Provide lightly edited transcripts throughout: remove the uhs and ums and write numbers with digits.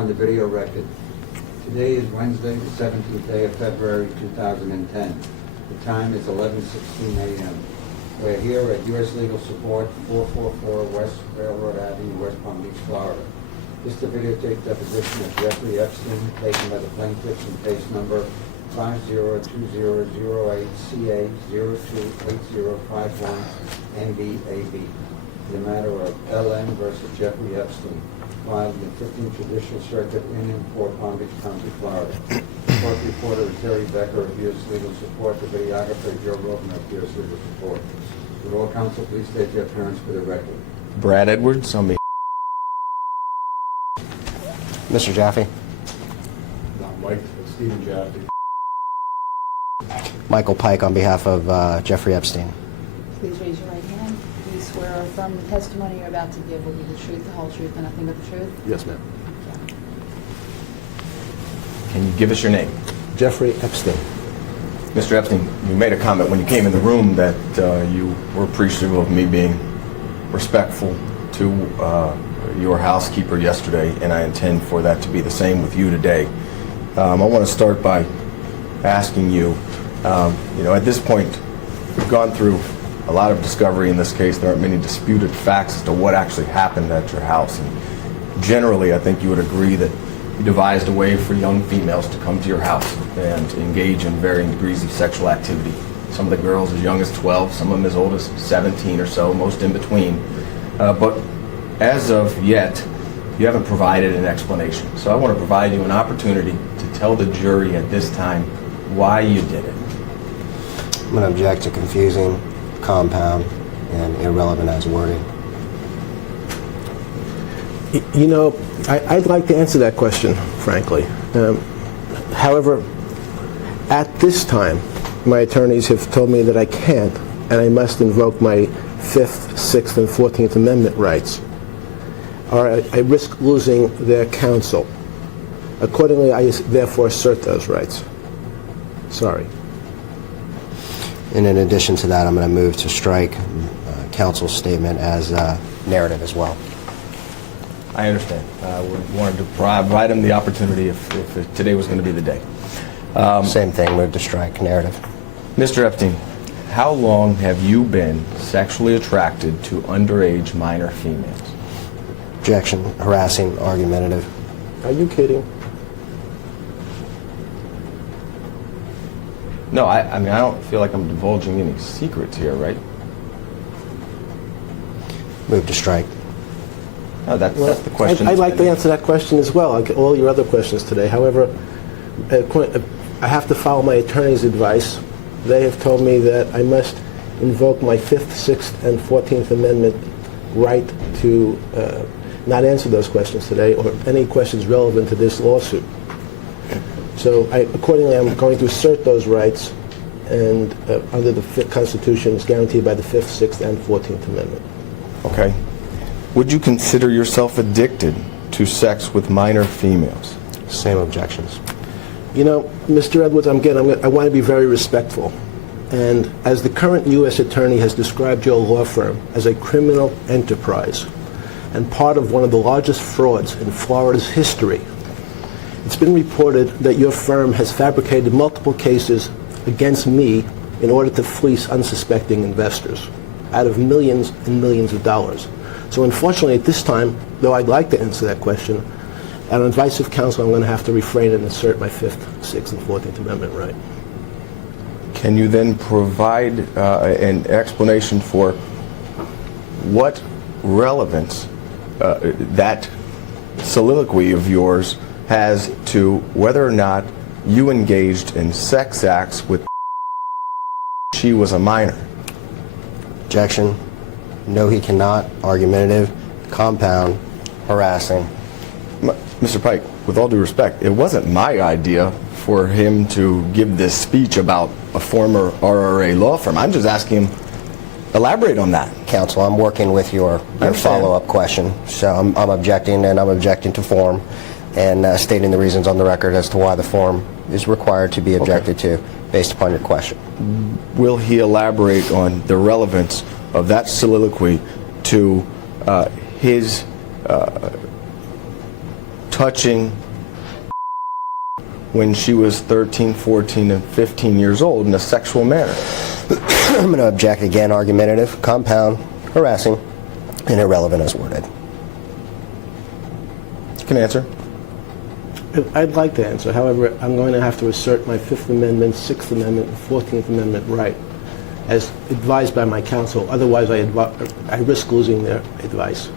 on the video record. Today is Wednesday, the 17th day of February 2010. The time is 11:16 a.m. We're here at U.S. Legal Support, 444 West Railroad Avenue, West Palm Beach, Florida. This is the videotaped deposition of Jeffrey Epstein, taken by the plaintiffs in case number 502008CA028051NBAB. The matter of LN versus Jeffrey Epstein, filed in the 15th Judicial Circuit in Port Palm Beach County, Florida. Court reporter is Terry Becker of U.S. Legal Support. The videographer Joe Rogan of U.S. Legal Support. Would all counsel please state your appearance for the record? Brad Edwards on behalf. Mr. Jaffe. Not Mike, it's Stephen Jaffe. Michael Pike on behalf of Jeffrey Epstein. Please raise your right hand. Do you swear or affirm the testimony you're about to give will be the truth, the whole truth, and nothing but the truth? Yes, ma'am. Can you give us your name? Jeffrey Epstein. Mr. Epstein, you made a comment when you came in the room that you were appreciative of me being respectful to your housekeeper yesterday, and I intend for that to be the same with you today. I want to start by asking you, at this point, we've gone through a lot of discovery in this case. There aren't many disputed facts as to what actually happened at your house. And generally, I think you would agree that you devised a way for young females to come to your house and engage in varying degrees of sexual activity. Some of the girls as young as 12, some of them as old as 17 or so, most in between. But as of yet, you haven't provided an explanation. So I want to provide you an opportunity to tell the jury at this time why you did it. I'm going to object to confusing, compound, and irrelevant as wording. I'd like to answer that question, frankly. However, at this time, my attorneys have told me that I can't, and I must invoke my 5th, 6th, and 14th Amendment rights, or I risk losing their counsel. Accordingly, I therefore assert those rights. Sorry. And in addition to that, I'm going to move to strike counsel's statement as narrative as well. I understand. We wanted to provide him the opportunity if today was going to be the day. Same thing, move to strike narrative. Mr. Epstein, how long have you been sexually attracted to underage minor females? Objection, harassing, argumentative. Are you kidding? No, I don't feel like I'm divulging any secrets here, right? Move to strike. No, that's the question. I'd like to answer that question as well, like all your other questions today. However, I have to follow my attorney's advice. They have told me that I must invoke my 5th, 6th, and 14th Amendment right to not answer those questions today or any questions relevant to this lawsuit. So accordingly, I'm going to assert those rights, and under the Constitution, it's guaranteed by the 5th, 6th, and 14th Amendment. Okay. Would you consider yourself addicted to sex with minor females? Same objections. Mr. Edwards, I want to be very respectful. And as the current U.S. Attorney has described your law firm as a criminal enterprise and part of one of the largest frauds in Florida's history, it's been reported that your firm has fabricated multiple cases against me in order to fleece unsuspecting investors out of millions and millions of dollars. So unfortunately, at this time, though I'd like to answer that question, on advice of counsel, I'm going to have to refrain and assert my 5th, 6th, and 14th Amendment right. Can you then provide an explanation for what relevance that soliloquy of yours has to whether or not you engaged in sex acts with she was a minor? Objection. No, he cannot. Argumentative, compound, harassing. Mr. Pike, with all due respect, it wasn't my idea for him to give this speech about a former RRA law firm. I'm just asking him, elaborate on that. Counsel, I'm working with your follow-up question, so I'm objecting, and I'm objecting to form and stating the reasons on the record as to why the form is required to be objected to based upon your question. Will he elaborate on the relevance of that soliloquy to his touching when she was 13, 14, and 15 years old in a sexual manner? I'm going to object again. Argumentative, compound, harassing, and irrelevant as worded. You can answer. I'd like to answer. However, I'm going to have to assert my Fifth Amendment, Sixth Amendment, and 14th Amendment right, as advised by my counsel. Otherwise, I risk losing their advice.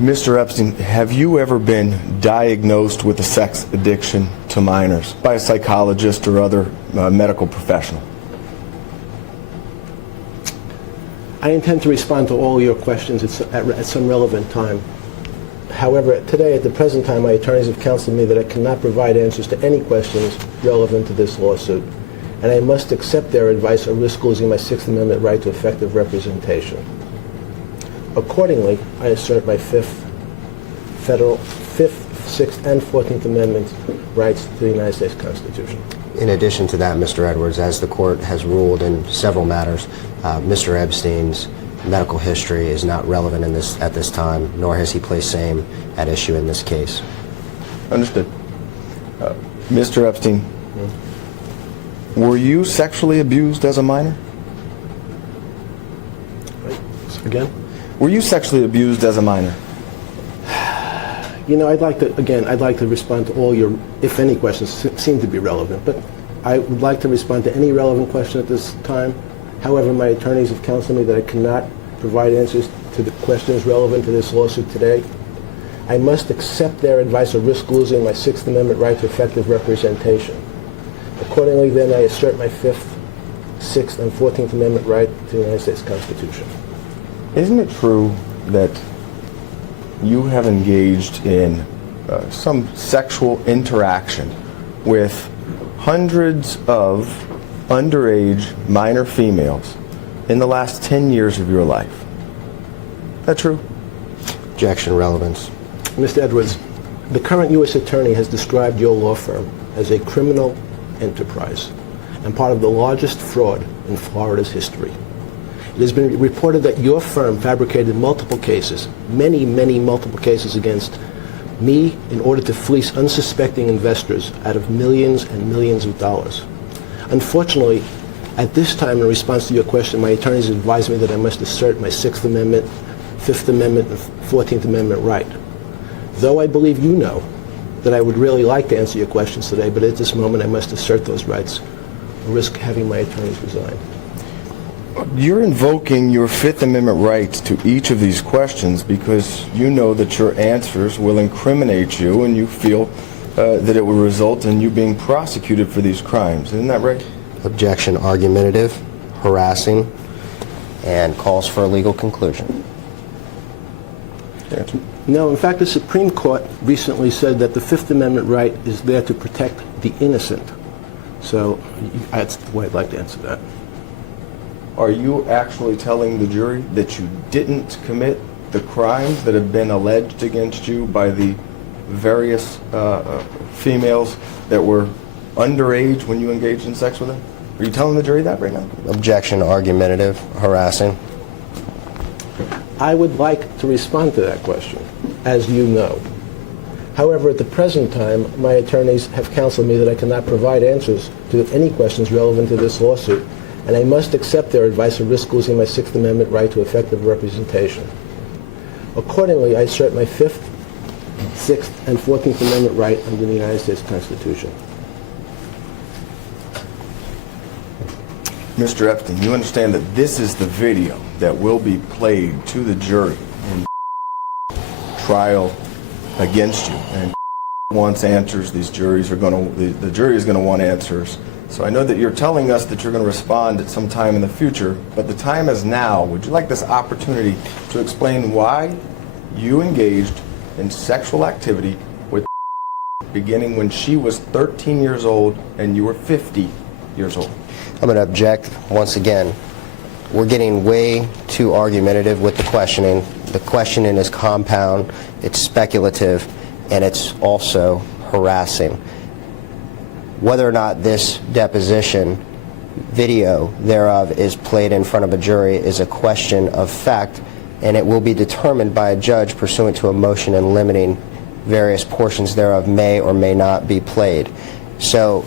Mr. Epstein, have you ever been diagnosed with a sex addiction to minors by a psychologist or other medical professional? I intend to respond to all your questions at some relevant time. However, today, at the present time, my attorneys have counseled me that I cannot provide answers to any questions relevant to this lawsuit, and I must accept their advice or risk losing my Sixth Amendment right to effective representation. Accordingly, I assert my Fifth, Sixth, and 14th Amendment rights to the United States Constitution. In addition to that, Mr. Edwards, as the court has ruled in several matters, Mr. Epstein's medical history is not relevant at this time, nor has he placed same at issue in this case. Understood. Mr. Epstein, were you sexually abused as a minor? Again? Were you sexually abused as a minor? You know, I'd like to respond to all your, if any, questions seem to be relevant, but I would like to respond to any relevant question at this time. However, my attorneys have counseled me that I cannot provide answers to the questions relevant to this lawsuit today. I must accept their advice or risk losing my Sixth Amendment right to effective representation. Accordingly, then, I assert my Fifth, Sixth, and 14th Amendment right to the United States Constitution. Isn't it true that you have engaged in some sexual interaction with hundreds of underage minor females in the last 10 years of your life? Is that true? Objection, relevance. Mr. Edwards, the current U.S. Attorney has described your law firm as a criminal enterprise and part of the largest fraud in Florida's history. It has been reported that your firm fabricated multiple cases, many multiple cases against me in order to fleece unsuspecting investors out of millions and millions of dollars. Unfortunately, at this time, in response to your question, my attorneys advised me that I must assert my Sixth Amendment, Fifth Amendment, and 14th Amendment right. Though I believe you know that I would really like to answer your questions today, but at this moment I must assert those rights or risk having my attorneys resign. You're invoking your Fifth Amendment rights to each of these questions because you know that your answers will incriminate you and you feel that it will result in you being prosecuted for these crimes. Isn't that right? Objection, argumentative, harassing, and calls for a legal conclusion. Answer. No, in fact, the Supreme Court recently said that the Fifth Amendment right is there to protect the innocent. So that's the way I'd like to answer that. Are you actually telling the jury that you didn't commit the crimes that have been alleged against you by the various females that were underage when you engaged in sex with them? Are you telling the jury that right now? Objection, argumentative, harassing. I would like to respond to that question, as you know. However, at the present time, my attorneys have counseled me that I cannot provide answers to any questions relevant to this lawsuit, and I must accept their advice or risk losing my Sixth Amendment right to effective representation. Accordingly, I assert my Fifth, Sixth, and 14th Amendment right under the United States Constitution. Mr. Epstein, you understand that this is the video that will be played to the jury in trial against you, and wants answers. These juries are going to, the jury is going to want answers. So I know that you're telling us that you're going to respond at some time in the future, but the time is now. Would you like this opportunity to explain why you engaged in sexual activity with beginning when she was 13 years old and you were 50 years old? I'm going to object once again. We're getting way too argumentative with the questioning. The questioning is compound, it's speculative, and it's also harassing. Whether or not this deposition video thereof is played in front of a jury is a question of fact and it will be determined by a judge pursuant to a motion in limiting various portions thereof may or may not be played. So,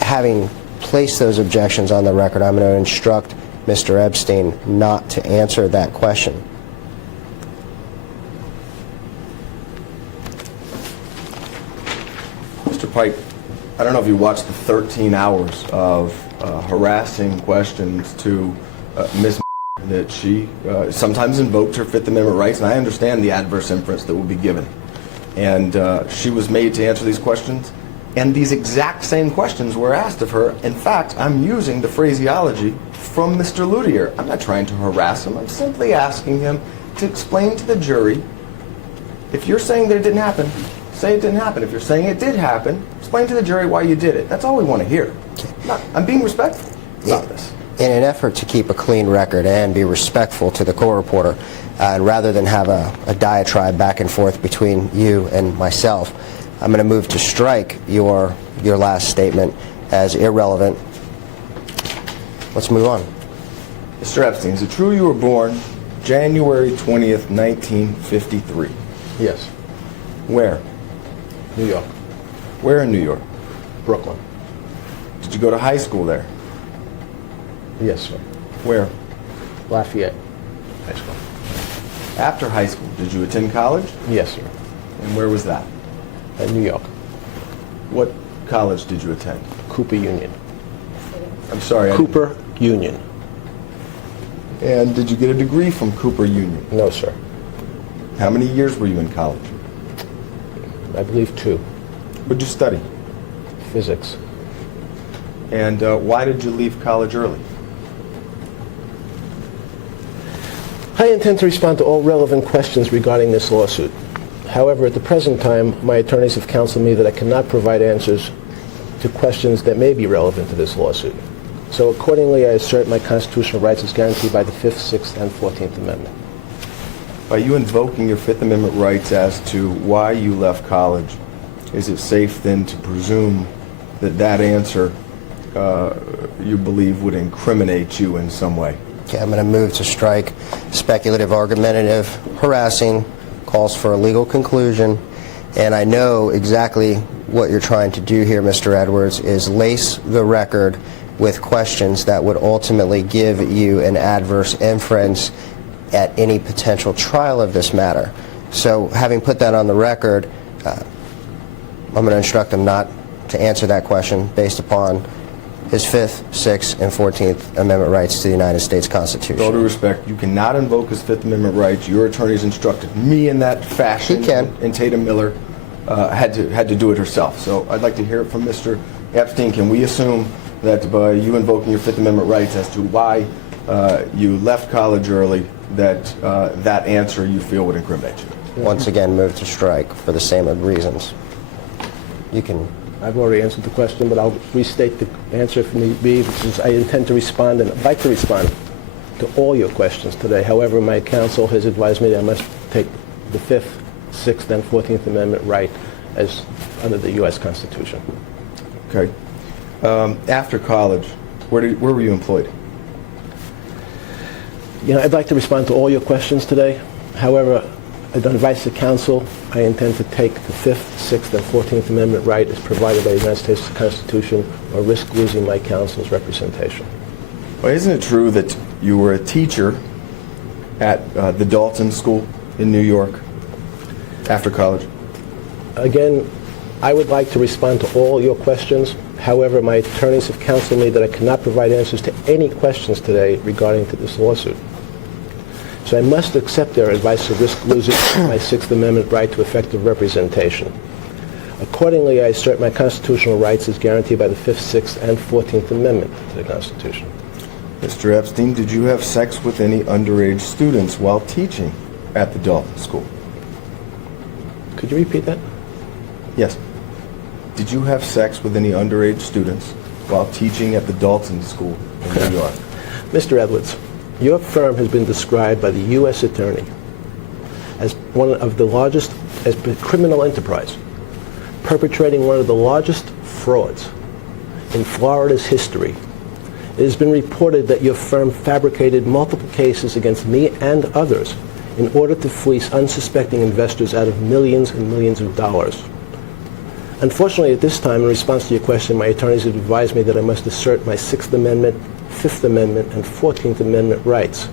having placed those objections on the record, I'm going to instruct Mr. Epstein not to answer that question. Mr. Pike, I don't know if you watched the 13 hours of harassing questions to Ms. that she sometimes invoked her Fifth Amendment rights, and I understand the adverse inference that will be given. And she was made to answer these questions, and these exact same questions were asked of her. In fact, I'm using the phraseology from Mr. Ludier. I'm not trying to harass him. I'm simply asking him to explain to the jury, if you're saying that it didn't happen, say it didn't happen. If you're saying it did happen, explain to the jury why you did it. That's all we want to hear. I'm being respectful about this. In an effort to keep a clean record and be respectful to the co-reporter, and rather than have a diatribe back and forth between you and myself, I'm going to move to strike your last statement as irrelevant. Let's move on. Mr. Epstein, is it true you were born January 20th, 1953? Yes. Where? New York. Where in New York? Brooklyn. Did you go to high school there? Yes, sir. Where? Lafayette High School. After high school, did you attend college? Yes, sir. And where was that? New York. What college did you attend? Cooper Union. I'm sorry. Cooper Union. And did you get a degree from Cooper Union? No, sir. How many years were you in college? I believe 2. What did you study? Physics. And why did you leave college early? I intend to respond to all relevant questions regarding this lawsuit. However, at the present time, my attorneys have counseled me that I cannot provide answers to questions that may be relevant to this lawsuit. So accordingly, I assert my constitutional rights as guaranteed by the 5th, 6th, and 14th Amendment. By you invoking your Fifth Amendment rights as to why you left college, is it safe then to presume that that answer you believe would incriminate you in some way? Okay, I'm going to move to strike speculative, argumentative, harassing, calls for a legal conclusion, and I know exactly what you're trying to do here, Mr. Edwards, is lace the record with questions that would ultimately give you an adverse inference at any potential trial of this matter. So having put that on the record, I'm going to instruct him not to answer that question based upon his 5th, 6th, and 14th Amendment rights to the United States Constitution. With all due respect, you cannot invoke his Fifth Amendment rights. Your attorneys instructed me in that fashion. He can. And Tatum Miller had to do it herself. So I'd like to hear it from Mr. Epstein. Can we assume that by you invoking your Fifth Amendment rights as to why you left college early, that that answer you feel would incriminate you? Once again, move to strike for the same reasons. You can. I've already answered the question, but I'll restate the answer if need be, which is I intend to respond, and I'd like to respond to all your questions today. However, my counsel has advised me that I must take the 5th, 6th, and 14th Amendment right as under the U.S. Constitution. Okay. After college, where were you employed? You know, I'd like to respond to all your questions today. However, as advice to counsel, I intend to take the 5th, 6th, and 14th Amendment right as provided by the United States Constitution or risk losing my counsel's representation. Well, isn't it true that you were a teacher at the Dalton School in New York after college? Again, I would like to respond to all your questions. However, my attorneys have counseled me that I cannot provide answers to any questions today regarding to this lawsuit. So I must accept their advice to risk losing my 6th Amendment right to effective representation. Accordingly, I assert my constitutional rights as guaranteed by the 5th, 6th, and 14th Amendment to the Constitution. Mr. Epstein, did you have sex with any underage students while teaching at the Dalton School? Could you repeat that? Yes. Did you have sex with any underage students while teaching at the Dalton School in New York? Mr. Edwards, your firm has been described by the U.S. Attorney as one of the largest, as a criminal enterprise, perpetrating one of the largest frauds in Florida's history It has been reported that your firm fabricated multiple cases against me and others in order to fleece unsuspecting investors out of millions and millions of dollars. Unfortunately, at this time, in response to your question, my attorneys have advised me that I must assert my Sixth Amendment, Fifth Amendment, and 14th Amendment rights.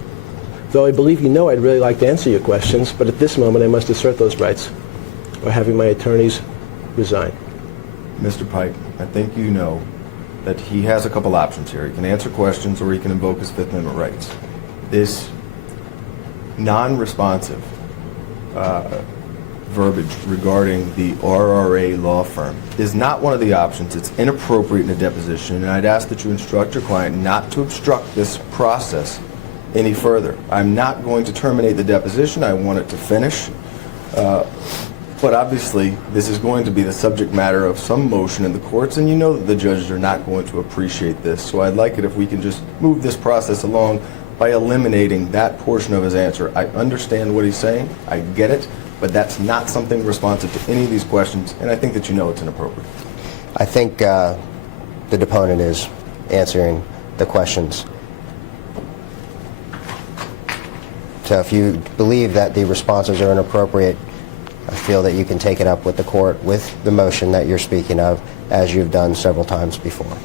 Though I believe you know I'd really like to answer your questions, but at this moment I must assert those rights by having my attorneys resign. Mr. Pike, I think you know that he has a couple options here. He can answer questions or he can invoke his Fifth Amendment rights. This non-responsive verbiage regarding the RRA law firm is not one of the options. It's inappropriate in a deposition, and I'd ask that you instruct your client not to obstruct this process any further. I'm not going to terminate the deposition. I want it to finish. But obviously, this is going to be the subject matter of some motion in the courts, and you know that the judges are not going to appreciate this. So I'd like it if we can just move this process along by eliminating that portion of his answer. I understand what he's saying. I get it. But that's not something responsive to any of these questions, and I think that you know it's inappropriate. I think the deponent is answering the questions. So if you believe that the responses are inappropriate, I feel that you can take it up with the court with the motion that you're speaking of, as you've done several times before.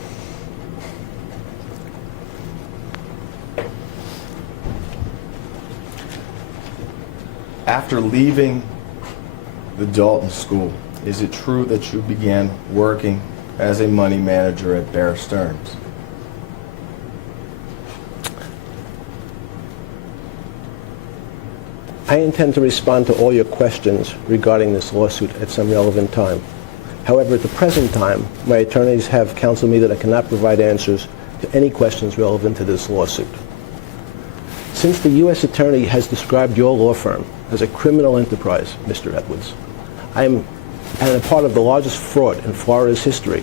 After leaving the Dalton School, is it true that you began working as a money manager at Bear Stearns? I intend to respond to all your questions regarding this lawsuit at some relevant time. However, at the present time, my attorneys have counseled me that I cannot provide answers to any questions relevant to this lawsuit. Since the U.S. Attorney has described your law firm as a criminal enterprise, Mr. Edwards, I am a part of the largest fraud in Florida's history.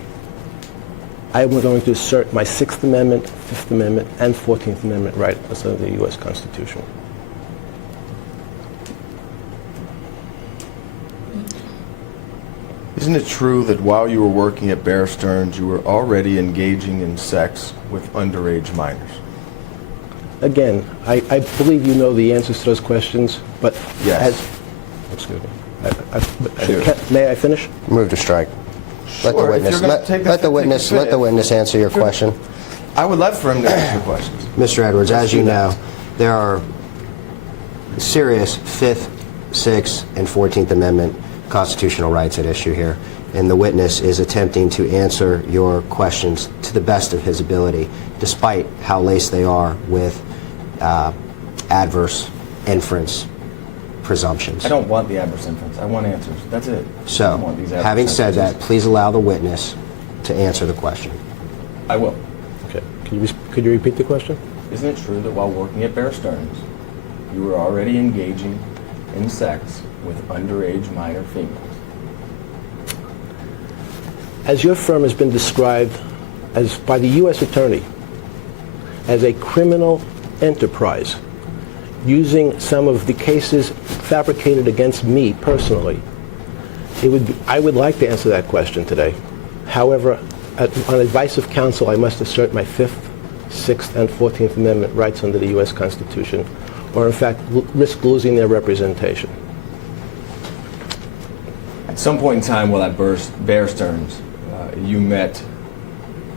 I am going to assert my Sixth Amendment, Fifth Amendment, and 14th Amendment right under the U.S. Constitution. Isn't it true that while you were working at Bear Stearns, you were already engaging in sex with underage minors? Again, I believe you know the answers to those questions, but Yes. Excuse me. Sure. May I finish? Move to strike. Let the Sure, if witness you're gonna let, take the let the fifth, witness take the let the fifth. witness answer your question. I would love for him to answer your questions. Mr. Edwards, as you know, there are serious Fifth, Sixth, and 14th Amendment constitutional rights at issue here, and the witness is attempting to answer your questions to the best of his ability, despite how laced they are with adverse inference presumptions. I don't want the adverse inference. I want answers. That's it. I So, don't want these adverse having said that, inferences. please allow the witness to answer the question. I will. Okay. Could you repeat the question? Isn't it true that while working at Bear Stearns, you were already engaging in sex with underage minor females? As your firm has been described as by the U.S. Attorney as a criminal enterprise, using some of the cases fabricated against me personally, I would like to answer that question today. However, on advice of counsel, I must assert my Fifth, Sixth, and 14th Amendment rights under the U.S. Constitution, or in fact risk losing their representation. At some point in time while at Bear Stearns, you met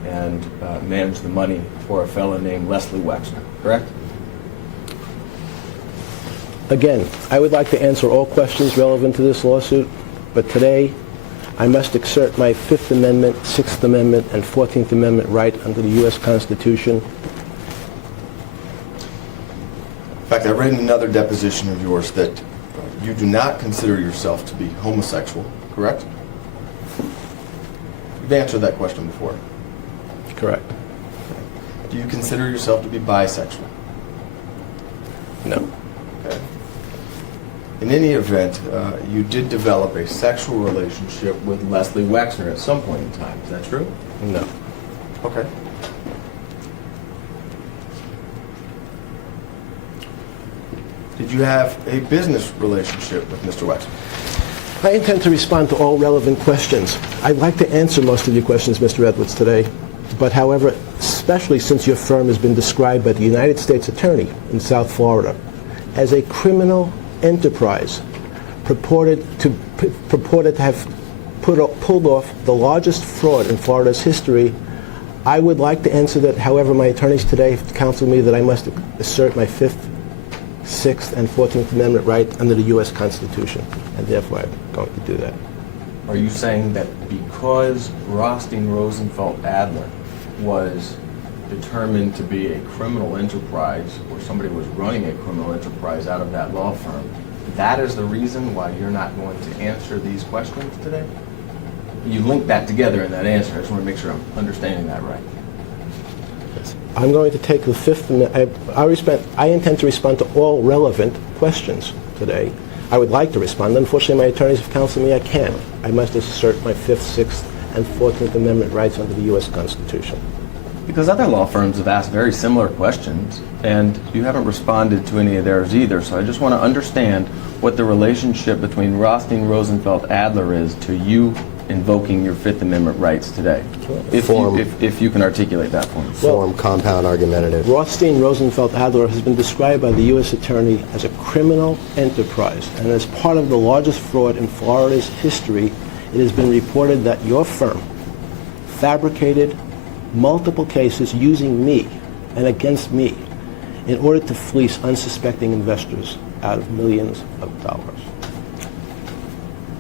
and managed the money for a fellow named Leslie Wexner, correct? Again, I would like to answer all questions relevant to this lawsuit, but today I must exert my Fifth Amendment, Sixth Amendment, and 14th Amendment right under the U.S. Constitution. In fact, I read in another deposition of yours that you do not consider yourself to be homosexual, correct? You've answered that question before. Correct. Do you consider yourself to be bisexual? No. Okay. In any event, you did develop a sexual relationship with Leslie Wexner at some point in time. Is that true? No. Okay. Did you have a business relationship with Mr. Wexner? I intend to respond to all relevant questions. I'd like to answer most of your questions, Mr. Edwards, today, but however, especially since your firm has been described by the United States Attorney in South Florida as a criminal enterprise purported to have pulled off the largest fraud in Florida's history, I would like to answer that. However, my attorneys today have counseled me that I must assert my 5th, 6th, and 14th Amendment right under the U.S. Constitution, and therefore I'm going to do that. Are you saying that because Rothstein Rosenfeld Adler was determined to be a criminal enterprise, or somebody was running a criminal enterprise out of that law firm, that is the reason why you're not going to answer these questions today? You link that together in that answer. I just want to make sure I'm understanding that right. I'm going to take the 5th Amendment. I intend to respond to all relevant questions today. I would like to respond. Unfortunately, my attorneys have counseled me I can't. I must assert my 5th, 6th, and 14th Amendment rights under the U.S. Constitution. Because other law firms have asked very similar questions, and you haven't responded to any of theirs either. So I just want to understand what the relationship between Rothstein Rosenfeld Adler is to you invoking your 5th Amendment rights today. If you can articulate that for me. Form, compound, argumentative. Rothstein Rosenfeld Adler has been described by the U.S. Attorney as a criminal enterprise, and as part of the largest fraud in Florida's history, it has been reported that your firm fabricated multiple cases using me and against me in order to fleece unsuspecting investors out of millions of dollars.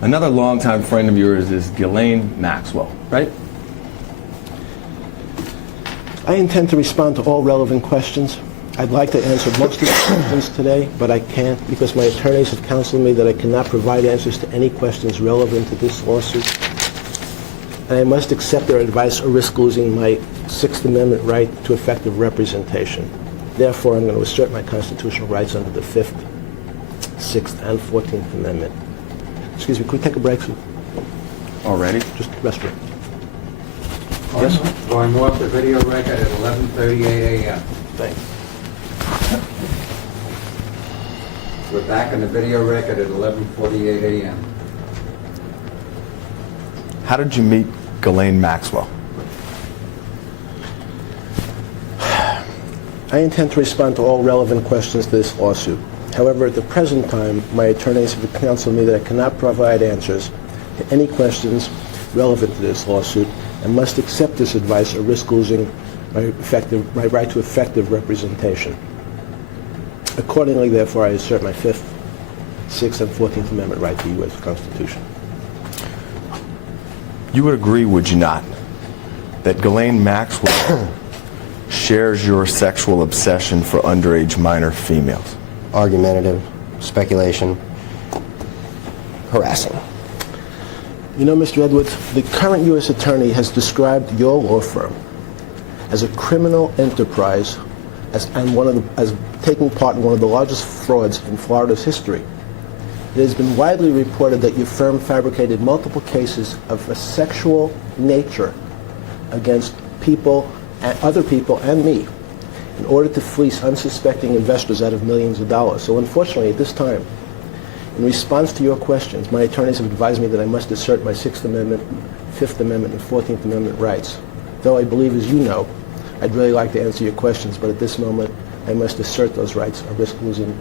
Another longtime friend of yours is Ghislaine Maxwell, right? I intend to respond to all relevant questions. I'd like to answer most of the questions today, but I can't because my attorneys have counseled me that I cannot provide answers to any questions relevant to this lawsuit. And I must accept their advice or risk losing my 6th Amendment right to effective representation. Therefore, I'm going to assert my constitutional rights under the 5th, 6th, and 14th Amendment. Excuse me, could we take a break? Already? Just restroom. Yes? Going off the video record at 11:38 a.m. Thanks. We're back on the video record at 11:48 a.m. How did you meet Ghislaine Maxwell? I intend to respond to all relevant questions to this lawsuit. However, at the present time, my attorneys have counseled me that I cannot provide answers to any questions relevant to this lawsuit and must accept this advice or risk losing my right to effective representation. Accordingly, therefore, I assert my 5th, 6th, and 14th Amendment right to the U.S. Constitution. You would agree, would you not, that Ghislaine Maxwell shares your sexual obsession for underage minor females? Argumentative, speculation, harassing. You know, Mr. Edwards, the current U.S. Attorney has described your law firm as a criminal enterprise as taking part in one of the largest frauds in Florida's history. It has been widely reported that your firm fabricated multiple cases of a sexual nature against people, other people, and me in order to fleece unsuspecting investors out of millions of dollars. So unfortunately, at this time, in response to your questions, my attorneys have advised me that I must assert my 6th Amendment, 5th Amendment, and 14th Amendment rights. Though I believe, as you know, I'd really like to answer your questions, but at this moment, I must assert those rights or risk losing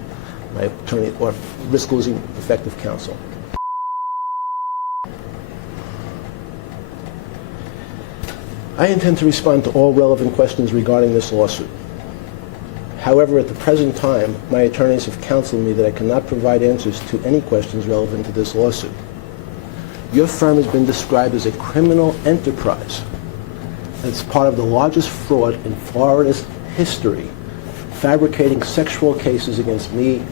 my attorney or risk losing effective counsel. I intend to respond to all relevant questions regarding this lawsuit. However, at the present time, my attorneys have counseled me that I cannot provide answers to any questions relevant to this lawsuit. Your firm has been described as a criminal enterprise. It's part of the largest fraud in Florida's history, fabricating sexual cases against me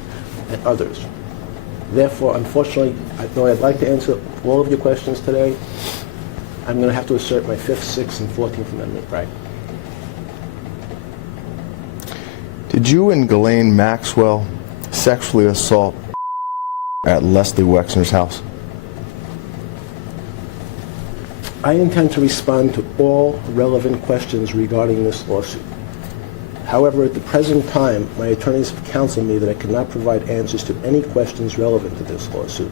and others. Therefore, unfortunately, though I'd like to answer all of your questions today, I'm going to have to assert my 5th, 6th, and 14th Amendment right. Did you and Ghislaine Maxwell sexually assault at Leslie Wexner's house? I intend to respond to all relevant questions regarding this lawsuit. However, at the present time, my attorneys have counseled me that I cannot provide answers to any questions relevant to this lawsuit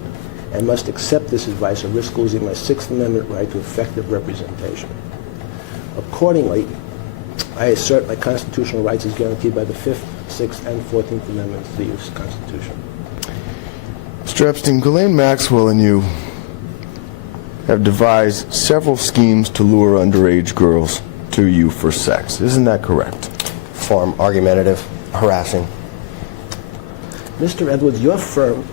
and must accept this advice or risk losing my 6th Amendment right to effective representation. Accordingly, I assert my constitutional rights as guaranteed by the 5th, 6th, and 14th Amendments to the U.S. Constitution. Mr. Epstein, Ghislaine Maxwell and you have devised several schemes to lure underage girls to you for sex. Isn't that correct? Form, argumentative, harassing. Mr. Edwards, your firm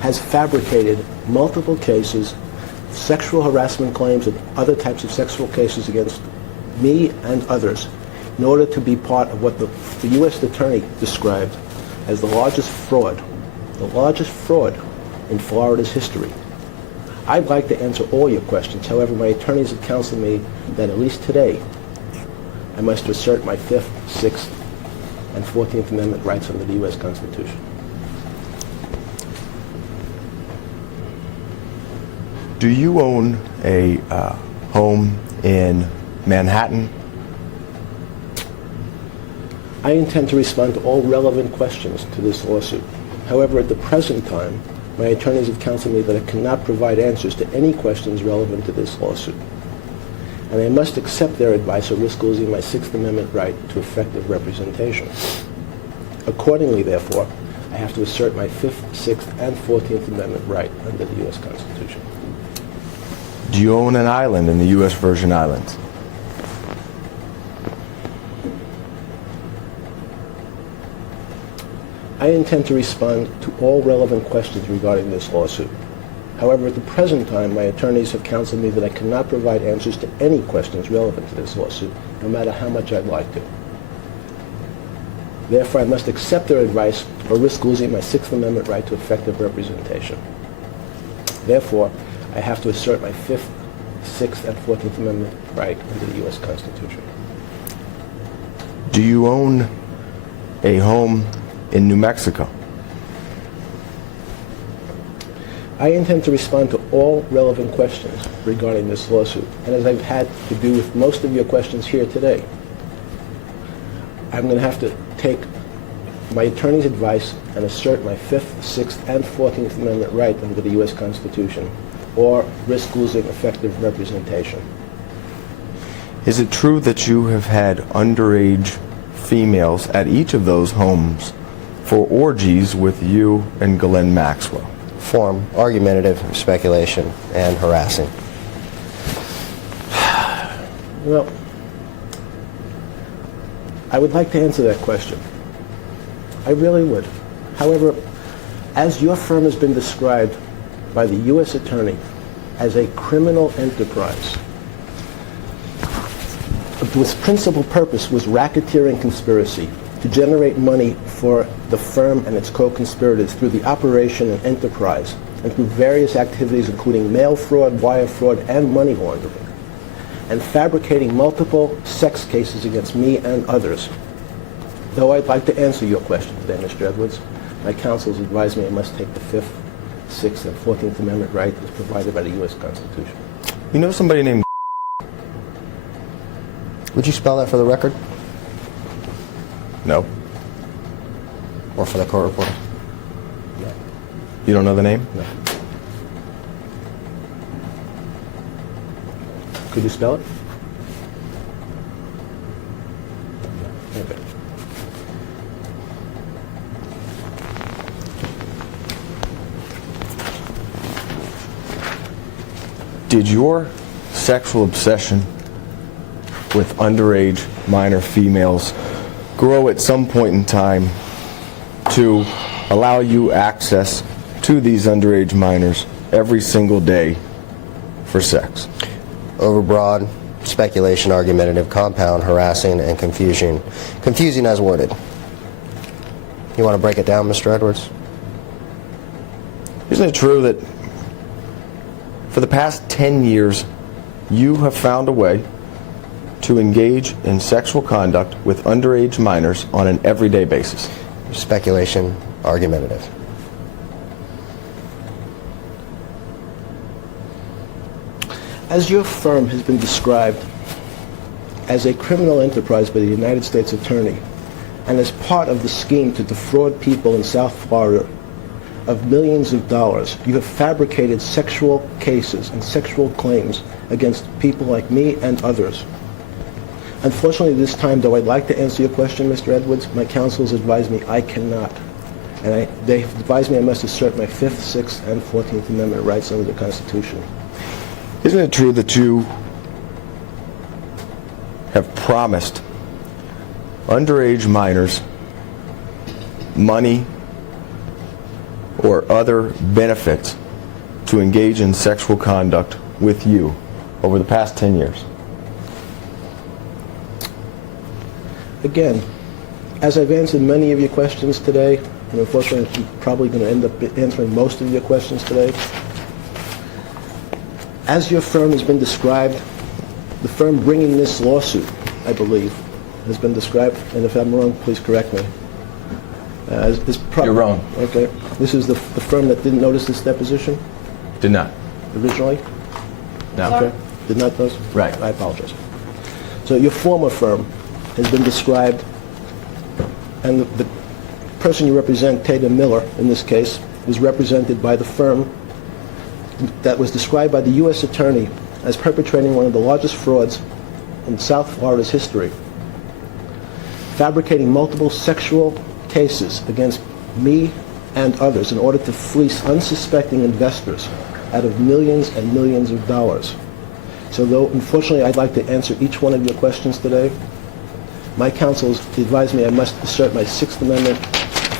has fabricated multiple cases, sexual harassment claims and other types of sexual cases against me and others in order to be part of what the U.S. Attorney described as the largest fraud in Florida's history. I'd like to answer all your questions. However, my attorneys have counseled me that at least today I must assert my 5th, 6th, and 14th Amendment rights under the U.S. Constitution. Do you own a home in Manhattan? I intend to respond to all relevant questions to this lawsuit. However, at the present time, my attorneys have counseled me that I cannot provide answers to any questions relevant to this lawsuit. And I must accept their advice or risk losing my 6th Amendment right to effective representation. Accordingly, therefore, I have to assert my 5th, 6th, and 14th Amendment right under the U.S. Constitution. Do you own an island in the U.S. Virgin Islands? I intend to respond to all relevant questions regarding this lawsuit. However, at the present time, my attorneys have counseled me that I cannot provide answers to any questions relevant to this lawsuit, no matter how much I'd like to. Therefore, I must accept their advice or risk losing my 6th Amendment right to effective representation. Therefore, I have to assert my 5th, 6th, and 14th Amendment right under the U.S. Constitution. Do you own a home in New Mexico? I intend to respond to all relevant questions regarding this lawsuit, and as I've had to do with most of your questions here today, I'm going to have to take my attorney's advice and assert my 5th, 6th, and 14th Amendment right under the U.S. Constitution, or risk losing effective representation. Is it true that you have had underage females at each of those homes for orgies with you and Ghislaine Maxwell? Form, argumentative, speculation, and harassing. Well, I would like to answer that question. I really would. However, as your firm has been described by the U.S. Attorney as a criminal enterprise, whose principal purpose was racketeering conspiracy to generate money for the firm and its co-conspirators through the operation and enterprise and through various activities including mail fraud, wire fraud, and money laundering, and fabricating multiple sex cases against me and others. Though I'd like to answer your question today, Mr. Edwards, my counsel has advised me I must take the 5th, 6th, and 14th Amendment right as provided by the U.S. Constitution. You know somebody named... Would you spell that for the record? No. Or for the court reporter? No. You don't know the name? No. Could you spell it? Okay. Did your sexual obsession with underage minor females grow at some point in time to allow you access to these underage minors every single day for sex? Overbroad, speculation, argumentative, compound, harassing, and confusion. Confusing as worded. You want to break it down, Mr. Edwards? Isn't it true that for the past 10 years you have found a way to engage in sexual conduct with underage minors on an everyday basis? Speculation, argumentative. As your firm has been described as a criminal enterprise by the United States Attorney and as part of the scheme to defraud people in South Florida of millions of dollars, you have fabricated sexual cases and sexual claims against people like me and others. Unfortunately, this time, though I'd like to answer your question, Mr. Edwards, my counsel has advised me I cannot. And they have advised me I must assert my 5th, 6th, and 14th Amendment rights under the Constitution. Isn't it true that you have promised underage minors money or other benefits to engage in sexual conduct with you over the past 10 years? Again, as I've answered many of your questions today, and unfortunately I'm probably going to end up answering most of your questions today, as your firm has been described, the firm bringing this lawsuit, I believe, has been described, and if I'm wrong, please correct me. You're wrong. Okay. This is the firm that didn't notice this deposition Did not. originally? No. Okay. Did not notice? Right. I apologize. So your former firm has been described, and the person you represent, Tatum Miller, in this case, was represented by the firm that was described by the U.S. Attorney as perpetrating one of the largest frauds in South Florida's history, fabricating multiple sexual cases against me and others in order to fleece unsuspecting investors out of millions and millions of dollars. So though, unfortunately, I'd like to answer each one of your questions today, my counsel has advised me I must assert my 6th Amendment,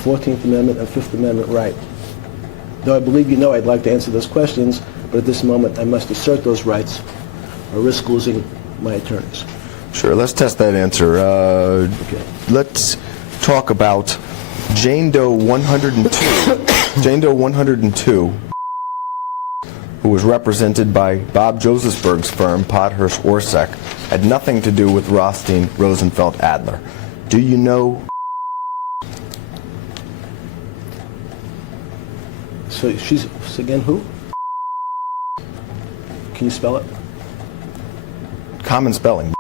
14th Amendment, and 5th Amendment right. Though I believe you know I'd like to answer those questions, but at this moment I must assert those rights or risk losing my attorneys. Sure, let's test that answer. Okay. Let's talk about Jane Doe 102. Jane Doe 102, who was represented by Bob Josephsberg's firm, Podhurst Orsak, had nothing to do with Rothstein, Rosenfeld, Adler. Do you know? So she's, again, who? Can you spell it? Common spelling.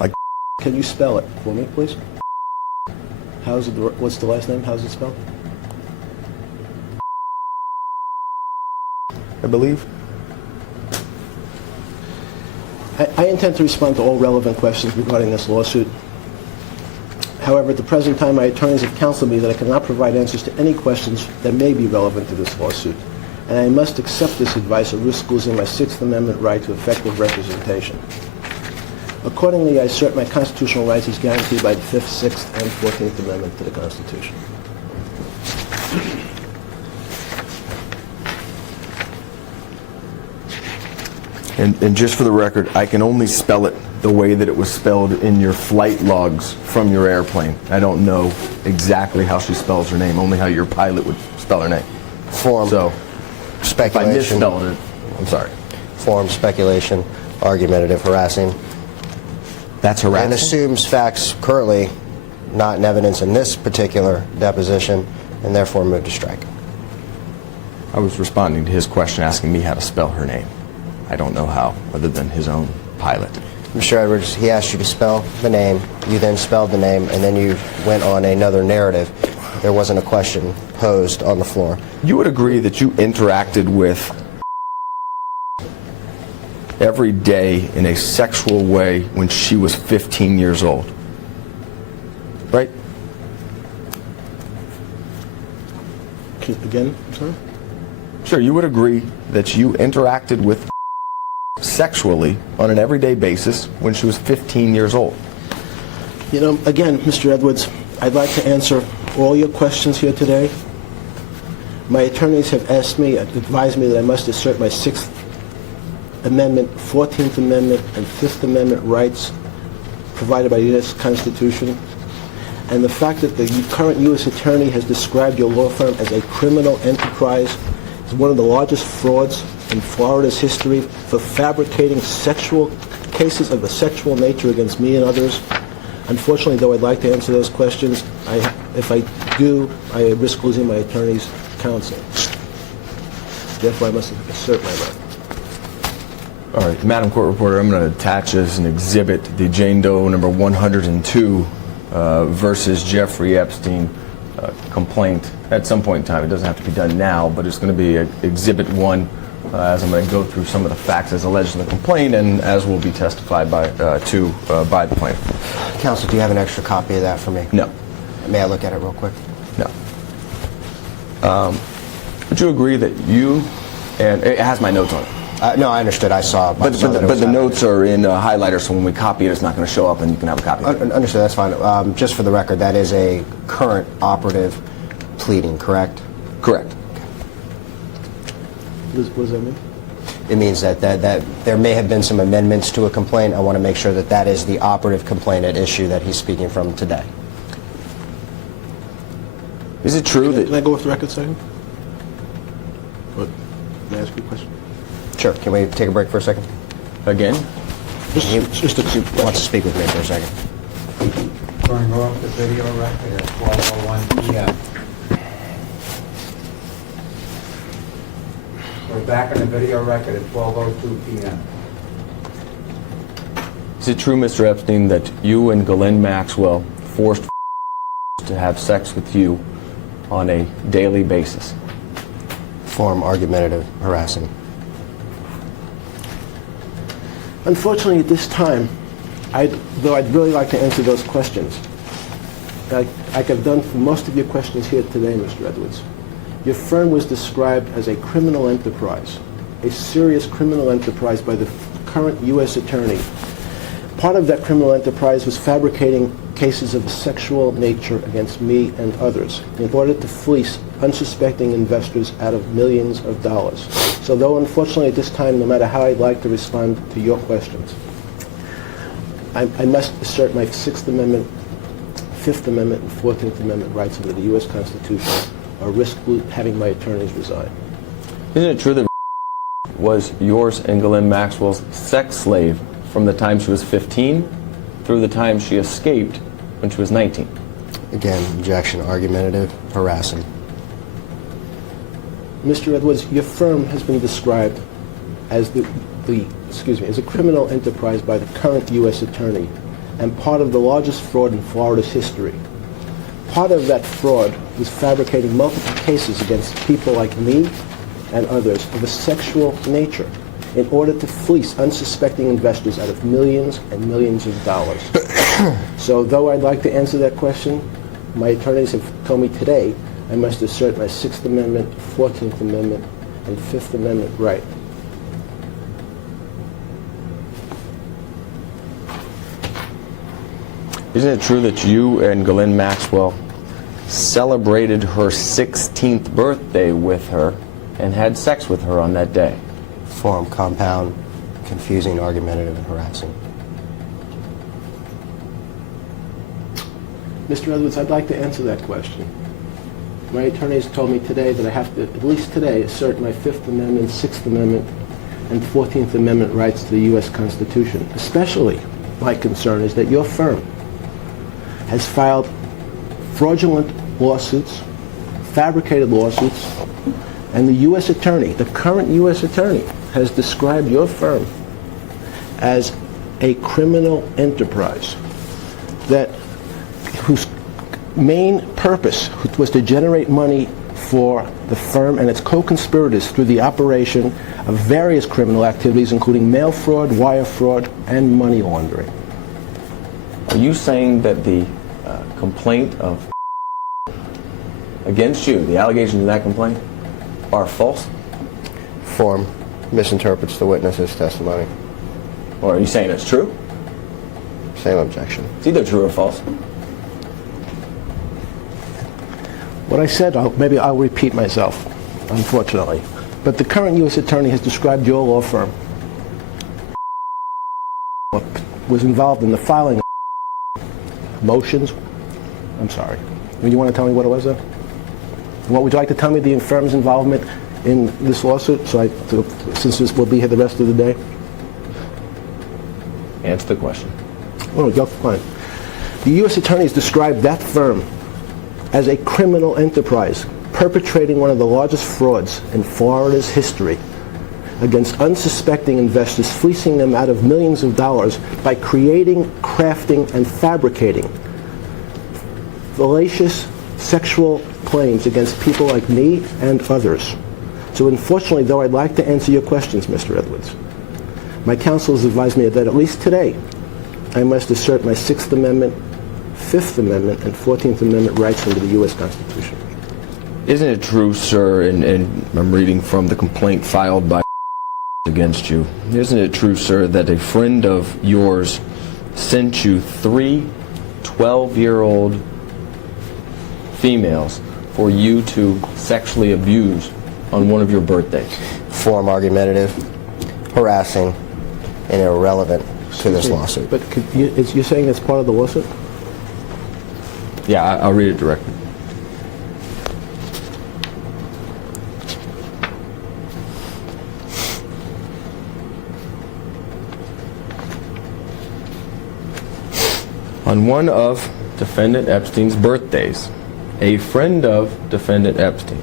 Like. Can you spell it for me, please? How's it? What's the last name? How's it spelled? I believe. I intend to respond to all relevant questions regarding this lawsuit. However, at the present time, my attorneys have counseled me that I cannot provide answers to any questions that may be relevant to this lawsuit, and I must accept this advice or risk losing my 6th Amendment right to effective representation. Accordingly, I assert my constitutional rights as guaranteed by the 5th, 6th, and 14th Amendment to the Constitution. And just for the record, I can only spell it the way that it was spelled in your flight logs from your airplane. I don't know exactly how she spells her name, only how your pilot would spell her name. Form, So, if I speculation. misspelled it, I'm sorry. Form, speculation, argumentative, harassing, That's and harassing? assumes facts currently not in evidence in this particular deposition, and therefore move to strike. I was responding to his question asking me how to spell her name. I don't know how, other than his own pilot. Mr. Edwards, he asked you to spell the name, you then spelled the name, and then you went on another narrative. There wasn't a question posed on the floor. You would agree that you interacted with every day in a sexual way when she was 15 years old, right? Again, I'm sorry? Sure, you would agree that you interacted with sexually on an everyday basis when she was 15 years old. You know, again, Mr. Edwards, I'd like to answer all your questions here today. My attorneys have advised me that I must assert my 6th Amendment, 14th Amendment, and 5th Amendment rights provided by the U.S. Constitution. And the fact that the current U.S. Attorney has described your law firm as a criminal enterprise is one of the largest frauds in Florida's history for fabricating sexual cases of a sexual nature against me and others. Unfortunately, though I'd like to answer those questions, if I do, I risk losing my attorney's counsel. Therefore, I must assert my right. All right, Madam Court Reporter, I'm going to attach as an exhibit the Jane Doe number 102 versus Jeffrey Epstein complaint at some point in time. It doesn't have to be done now, but it's going to be Exhibit 1 as I'm going to go through some of the facts as alleged in the complaint and as will be testified by the plaintiff. Counsel, do you have an extra copy of that for me? No. May I look at it real quick? No. Would you agree that you, and it has my notes on it, No, I understood. I saw. but the notes are in highlighter, so when we copy it, it's not going to show up, and you can have a copy of it. Understood. That's fine. Just for the record, that is a current operative pleading, correct? Correct. What does that mean? It means that there may have been some amendments to a complaint. I want to make sure that that is the operative complaint at issue that he's speaking from today. Is it true Can I that... go off the record a second? What? May I ask you a question? Sure. Can we take a break for a second? Again? He wants to speak with me for a second. Going off the video record at 12:01 p.m. We're back on the video record at 12:02 p.m. Is it true, Mr. Epstein, that you and Ghislaine Maxwell forced to have sex with you on a daily basis? Form argumentative, harassing. Unfortunately, at this time, though I'd really like to answer those questions, like I've done for most of your questions here today, Mr. Edwards, your firm was described as a criminal enterprise, a serious criminal enterprise by the current U.S. attorney. Part of that criminal enterprise was fabricating cases of a sexual nature against me and others in order to fleece unsuspecting investors out of millions of dollars. So though unfortunately at this time, no matter how I'd like to respond to your questions, I must assert my Sixth Amendment, Fifth Amendment, and 14th Amendment rights under the U.S. Constitution, or risk having my attorneys resign. Isn't it true that was yours and Ghislaine Maxwell's sex slave from the time she was 15 through the time she escaped when she was 19? Again, objection, argumentative, harassing. Mr. Edwards, your firm has been described as as a criminal enterprise by the current U.S. attorney and part of the largest fraud in Florida's history. Part of that fraud was fabricating multiple cases against people like me and others of a sexual nature in order to fleece unsuspecting investors out of millions and millions of dollars. So though I'd like to answer that question, my attorneys have told me today I must assert my Sixth Amendment, 14th Amendment, and Fifth Amendment right. Isn't it true that you and Ghislaine Maxwell celebrated her 16th birthday with her and had sex with her on that day? Form, compound, confusing, argumentative, and harassing. Mr. Edwards, I'd like to answer that question. My attorneys told me today that I have to, at least today, assert my Fifth Amendment, Sixth Amendment, and 14th Amendment rights to the U.S. Constitution. Especially, my concern is that your firm has filed fraudulent lawsuits, fabricated lawsuits, and the U.S. attorney, the current U.S. attorney, has described your firm as a criminal enterprise whose main purpose was to generate money for the firm and its co-conspirators through the operation of various criminal activities, including mail fraud, wire fraud, and money laundering. Are you saying that the complaint of against you, the allegations in that complaint, are false? Form misinterprets the witness's testimony. Or are you saying it's true? Same objection. It's either true or false. What I said, maybe I'll repeat myself, unfortunately. But the current U.S. attorney has described your law firm was involved in the filing of motions. I'm sorry. You want to tell me what it was then? What would you like to tell me the firm's involvement in this lawsuit? Since this will be here the rest of the day. Answer the question. Oh, go fine. The U.S. attorney has described that firm as a criminal enterprise perpetrating one of the largest frauds in Florida's history against unsuspecting investors, fleecing them out of millions of dollars by creating, crafting, and fabricating fallacious sexual claims against people like me and others. So unfortunately, though I'd like to answer your questions, Mr. Edwards, my counsel has advised me that at least today, I must assert my Sixth Amendment, Fifth Amendment, and 14th Amendment rights under the U.S. Constitution. Isn't it true, sir, and I'm reading from the complaint filed by against you, isn't it true, sir, that a friend of yours sent you 3 12-year-old females for you to sexually abuse on one of your birthdays? Form argumentative, harassing, and irrelevant to this lawsuit. But you're saying it's part of the lawsuit? Yeah, I'll read it directly. On one of defendant Epstein's birthdays, a friend of defendant Epstein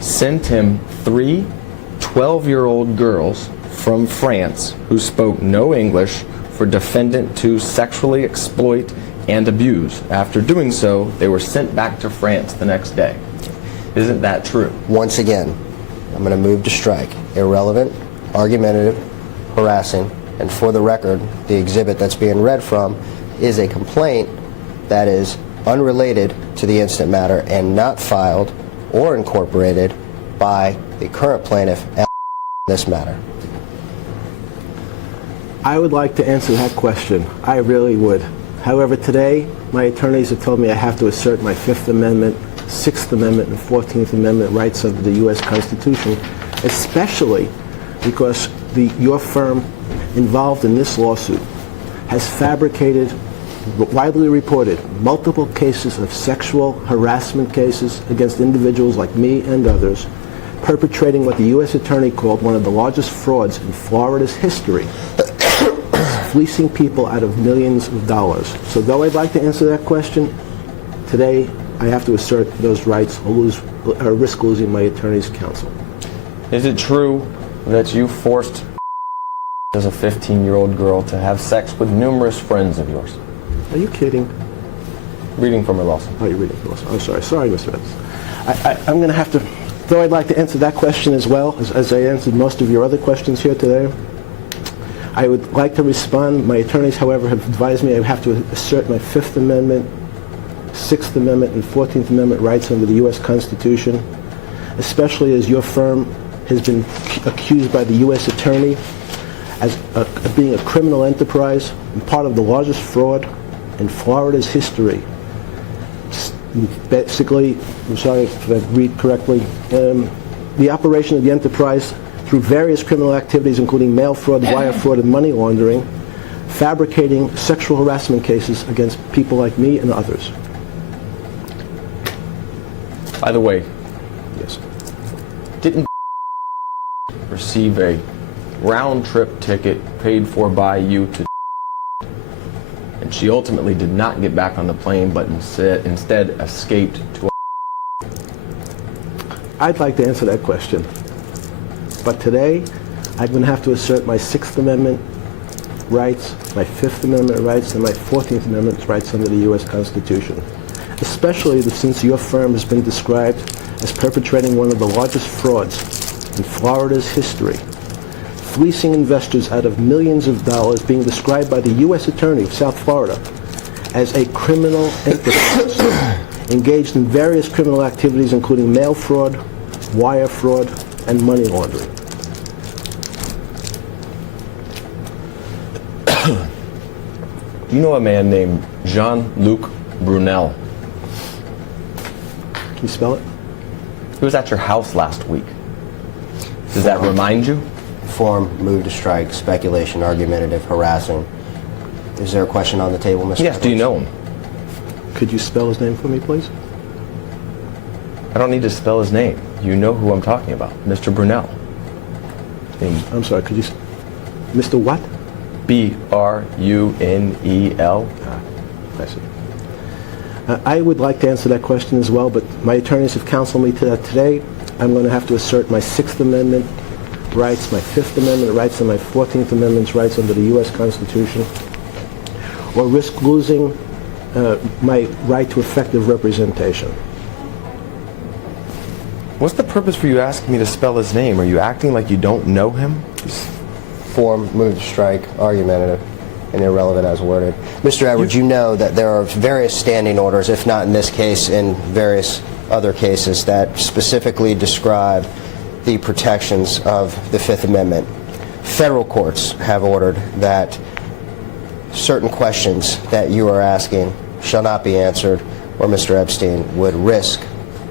sent him 3 12-year-old girls from France who spoke no English for defendant to sexually exploit and abuse. After doing so, they were sent back to France the next day. Isn't that true? Once again, I'm going to move to strike. Irrelevant, argumentative, harassing, and for the record, the exhibit that's being read from is a complaint that is unrelated to the incident matter and not filed or incorporated by the current plaintiff in this matter. I would like to answer that question. I really would. However, today, my attorneys have told me I have to assert my Fifth Amendment, Sixth Amendment, and 14th Amendment rights under the U.S. Constitution, especially because your firm involved in this lawsuit has fabricated, widely reported, multiple cases of sexual harassment cases against individuals like me and others, perpetrating what the U.S. Attorney called one of the largest frauds in Florida's history, fleecing people out of millions of dollars. So though I'd like to answer that question, today I have to assert those rights or risk losing my attorney's counsel. Is it true that you forced as a 15-year-old girl to have sex with numerous friends of yours? Are you kidding? Reading from a lawsuit. Oh, you're reading from a lawsuit. I'm sorry. Sorry, Mr. Evans. I'm going to have to, though I'd like to answer that question as well, as I answered most of your other questions here today, I would like to respond. My attorneys, however, have advised me I have to assert my Fifth Amendment, Sixth Amendment, and 14th Amendment rights under the U.S. Constitution, especially as your firm has been accused by the U.S. Attorney as being a criminal enterprise and part of the largest fraud in Florida's history. Basically, I'm sorry if I read correctly, the operation of the enterprise through various criminal activities including mail fraud, wire fraud, and money laundering, fabricating sexual harassment cases against people like me and others. By the way, Yes. didn't receive a round-trip ticket paid for by you to, and she ultimately did not get back on the plane but instead escaped to I'd like to answer that question. But today, I'm going to have to assert my Sixth Amendment rights, my Fifth Amendment rights, and my 14th Amendment rights under the U.S. Constitution. Especially since your firm has been described as perpetrating one of the largest frauds in Florida's history, fleecing investors out of millions of dollars, being described by the U.S. Attorney of South Florida as a criminal enterprise, engaged in various criminal activities including mail fraud, wire fraud, and money laundering. Do you know a man named Jean-Luc Brunel? Can you spell it? He was at your house last week. Does that remind you? Form, move to strike, speculation, argumentative, harassing. Is there a question on the table, Mr. Yes, do you know him? Could you spell his name for me, please? I don't need to spell his name. You know who I'm talking about, Mr. Brunel. I'm sorry, could you... Mr. what? B-R-U-N-E-L. I see. I would like to answer that question as well, but my attorneys have counseled me to that today. I'm going to have to assert my Sixth Amendment rights, my Fifth Amendment rights, and my 14th Amendment rights under the U.S. Constitution, or risk losing my right to effective representation. What's the purpose for you asking me to spell his name? Are you acting like you don't know him? Form, move to strike, argumentative, and irrelevant as worded. Mr. Edwards, you know that there are various standing orders, if not in this case, in various other cases, that specifically describe the protections of the Fifth Amendment. Federal courts have ordered that certain questions that you are asking shall not be answered, or Mr. Epstein would risk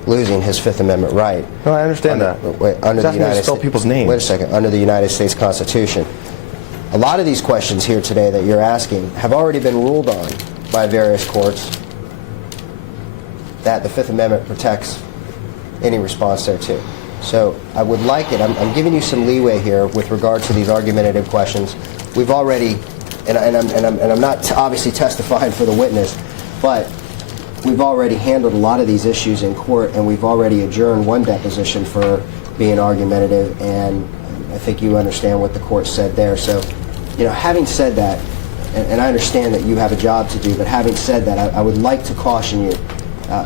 losing his Fifth Amendment right. No, I understand that. Under the He's asking me to United spell States. people's names. Wait a second. Under the United States Constitution, a lot of these questions here today that you're asking have already been ruled on by various courts that the Fifth Amendment protects any response thereto. So I would like it. I'm giving you some leeway here with regard to these argumentative questions. We've already, and I'm not obviously testifying for the witness, but we've already handled a lot of these issues in court, and we've already adjourned one deposition for being argumentative, and I think you understand what the court said there. So, having said that, and I understand that you have a job to do, but having said that, I would like to caution you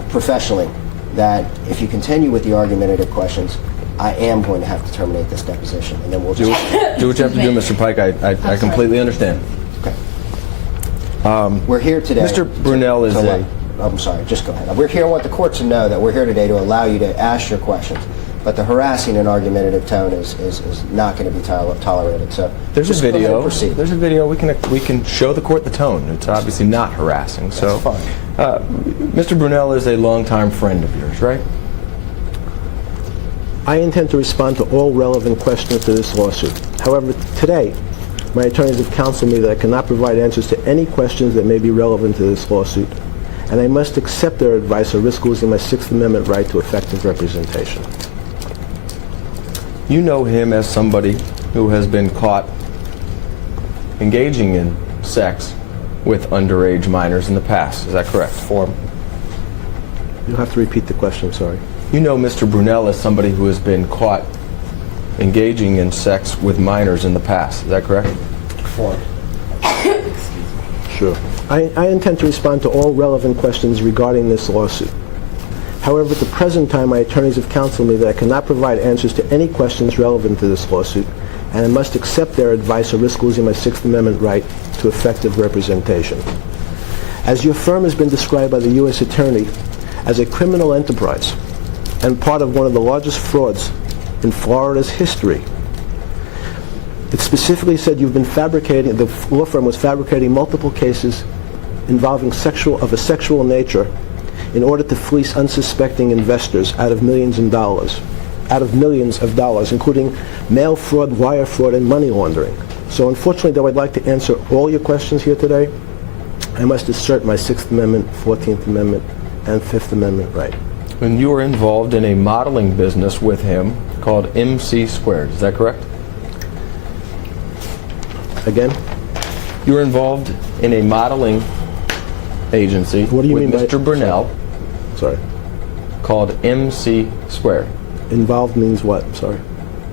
professionally that if you continue with the argumentative questions, I am going to have to terminate this deposition, and then we'll Do just... what you have to do, Mr. Pike. I completely understand. Okay. We're here today... Mr. Brunel is a... I'm sorry, just go ahead. We're here, I want the court to know that we're here today to allow you to ask your questions, but the harassing and argumentative tone is not going to be tolerated. So There's a just go ahead and video. proceed. There's a video. We can show the court the tone. It's obviously not harassing. So, That's fine. Mr. Brunel is a longtime friend of yours, right? I intend to respond to all relevant questions to this lawsuit. However, today, my attorneys have counseled me that I cannot provide answers to any questions that may be relevant to this lawsuit, and I must accept their advice or risk losing my Sixth Amendment right to effective representation. You know him as somebody who has been caught engaging in sex with underage minors in the past. Is that correct? Form. You'll have to repeat the question, sorry. You know Mr. Brunel as somebody who has been caught engaging in sex with minors in the past. Is that correct? Form. Sure. I intend to respond to all relevant questions regarding this lawsuit. However, at the present time, my attorneys have counseled me that I cannot provide answers to any questions relevant to this lawsuit, and I must accept their advice or risk losing my Sixth Amendment right to effective representation. As your firm has been described by the U.S. Attorney as a criminal enterprise and part of one of the largest frauds in Florida's history, it specifically said you've been fabricating, the law firm was fabricating multiple cases involving a sexual nature in order to fleece unsuspecting investors out of millions of dollars, including mail fraud, wire fraud, and money laundering. So unfortunately, though I'd like to answer all your questions here today, I must assert my Sixth Amendment, 14th Amendment, and Fifth Amendment right. And you were involved in a modeling business with him called MC Squared. Is that correct? Again? You were involved in a modeling agency What do you with mean by- Mr. Brunel Sorry. called MC Squared. Involved means what? Sorry.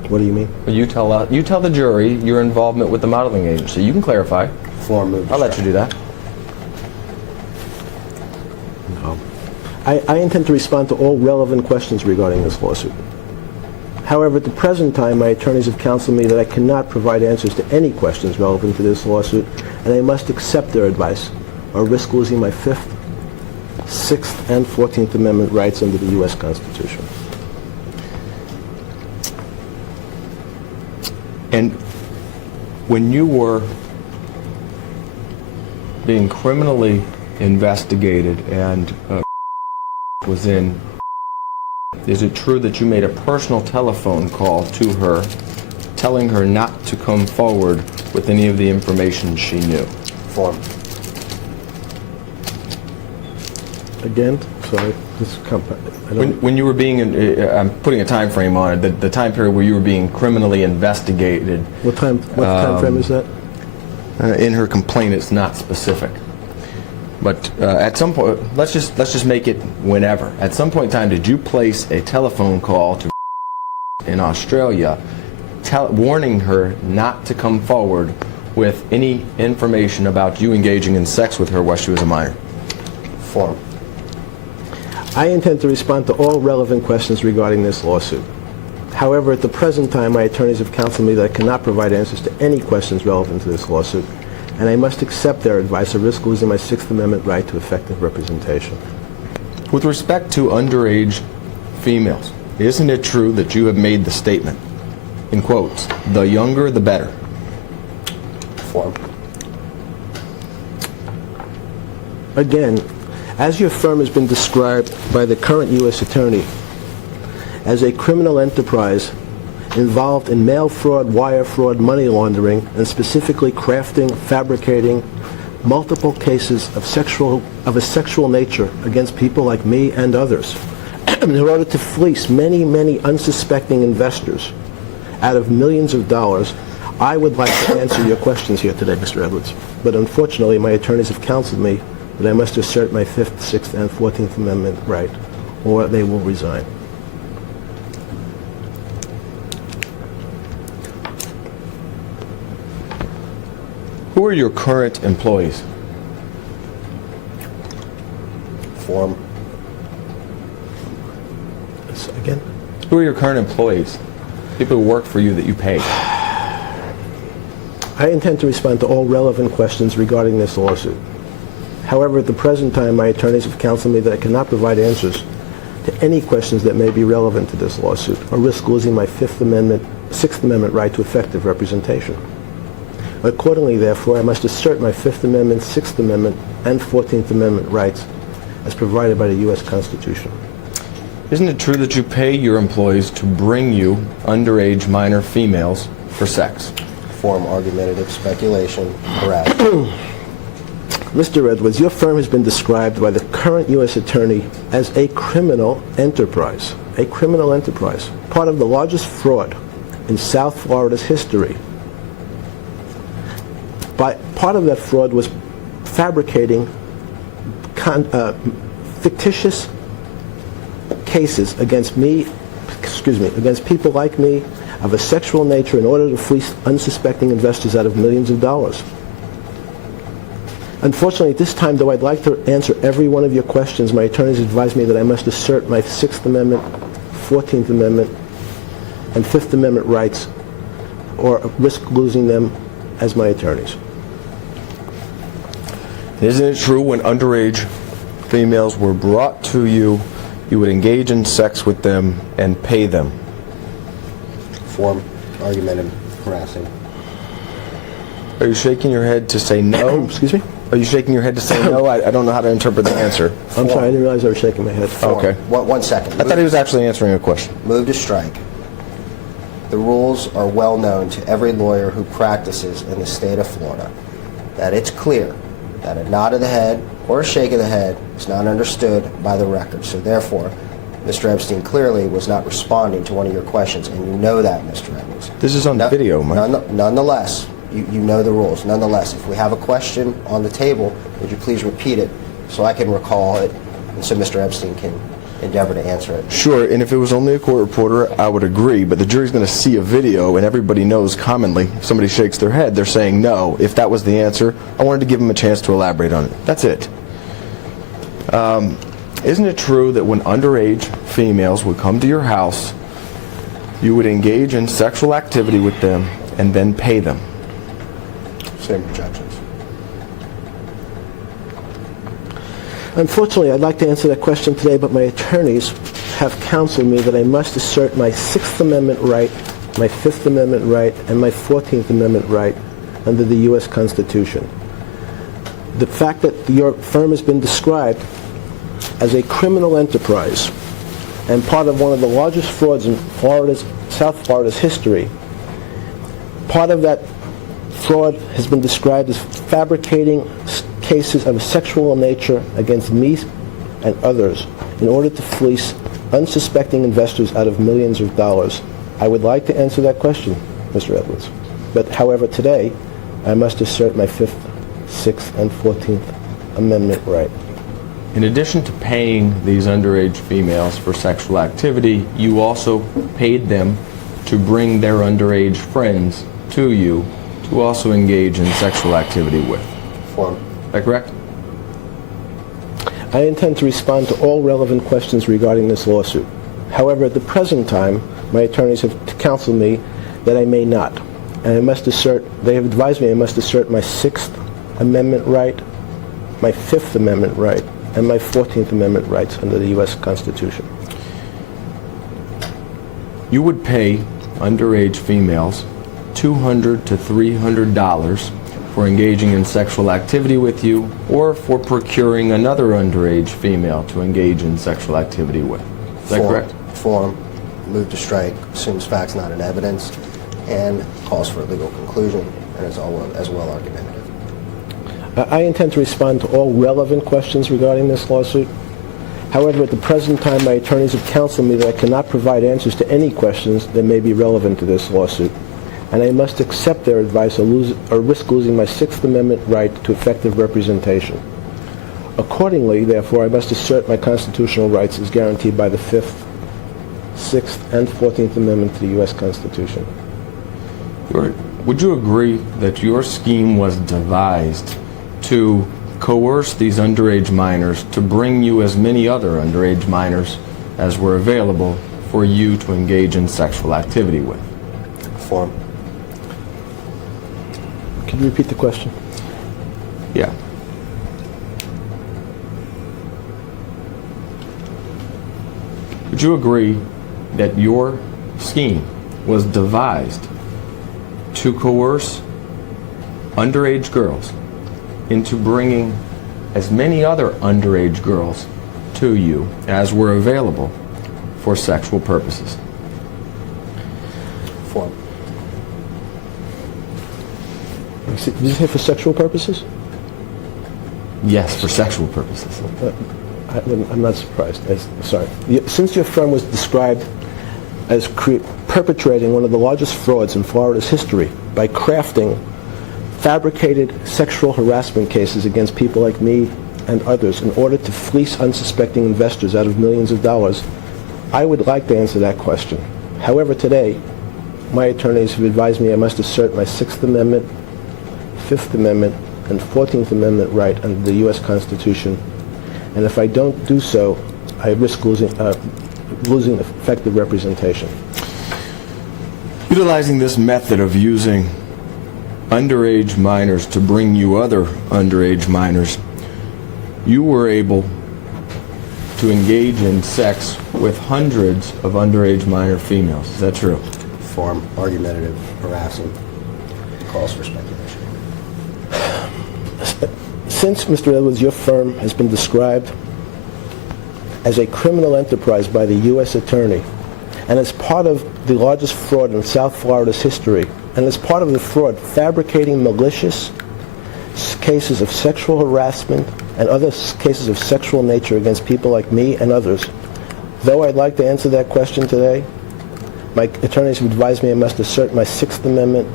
What do you mean? Well, you tell the jury your involvement with the modeling agency. You can clarify. Form, move to I'll let you do that. No. I intend to respond to all relevant questions regarding this lawsuit. However, at the present time, my attorneys have counseled me that I cannot provide answers to any questions relevant to this lawsuit, and I must accept their advice or risk losing my Fifth, Sixth, and 14th Amendment rights under the U.S. Constitution. And when you were being criminally investigated and was in, is it true that you made a personal telephone call to her telling her not to come forward with any of the information she knew? Form. Again? Sorry. When you were being, I'm putting a time frame on it, the time period where you were being criminally investigated. What time frame is that? In her complaint, it's not specific. But at some point, let's just make it whenever. At some point in time, did you place a telephone call to in Australia, warning her not to come forward with any information about you engaging in sex with her while she was a minor? Form. I intend to respond to all relevant questions regarding this lawsuit. However, at the present time, my attorneys have counseled me that I cannot provide answers to any questions relevant to this lawsuit, and I must accept their advice or risk losing my Sixth Amendment right to effective representation. With respect to underage females, isn't it true that you have made the statement, in quotes, the younger the better? Form. Again, as your firm has been described by the current U.S. Attorney as a criminal enterprise involved in mail fraud, wire fraud, money laundering, and specifically crafting, fabricating multiple cases of a sexual nature against people like me and others in order to fleece many, many unsuspecting investors out of millions of dollars, I would like to answer your questions here today, Mr. Edwards. But unfortunately, my attorneys have counseled me that I must assert my 5th, 6th, and 14th Amendment right, or they will resign. Who are your current employees? Form. Again? Who are your current employees? People who work for you that you pay. I intend to respond to all relevant questions regarding this lawsuit. However, at the present time, my attorneys have counseled me that I cannot provide answers to any questions that may be relevant to this lawsuit or risk losing my 5th Amendment, 6th Amendment right to effective representation. Accordingly, therefore, I must assert my 5th Amendment, 6th Amendment, and 14th Amendment rights as provided by the U.S. Constitution. Isn't it true that you pay your employees to bring you underage minor females for sex? Form, argumentative, speculation, harassment. Mr. Edwards, your firm has been described by the current U.S. Attorney as a criminal enterprise. A criminal enterprise. Part of the largest fraud in South Florida's history. Part of that fraud was fabricating fictitious cases against against people like me of a sexual nature in order to fleece unsuspecting investors out of millions of dollars. Unfortunately, at this time, though I'd like to answer every one of your questions, my attorneys advise me that I must assert my 6th Amendment, 14th Amendment, and 5th Amendment rights or risk losing them as my attorneys. Isn't it true when underage females were brought to you, you would engage in sex with them and pay them? Form, argumentative, harassing. Are you shaking your head to say no? Excuse me? Are you shaking your head to say no? I don't know how to interpret the answer. I'm sorry, I didn't realize I was shaking my head. Okay. One second. I thought he was actually answering a question. Move to strike. The rules are well known to every lawyer who practices in the state of Florida, that it's clear that a nod of the head or a shake of the head is not understood by the record. So therefore, Mr. Epstein clearly was not responding to one of your questions, and you know that, Mr. Edwards. This is on video, Mike. Nonetheless, you know the rules. Nonetheless, if we have a question on the table, would you please repeat it so I can recall it and so Mr. Epstein can endeavor to answer it? Sure, and if it was only a court reporter, I would agree, but the jury's going to see a video, and everybody knows commonly, if somebody shakes their head, they're saying no. If that was the answer, I wanted to give them a chance to elaborate on it. That's it. Isn't it true that when underage females would come to your house, you would engage in sexual activity with them and then pay them? Same projections. Unfortunately, I'd like to answer that question today, but my attorneys have counseled me that I must assert my 6th Amendment right, my 5th Amendment right, and my 14th Amendment right under the U.S. Constitution. The fact that your firm has been described as a criminal enterprise and part of one of the largest frauds in South Florida's history, part of that fraud has been described as fabricating cases of a sexual nature against me and others in order to fleece unsuspecting investors out of millions of dollars. I would like to answer that question, Mr. Edwards. But however, today, I must assert my 5th, 6th, and 14th Amendment right. In addition to paying these underage females for sexual activity, you also paid them to bring their underage friends to you to also engage in sexual activity with. Form. Is that correct? I intend to respond to all relevant questions regarding this lawsuit. However, at the present time, my attorneys have counseled me that I may not. And they have advised me I must assert my Sixth Amendment right, my Fifth Amendment right, and my 14th Amendment rights under the U.S. Constitution. You would pay underage females $200 to $300 for engaging in sexual activity with you, or for procuring another underage female to engage in sexual activity with. Is that correct? Form, move to strike, assumes facts not in evidence, and calls for a legal conclusion, and is as well argumentative. I intend to respond to all relevant questions regarding this lawsuit. However, at the present time, my attorneys have counseled me that I cannot provide answers to any questions that may be relevant to this lawsuit, and I must accept their advice or risk losing my Sixth Amendment right to effective representation. Accordingly, therefore, I must assert my constitutional rights as guaranteed by the Fifth, Sixth, and 14th Amendment to the U.S. Constitution. Would you agree that your scheme was devised to coerce these underage minors to bring you as many other underage minors as were available for you to engage in sexual activity with? Form. Can you repeat the question? Yeah. Would you agree that your scheme was devised to coerce underage girls into bringing as many other underage girls to you as were available for sexual purposes? Form. Did you say for sexual purposes? Yes, for sexual purposes. I'm not surprised. Sorry. Since your firm was described as perpetrating one of the largest frauds in Florida's history by crafting fabricated sexual harassment cases against people like me and others in order to fleece unsuspecting investors out of millions of dollars, I would like to answer that question. However, today, my attorneys have advised me I must assert my Sixth Amendment, Fifth Amendment, and 14th Amendment right under the U.S. Constitution, and if I don't do so, I risk losing effective representation. Utilizing this method of using underage minors to bring you other underage minors, you were able to engage in sex with hundreds of underage minor females. Is that true? Form, argumentative, harassing, calls for speculation. Since, Mr. Edwards, your firm has been described as a criminal enterprise by the U.S. Attorney, and as part of the largest fraud in South Florida's history, and as part of the fraud fabricating malicious cases of sexual harassment and other cases of sexual nature against people like me and others, though I'd like to answer that question today, my attorneys have advised me I must assert my Sixth Amendment,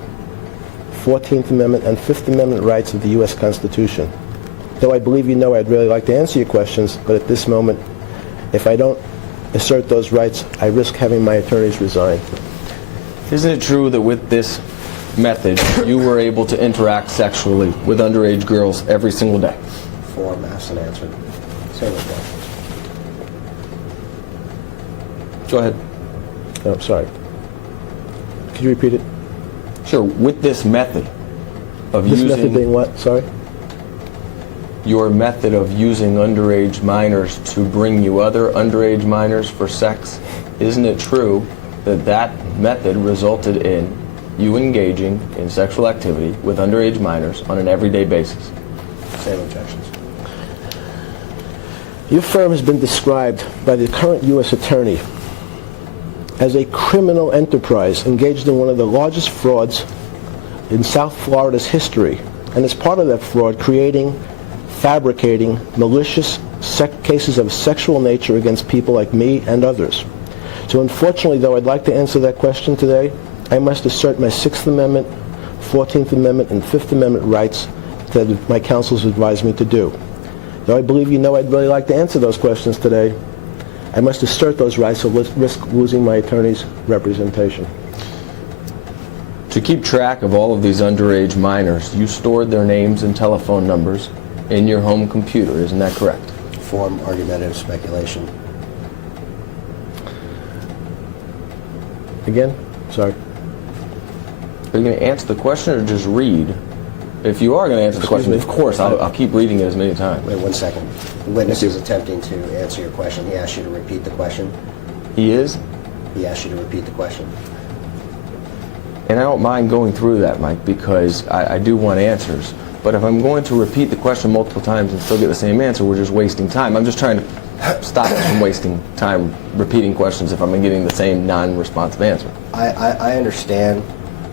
14th Amendment, and Fifth Amendment rights of the U.S. Constitution. Though I believe you know I'd really like to answer your questions, but at this moment, if I don't assert those rights, I risk having my attorneys resign. Isn't it true that with this method, you were able to interact sexually with underage girls every single day? Form, asked and answered. Same as well. Go ahead. Oh, I'm sorry. Could you repeat it? Sure. With this method of This using... method being what? Sorry? Your method of using underage minors to bring you other underage minors for sex, isn't it true that that method resulted in you engaging in sexual activity with underage minors on an everyday basis? Same objections. Your firm has been described by the current U.S. Attorney as a criminal enterprise engaged in one of the largest frauds in South Florida's history, and as part of that fraud, fabricating malicious cases of sexual nature against people like me and others. So unfortunately, though I'd like to answer that question today, I must assert my Sixth Amendment, 14th Amendment, and Fifth Amendment rights that my counsels advised me to do. Though I believe you know I'd really like to answer those questions today, I must assert those rights or risk losing my attorney's representation. To keep track of all of these underage minors, you stored their names and telephone numbers in your home computer, isn't that correct? form argumentative speculation. Again? Sorry. Are you going to answer the question or just read? If you are going to answer the question, me? of course, I'll keep reading it as many times. Wait 1 second. The witness is attempting to answer your question. He asked you to repeat the question. He is? He asked you to repeat the question. And I don't mind going through that, Mike, because I do want answers. But if I'm going to repeat the question multiple times and still get the same answer, we're just wasting time. I'm just trying to stop us from wasting time repeating questions if I'm getting the same non-responsive answer. I understand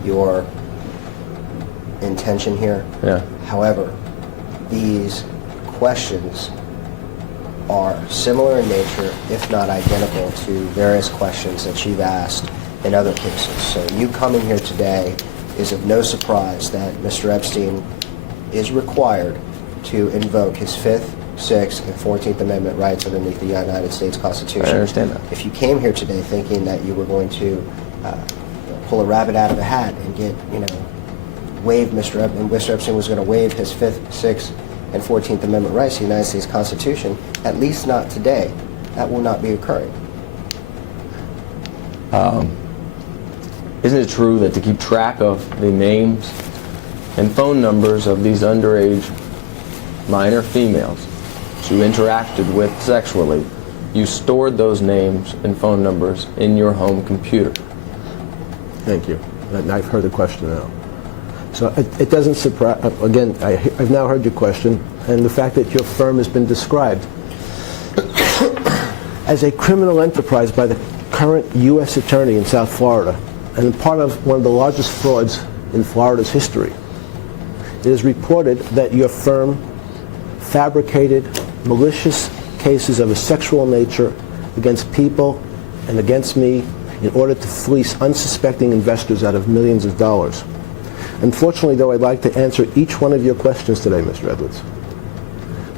your intention here. Yeah. However, these questions are similar in nature, if not identical, to various questions that you've asked in other cases. So you coming here today is of no surprise that Mr. Epstein is required to invoke his 5th, 6th, and 14th Amendment rights underneath the United States Constitution. I understand that. If you came here today thinking that you were going to pull a rabbit out of a hat and get, waive Mr. Epstein was going to waive his 5th, 6th, and 14th Amendment rights to the United States Constitution, at least not today, that will not be occurring. Isn't it true that to keep track of the names and phone numbers of these underage minor females you interacted with sexually, you stored those names and phone numbers in your home computer? Thank you. I've heard the question now. So it doesn't surprise, again, I've now heard your question, and the fact that your firm has been described as a criminal enterprise by the current U.S. Attorney in South Florida, and part of one of the largest frauds in Florida's history. It is reported that your firm fabricated malicious cases of a sexual nature against people and against me in order to fleece unsuspecting investors out of millions of dollars. Unfortunately, though, I'd like to answer each one of your questions today, Mr. Edwards.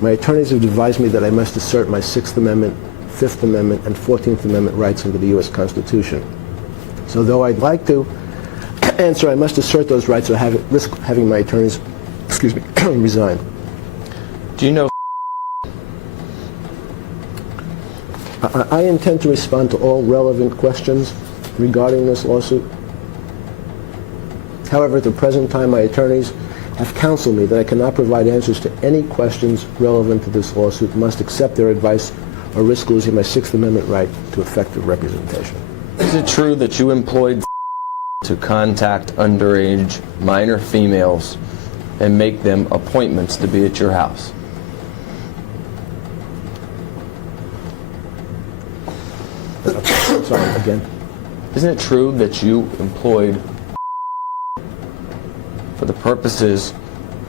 My attorneys have advised me that I must assert my 6th Amendment, 5th Amendment, and 14th Amendment rights under the U.S. Constitution. So though I'd like to answer, I must assert those rights or risk having my attorneys, resign. Do you know I intend to respond to all relevant questions regarding this lawsuit. However, at the present time, my attorneys have counseled me that I cannot provide answers to any questions relevant to this lawsuit and must accept their advice or risk losing my 6th Amendment right to effective representation. Is it true that you employed to contact underage minor females and make them appointments to be at your house? Sorry, again. Isn't it true that you employed for the purposes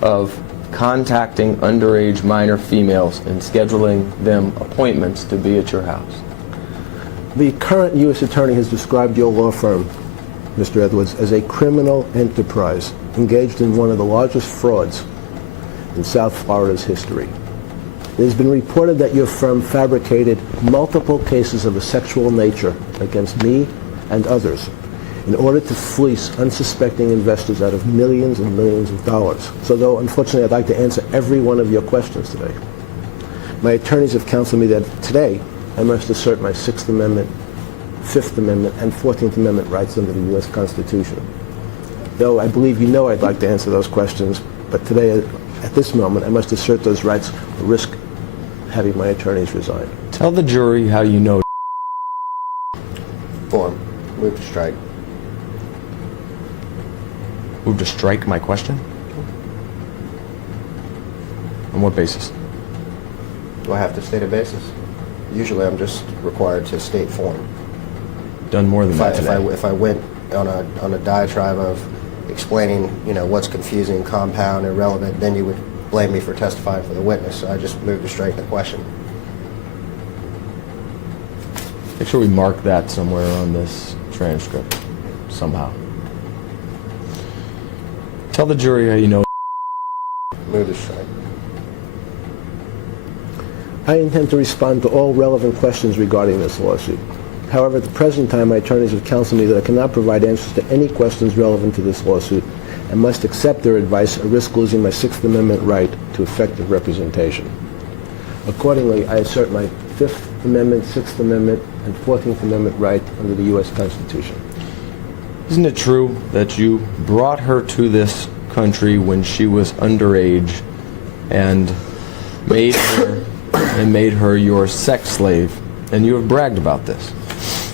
of contacting underage minor females and scheduling them appointments to be at your house? The current U.S. Attorney has described your law firm, Mr. Edwards, as a criminal enterprise engaged in one of the largest frauds in South Florida's history. It has been reported that your firm fabricated multiple cases of a sexual nature against me and others in order to fleece unsuspecting investors out of millions and millions of dollars. So though, unfortunately, I'd like to answer every one of your questions today, my attorneys have counseled me that today I must assert my 6th Amendment, 5th Amendment, and 14th Amendment rights under the U.S. Constitution. Though I believe you know I'd like to answer those questions, but today, at this moment, I must assert those rights or risk having my attorneys resign. Tell the jury how you know. Form. Move to strike. Move to strike my question? On what basis? Do I have to state a basis? Usually I'm just required to state form. Done more than that today. If I went on a diatribe of explaining, what's confusing, compound, irrelevant, then you would blame me for testifying for the witness. So I just moved to strike the question. Make sure we mark that somewhere on this transcript, somehow. Tell the jury how you know. Move to strike. I intend to respond to all relevant questions regarding this lawsuit. However, at the present time, my attorneys have counseled me that I cannot provide answers to any questions relevant to this lawsuit and must accept their advice or risk losing my 6th Amendment right to effective representation. Accordingly, I assert my Fifth Amendment, Sixth Amendment, and 14th Amendment right under the U.S. Constitution. Isn't it true that you brought her to this country when she was underage and made her your sex slave? And you have bragged about this.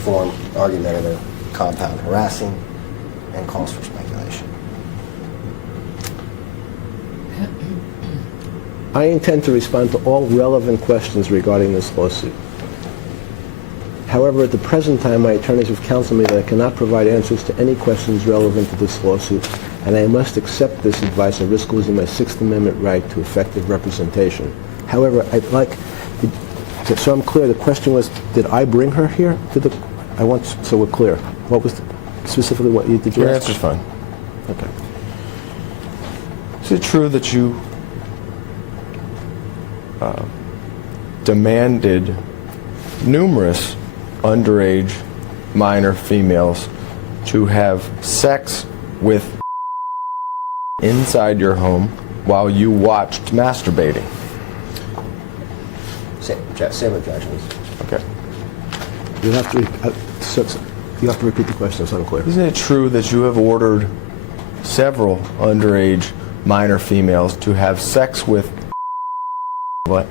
Form, argumentative, compound, harassing, and calls for speculation. I intend to respond to all relevant questions regarding this lawsuit. However, at the present time, my attorneys have counseled me that I cannot provide answers to any questions relevant to this lawsuit, and I must accept this advice and risk losing my Sixth Amendment right to effective representation. However, I'd like, so I'm clear, the question was, did I bring her here to the, so we're clear. What was specifically what you did? Your answer's fine. Okay. Is it true that you demanded numerous underage minor females to have sex with inside your home while you watched masturbating? Same objections. Okay. You have to repeat the question, it's unclear. Isn't it true that you have ordered several underage minor females to have sex with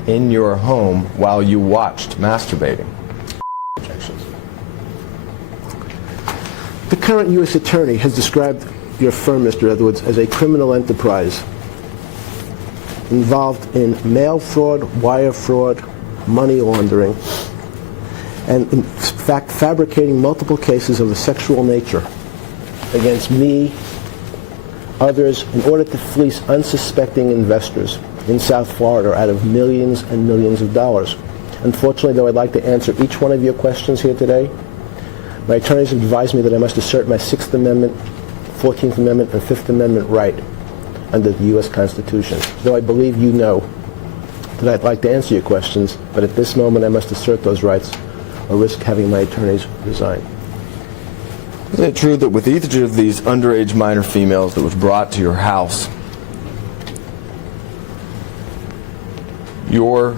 in your home while you watched masturbating? Objections. The current U.S. Attorney has described your firm, Mr. Edwards, as a criminal enterprise involved in mail fraud, wire fraud, money laundering, and in fact fabricating multiple cases of a sexual nature against me, others, in order to fleece unsuspecting investors in South Florida out of millions and millions of dollars. Unfortunately, though, I'd like to answer each one of your questions here today. My attorneys have advised me that I must assert my Sixth Amendment, 14th Amendment, and Fifth Amendment right under the U.S. Constitution. Though I believe you know that I'd like to answer your questions, but at this moment I must assert those rights or risk having my attorneys resign. Is it true that with each of these underage minor females that was brought to your house, your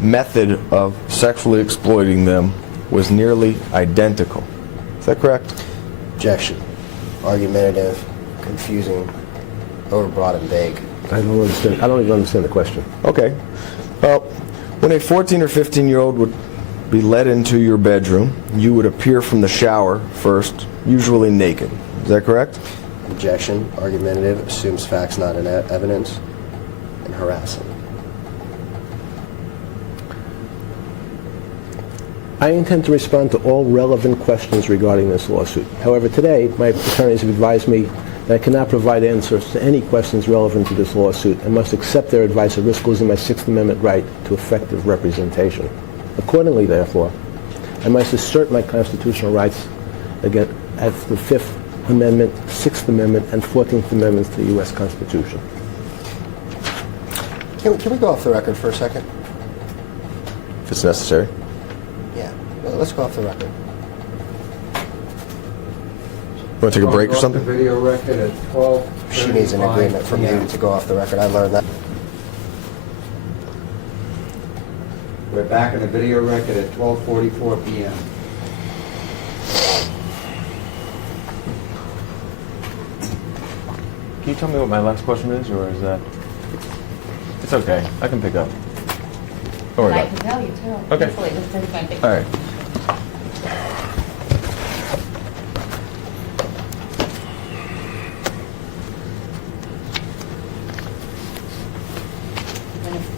method of sexually exploiting them was nearly identical? Is that correct? Objection. Argumentative, confusing, overbroad, and vague. I don't understand. I don't even understand the question. Okay. Well, when a 14 or 15-year-old would be led into your bedroom, you would appear from the shower first, usually naked. Is that correct? Objection. Argumentative, assumes facts not in evidence, and harassing. I intend to respond to all relevant questions regarding this lawsuit. However, today, my attorneys have advised me that I cannot provide answers to any questions relevant to this lawsuit and must accept their advice at risk losing my Sixth Amendment right to effective representation. Accordingly, therefore, I must assert my constitutional rights against the Fifth Amendment, Sixth Amendment, and 14th Amendments to the U.S. Constitution. Can we go off the record for a second? If it's necessary. Yeah. Well, let's go off the record. Want to take a break or something? The video record at 12:35 She needs an agreement from you to go off the record. I learned that. We're back in the video record at 12:44 p.m. Can you tell me what my last question is, or is that... It's okay. I can pick up. Don't worry I about can it. tell you too. Okay. Hopefully, this is going to take. All right.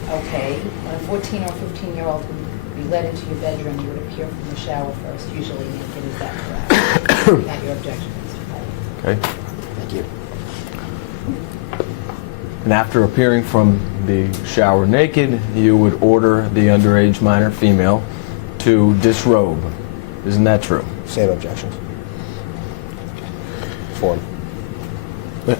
Okay, when a 14 or 15-year-old would be led into your bedroom, you would appear from the shower first, usually naked. Is that correct? Not your objection, Mr. Kelly. Okay. Thank you. And after appearing from the shower naked, you would order the underage minor female to disrobe. Isn't that true? Same objections. Form.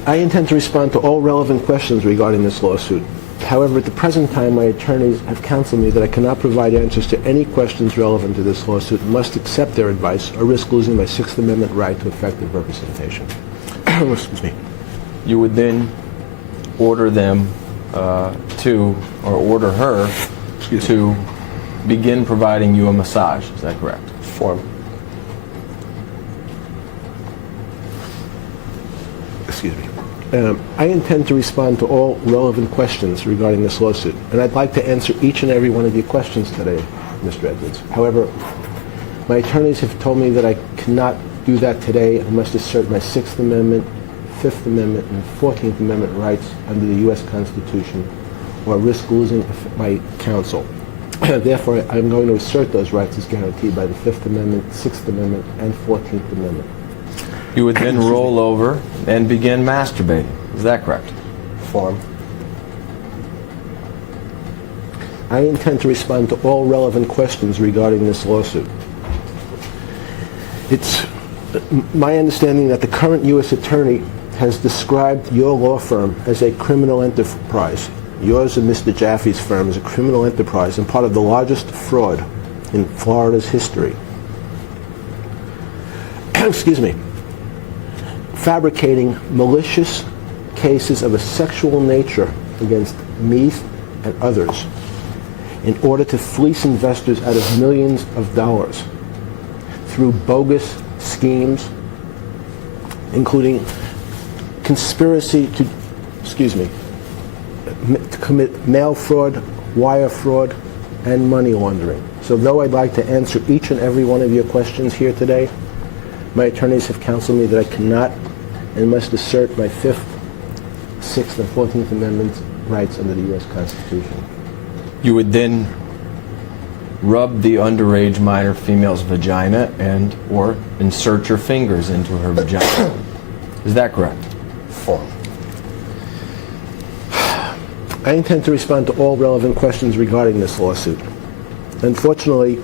I intend to respond to all relevant questions regarding this lawsuit. However, at the present time, my attorneys have counseled me that I cannot provide answers to any questions relevant to this lawsuit and must accept their advice or risk losing my Sixth Amendment right to effective representation. Excuse me. You would then order them order her to begin providing you a massage. Is that correct? Form. Excuse me. I intend to respond to all relevant questions regarding this lawsuit, and I'd like to answer each and every one of your questions today, Mr. Edwards. However, my attorneys have told me that I cannot do that today. I must assert my Sixth Amendment, Fifth Amendment, and 14th Amendment rights under the U.S. Constitution, or risk losing my counsel. Therefore, I'm going to assert those rights as guaranteed by the Fifth Amendment, Sixth Amendment, and 14th Amendment. You would then roll over and begin masturbating. Is that correct? Form. I intend to respond to all relevant questions regarding this lawsuit. It's my understanding that the current U.S. Attorney has described your law firm as a criminal enterprise. Yours and Mr. Jaffe's firm is a criminal enterprise and part of the largest fraud in Florida's history. Excuse me. Fabricating malicious cases of a sexual nature against me and others in order to fleece investors out of millions of dollars through bogus schemes, including conspiracy to, to commit mail fraud, wire fraud, and money laundering. So though I'd like to answer each and every one of your questions here today, my attorneys have counseled me that I cannot and must assert my Fifth, Sixth, and 14th Amendment rights under the U.S. Constitution. You would then rub the underage minor female's vagina and or insert your fingers into her vagina. Is that correct? Form. I intend to respond to all relevant questions regarding this lawsuit. Unfortunately,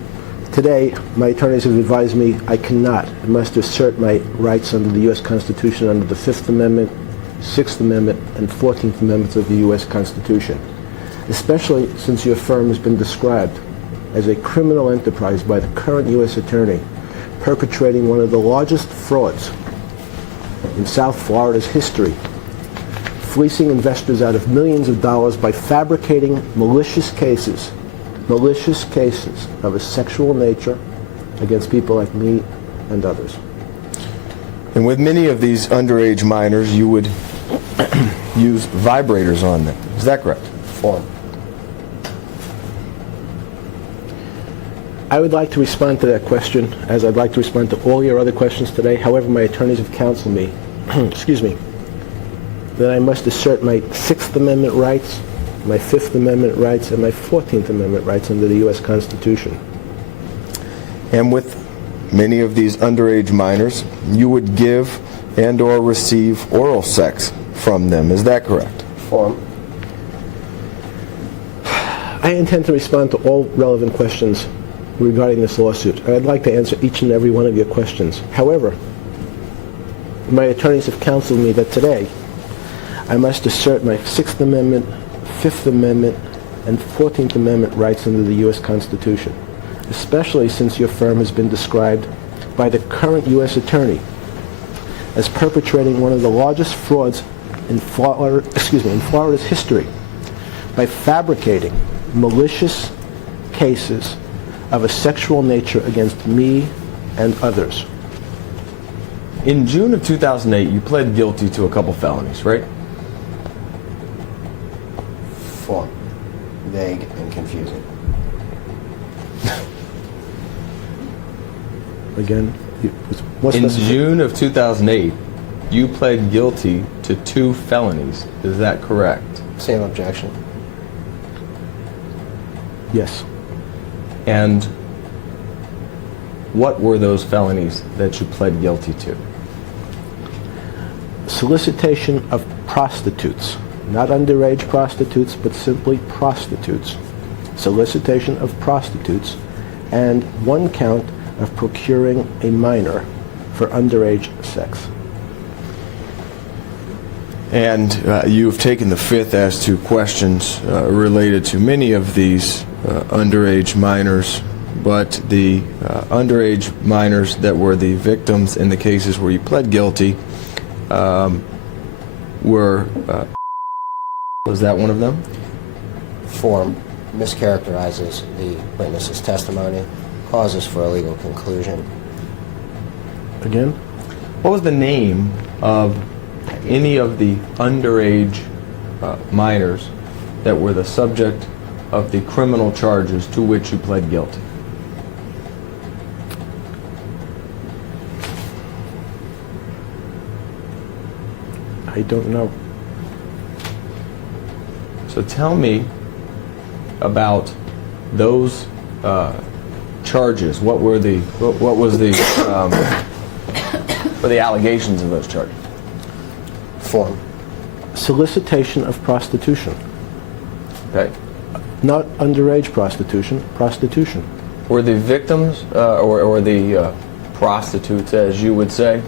today, my attorneys have advised me I cannot and must assert my rights under the U.S. Constitution under the Fifth Amendment, Sixth Amendment, and 14th Amendments of the U.S. Constitution, especially since your firm has been described as a criminal enterprise by the current U.S. Attorney, perpetrating one of the largest frauds in South Florida's history, fleecing investors out of millions of dollars by fabricating malicious cases of a sexual nature against people like me and others. And with many of these underage minors, you would use vibrators on them. Is that correct? Form. I would like to respond to that question, as I'd like to respond to all your other questions today. However, my attorneys have counseled me, that I must assert my Sixth Amendment rights, my Fifth Amendment rights, and my 14th Amendment rights under the U.S. Constitution. And with many of these underage minors, you would give and or receive oral sex from them. Is that correct? Form. I intend to respond to all relevant questions regarding this lawsuit, and I'd like to answer each and every one of your questions. However, my attorneys have counseled me that today I must assert my Sixth Amendment, Fifth Amendment, and 14th Amendment rights under the U.S. Constitution, especially since your firm has been described by the current U.S. Attorney as perpetrating one of the largest frauds in Florida's history by fabricating malicious cases of a sexual nature against me and others. In June of 2008, you pled guilty to a couple felonies, right? Form. Vague and confusing. Again, what's In necessary? June of 2008, you pled guilty to 2 felonies. Is that correct? Same objection. Yes. And what were those felonies that you pled guilty to? Solicitation of prostitutes, not underage prostitutes, but simply prostitutes. Solicitation of prostitutes, and 1 count of procuring a minor for underage sex. And you've taken the Fifth as to questions related to many of these underage minors, but the underage minors that were the victims in the cases where you pled guilty were, was that one of them? Form. mischaracterizes the witness's testimony, causes for a legal conclusion. Again? What was the name of any of the underage minors that were the subject of the criminal charges to which you pled guilty? I don't know. So tell me about those charges. What was the allegations of those charges? Form. Solicitation of prostitution. Okay. Not underage prostitution, prostitution. Were the victims or the prostitutes, as you would say,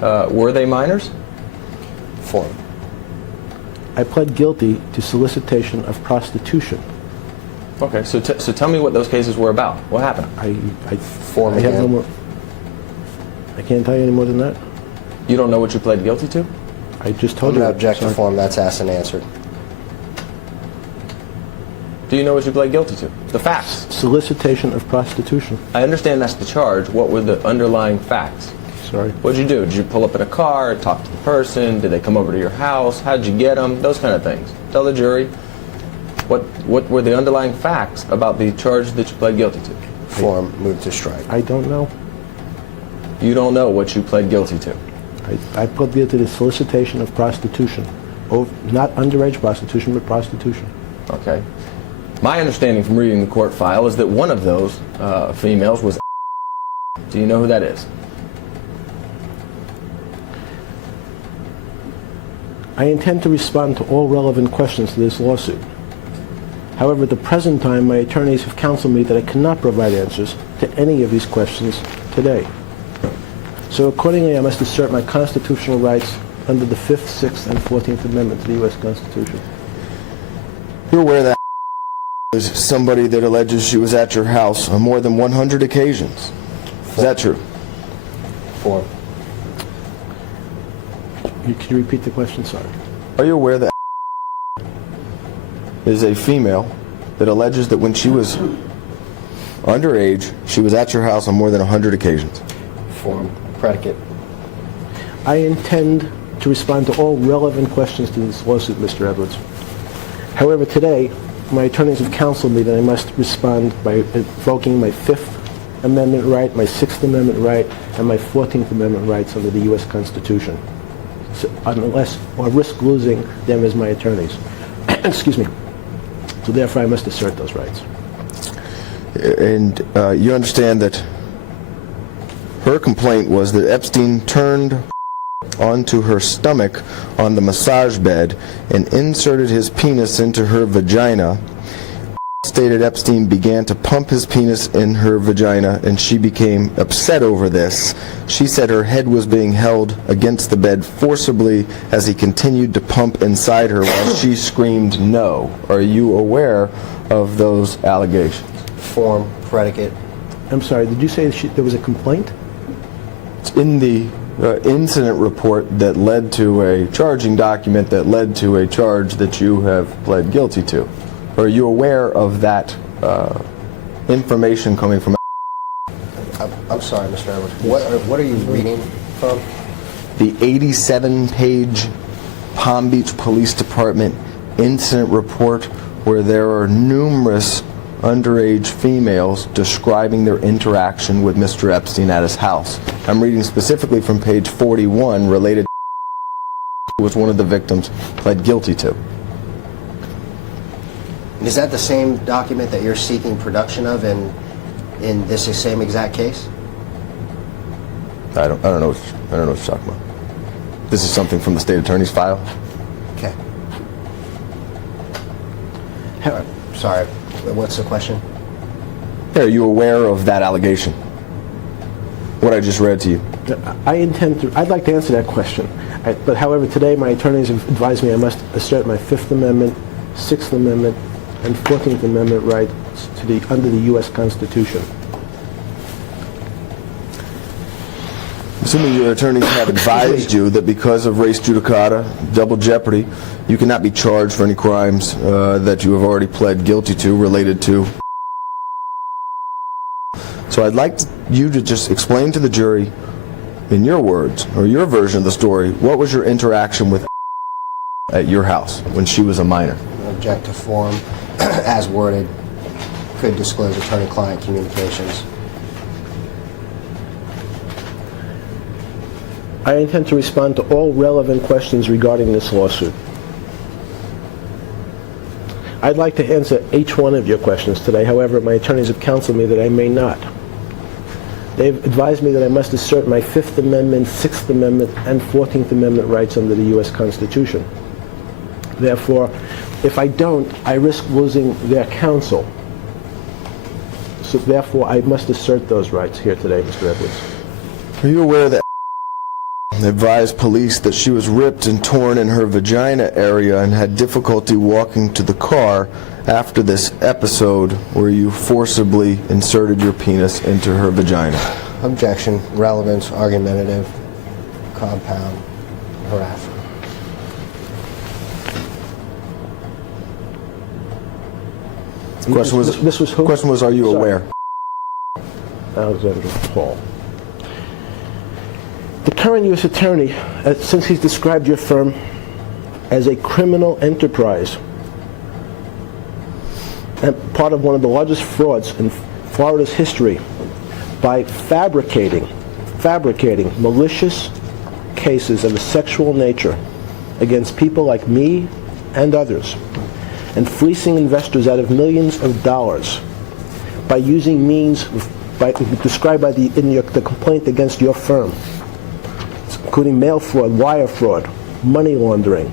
were they minors? Form. I pled guilty to solicitation of prostitution. Okay, so tell me what those cases were about. What happened? Form I have no again. more. I can't tell you any more than that. You don't know what you pled guilty to? I just I'm told going you. to object to Sorry. form. That's asked and answered. Do you know what you pled guilty to? The facts. Solicitation of prostitution. I understand that's the charge. What were the underlying facts? Sorry. What'd you do? Did you pull up in a car, talk to the person? Did they come over to your house? How'd you get them? Those kind of things. Tell the jury what were the underlying facts about the charge that you pled guilty to. Form. Move to strike. I don't know. You don't know what you pled guilty to. I pled guilty to solicitation of prostitution. Not underage prostitution, but prostitution. Okay. My understanding from reading the court file is that one of those females was. Do you know who that is? I intend to respond to all relevant questions to this lawsuit. However, at the present time, my attorneys have counseled me that I cannot provide answers to any of these questions today. So accordingly, I must assert my constitutional rights under the 5th, 6th, and 14th Amendment to the U.S. Constitution. You're aware that is somebody that alleges she was at your house on more than 100 occasions. Is that true? Form. Could you repeat the question? Sorry. Are you aware that is a female that alleges that when she was underage, she was at your house on more than 100 occasions? Form. Predicate. I intend to respond to all relevant questions to this lawsuit, Mr. Edwards. However, today, my attorneys have counseled me that I must respond by invoking my 5th Amendment right, my 6th Amendment right, and my 14th Amendment rights under the U.S. Constitution, so, unless or risk losing them as my attorneys. Excuse me. So therefore, I must assert those rights. And you understand that her complaint was that Epstein turned onto her stomach on the massage bed and inserted his penis into her vagina. Stated Epstein began to pump his penis in her vagina and she became upset over this. She said her head was being held against the bed forcibly as he continued to pump inside her while she screamed no. Are you aware of those allegations? Form. Predicate. I'm sorry, did you say there was a complaint? It's in the incident report that led to a charging document that led to a charge that you have pled guilty to. Are you aware of that information coming from? I'm sorry, Mr. Edwards. What are you reading from? The 87-page Palm Beach Police Department incident report where there are numerous underage females describing their interaction with Mr. Epstein at his house. I'm reading specifically from page 41 related to who was one of the victims pled guilty to. Is that the same document that you're seeking production of in this same exact case? I don't know what you're talking about. This is something from the state attorney's file. Okay. Sorry. What's the question? Are you aware of that allegation? What I just read to you. I'd like to answer that question. But however, today my attorneys have advised me I must assert my 5th Amendment, 6th Amendment, and 14th Amendment rights under the U.S. Constitution. Mr. Assuming your attorneys have advised you that because of res judicata, double jeopardy, you cannot be charged for any crimes that you have already pled guilty to related to. So I'd like you to just explain to the jury, in your words, or your version of the story, what was your interaction with at your house when she was a minor? Object to form, as worded, could disclose attorney-client communications. I intend to respond to all relevant questions regarding this lawsuit. I'd like to answer each one of your questions today. However, my attorneys have counseled me that I may not. They've advised me that I must assert my Fifth Amendment, Sixth Amendment, and 14th Amendment rights under the U.S. Constitution. Therefore, if I don't, I risk losing their counsel. So therefore, I must assert those rights here today, Mr. Edwards. Are you aware that advised police that she was ripped and torn in her vagina area and had difficulty walking to the car after this episode where you forcibly inserted your penis into her vagina? Objection, relevance, argumentative, compound, harassment. The question was, This was who? question was, are you Sorry. aware? Alexander Paul. The current U.S. Attorney, since he's described your firm as a criminal enterprise and part of one of the largest frauds in Florida's history by fabricating malicious cases of a sexual nature against people like me and others, and fleecing investors out of millions of dollars by using means described in the complaint against your firm, including mail fraud, wire fraud, money laundering.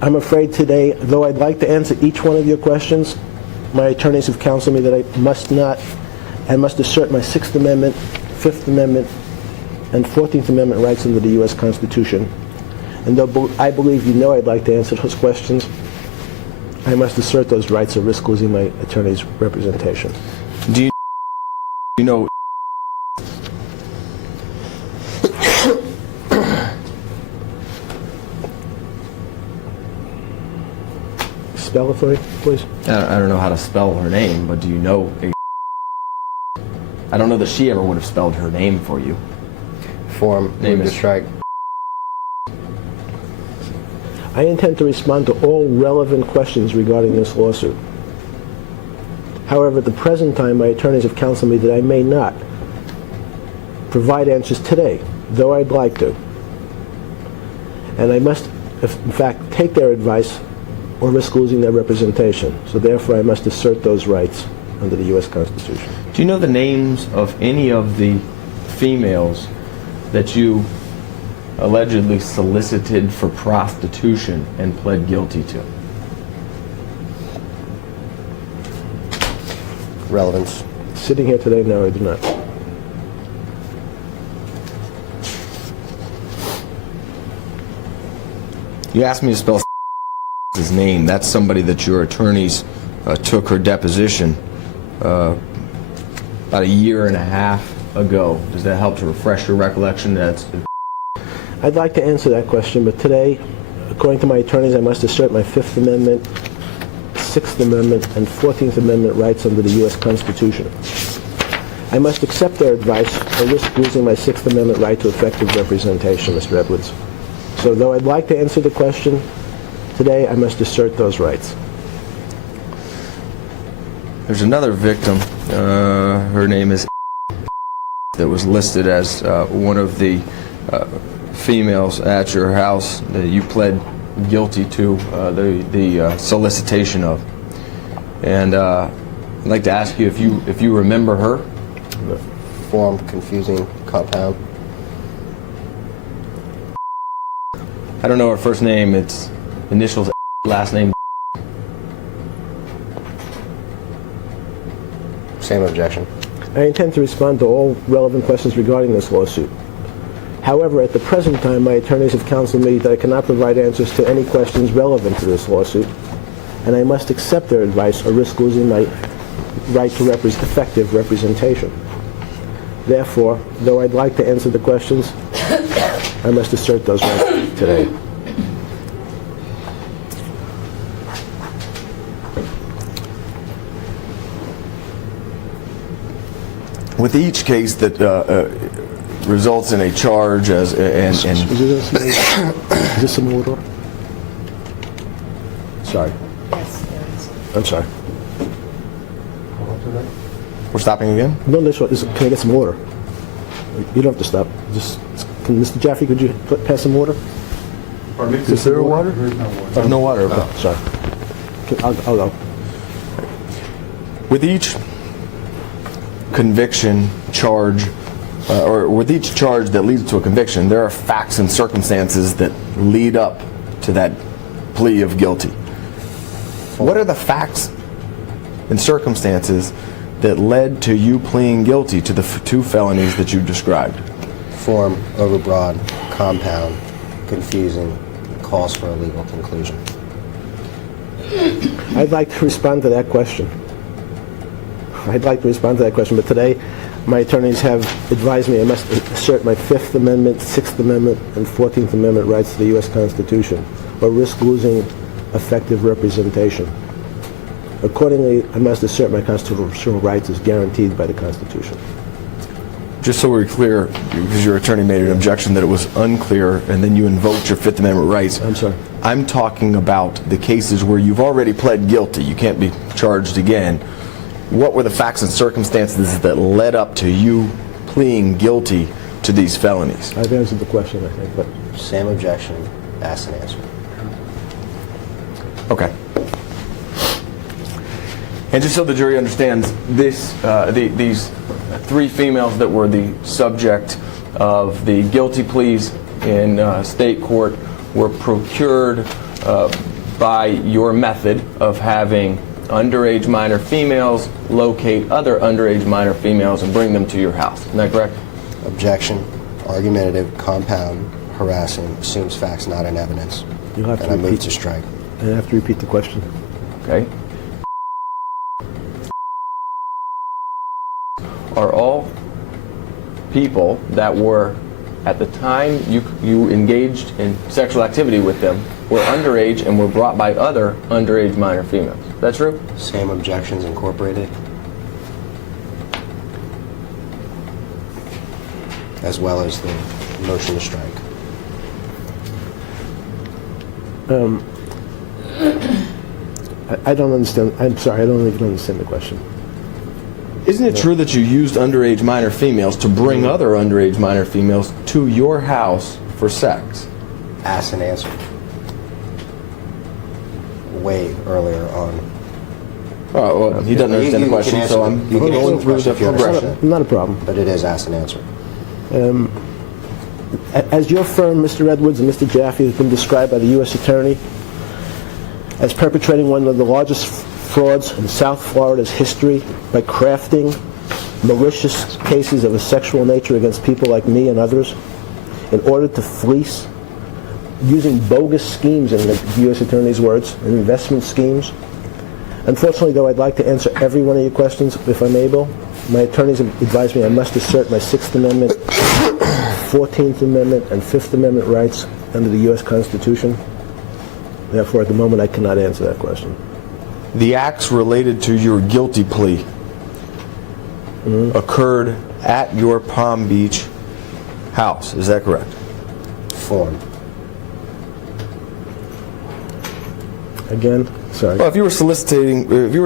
I'm afraid today, though I'd like to answer each one of your questions, my attorneys have counseled me that I must not. I must assert my Sixth Amendment, Fifth Amendment, and 14th Amendment rights under the U.S. Constitution. And though I believe you know I'd like to answer those questions, I must assert those rights or risk losing my attorney's representation. Do you know? Spell it for me, please. I don't know how to spell her name, but do you know? I don't know that she ever would have spelled her name for you. Form, Name move is- to strike. I intend to respond to all relevant questions regarding this lawsuit. However, at the present time, my attorneys have counseled me that I may not provide answers today, though I'd like to. And I must, in fact, take their advice or risk losing their representation. So therefore, I must assert those rights under the U.S. Constitution. Do you know the names of any of the females that you allegedly solicited for prostitution and pled guilty to? Relevance. Sitting here today, no, I do not. You asked me to spell his name. That's somebody that your attorneys took her deposition about a year and a half ago. Does that help to refresh your recollection? That's I'd like to answer that question, but today, according to my attorneys, I must assert my Fifth Amendment, Sixth Amendment, and 14th Amendment rights under the U.S. Constitution. I must accept their advice or risk losing my Sixth Amendment right to effective representation, Mr. Edwards. So though I'd like to answer the question, today I must assert those rights. There's another victim. Her name is that was listed as one of the females at your house that you pled guilty to the solicitation of. And I'd like to ask you if you remember her. Form, confusing, compound. I don't know her first name. It's initials, last name. Same objection. I intend to respond to all relevant questions regarding this lawsuit. However, at the present time, my attorneys have counseled me that I cannot provide answers to any questions relevant to this lawsuit, and I must accept their advice or risk losing my right to effective representation. Therefore, though I'd like to answer the questions, I must assert those rights today. With each case that results in a charge as Is this some order? Sorry. Yes, there is. I'm sorry. we're stopping again? No, that's what. Can I get some water? You don't have to stop. Just, Mr. Jaffe, could you pass some water? Is there water? There's no water. Oh, sorry. I'll go. With each conviction charge, or with each charge that leads to a conviction, there are facts and circumstances that lead up to that plea of guilty. What are the facts and circumstances that led to you pleading guilty to the two felonies that you described? Form, overbroad, compound, confusing, calls for a legal conclusion. I'd like to respond to that question. But today my attorneys have advised me I must assert my Fifth Amendment, Sixth Amendment, and 14th Amendment rights to the U.S. Constitution, or risk losing effective representation. Accordingly, I must assert my constitutional rights as guaranteed by the Constitution. Just so we're clear, because your attorney made an objection that it was unclear, and then you invoked your Fifth Amendment rights. I'm sorry. I'm talking about the cases where you've already pled guilty. You can't be charged again. What were the facts and circumstances that led up to you pleading guilty to these felonies? I've answered the question, I think, but Same objection, asked and answered. Okay. And just so the jury understands, these three females that were the subject of the guilty pleas in state court were procured by your method of having underage minor females locate other underage minor females and bring them to your house. Isn't that correct? Objection, argumentative, compound, harassing, assumes facts not in evidence. you'll have And to I move repeat. to strike. I have to repeat the question. Okay. Are all people that were, at the time you engaged in sexual activity with them, were underage and were brought by other underage minor females? Is that true? Same objections incorporated, as well as the motion to strike. I don't understand. I'm sorry, I don't even understand the question. Isn't it true that you used underage minor females to bring other underage minor females to your house for sex? Asked and answered. Way earlier on. Oh, well, he doesn't understand the You can question, answer so the- I'm you can answer going the through the question if you understand. progression. Not a problem. But it is asked and answered. As your firm, Mr. Edwards and Mr. Jaffe, has been described by the U.S. Attorney as perpetrating one of the largest frauds in South Florida's history by crafting malicious cases of a sexual nature against people like me and others in order to fleece, using bogus schemes, in the U.S. Attorney's words, and investment schemes. Unfortunately, though, I'd like to answer every one of your questions if I'm able. My attorneys have advised me I must assert my Sixth Amendment, 14th Amendment, and Fifth Amendment rights under the U.S. Constitution. Therefore, at the moment, I cannot answer that question. The acts related to your guilty plea occurred at your Palm Beach house. Is that correct? Form. Again, sorry. Well, if you were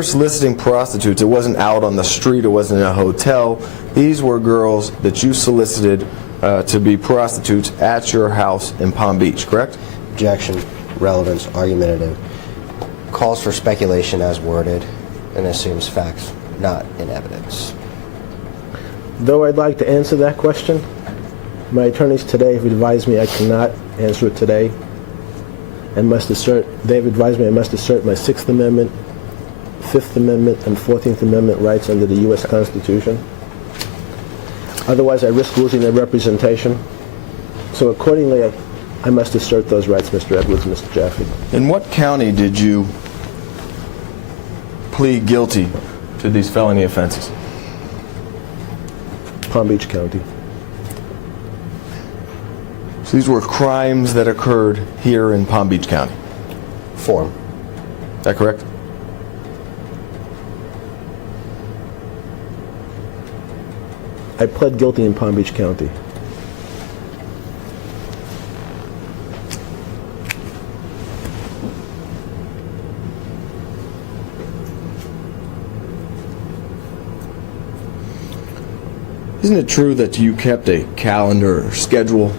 soliciting prostitutes, it wasn't out on the street, it wasn't in a hotel. These were girls that you solicited to be prostitutes at your house in Palm Beach, correct? Objection, relevance, argumentative. Calls for speculation as worded and assumes facts not in evidence. Though I'd like to answer that question, my attorneys today have advised me I cannot answer it today, and they've advised me I must assert my Sixth Amendment, Fifth Amendment, and 14th Amendment rights under the U.S. Constitution. Otherwise, I risk losing their representation. So accordingly, I must assert those rights, Mr. Edwards and Mr. Jaffe. In what county did you plead guilty to these felony offenses? Palm Beach County. So these were crimes that occurred here in Palm Beach County. Form. Is that correct? I pled guilty in Palm Beach County. Isn't it true that you kept a calendar or schedule?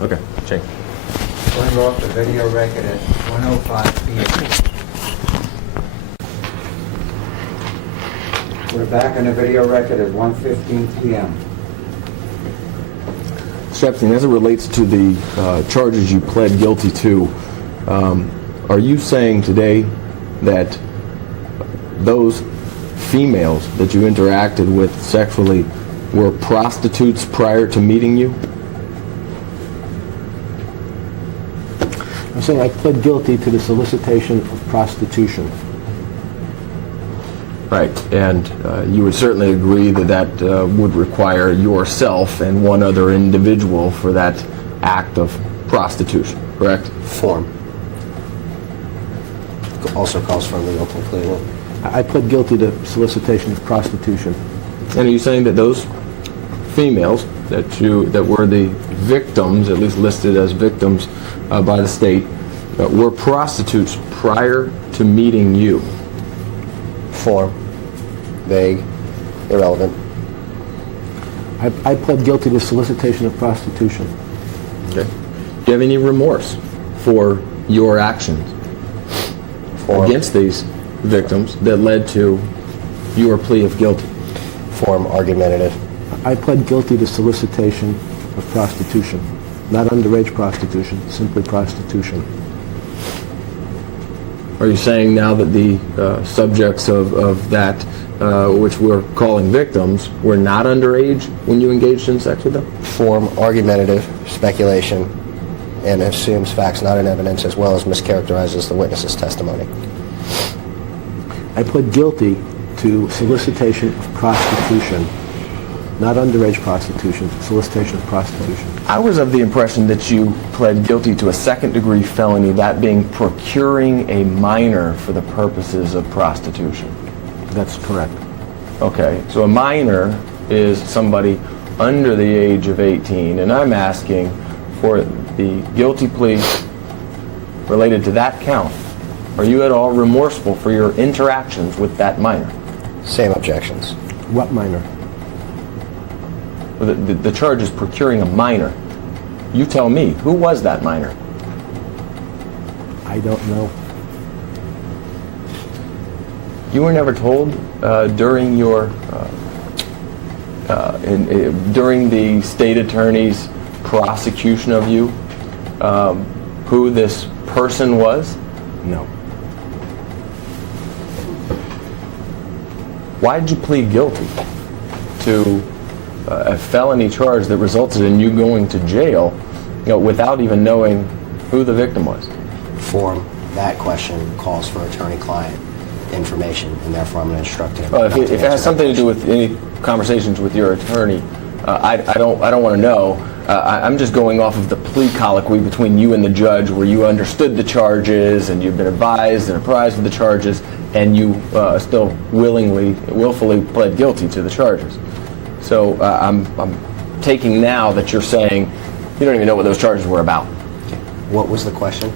Okay, Jane. Going off the video record at 1:05 p.m. We're back on the video record at 1:15 p.m. Mr. Epstein, as it relates to the charges you pled guilty to, are you saying today that those females that you interacted with sexually were prostitutes prior to meeting you? I'm saying I pled guilty to the solicitation of prostitution. Right, and you would certainly agree that that would require yourself and one other individual for that act of prostitution, correct? Form. Also calls for a legal conclusion. I pled guilty to solicitation of prostitution. And are you saying that those females that were the victims, at least listed as victims by the state, were prostitutes prior to meeting you? Form. Vague. Irrelevant. I pled guilty to solicitation of prostitution. Okay. Do you have any remorse for your actions Form. against these victims that led to your plea of guilty? Form. Argumentative. I pled guilty to solicitation of prostitution. Not underage prostitution, simply prostitution. Are you saying now that the subjects of that, which we're calling victims, were not underage when you engaged in sex with them? Form. Argumentative. Speculation. And assumes facts not in evidence, as well as mischaracterizes the witness's testimony. I pled guilty to solicitation of prostitution. Not underage prostitution, solicitation of prostitution. I was of the impression that you pled guilty to a second-degree felony, that being procuring a minor for the purposes of prostitution. That's correct. Okay, so a minor is somebody under the age of 18, and I'm asking for the guilty plea related to that count. Are you at all remorseful for your interactions with that minor? Same objections. What minor? The charge is procuring a minor. You tell me, who was that minor? I don't know. You were never told during your during the state attorney's prosecution of you who this person was? No. Why did you plead guilty to a felony charge that resulted in you going to jail, without even knowing who the victim was? Form. That question calls for attorney-client information, and therefore I'm going to instruct him. Well, if it has something to do with any conversations with your attorney, I don't want to know. I'm just going off of the plea colloquy between you and the judge, where you understood the charges and you've been advised and apprised of the charges, and you still willfully pled guilty to the charges. So I'm taking now that you're saying you don't even know what those charges were about. Okay. What was the question?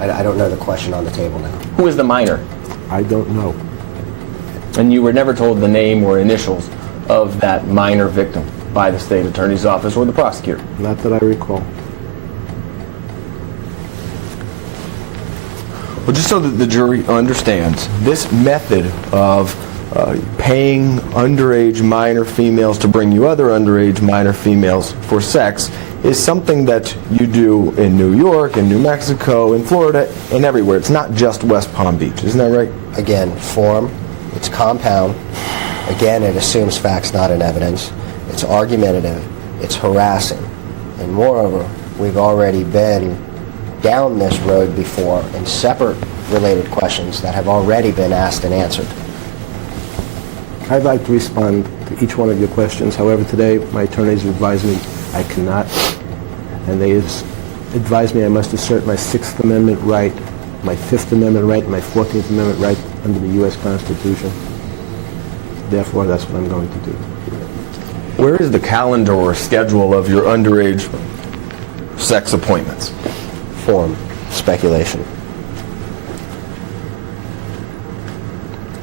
I don't know the question on the table now. Who is the minor? I don't know. And you were never told the name or initials of that minor victim by the state attorney's office or the prosecutor? Not that I recall. Well, just so that the jury understands, this method of paying underage minor females to bring you other underage minor females for sex is something that you do in New York, in New Mexico, in Florida, and everywhere. It's not just West Palm Beach. Isn't that right? Again, form. It's compound. Again, it assumes facts not in evidence. It's argumentative. It's harassing. And moreover, we've already been down this road before in separate related questions that have already been asked and answered. I'd like to respond to each one of your questions. However, today my attorneys have advised me I cannot, and they advised me I must assert my Sixth Amendment right, my Fifth Amendment right, and my 14th Amendment right under the U.S. Constitution. Therefore, that's what I'm going to do. Where is the calendar or schedule of your underage sex appointments? Form. Speculation.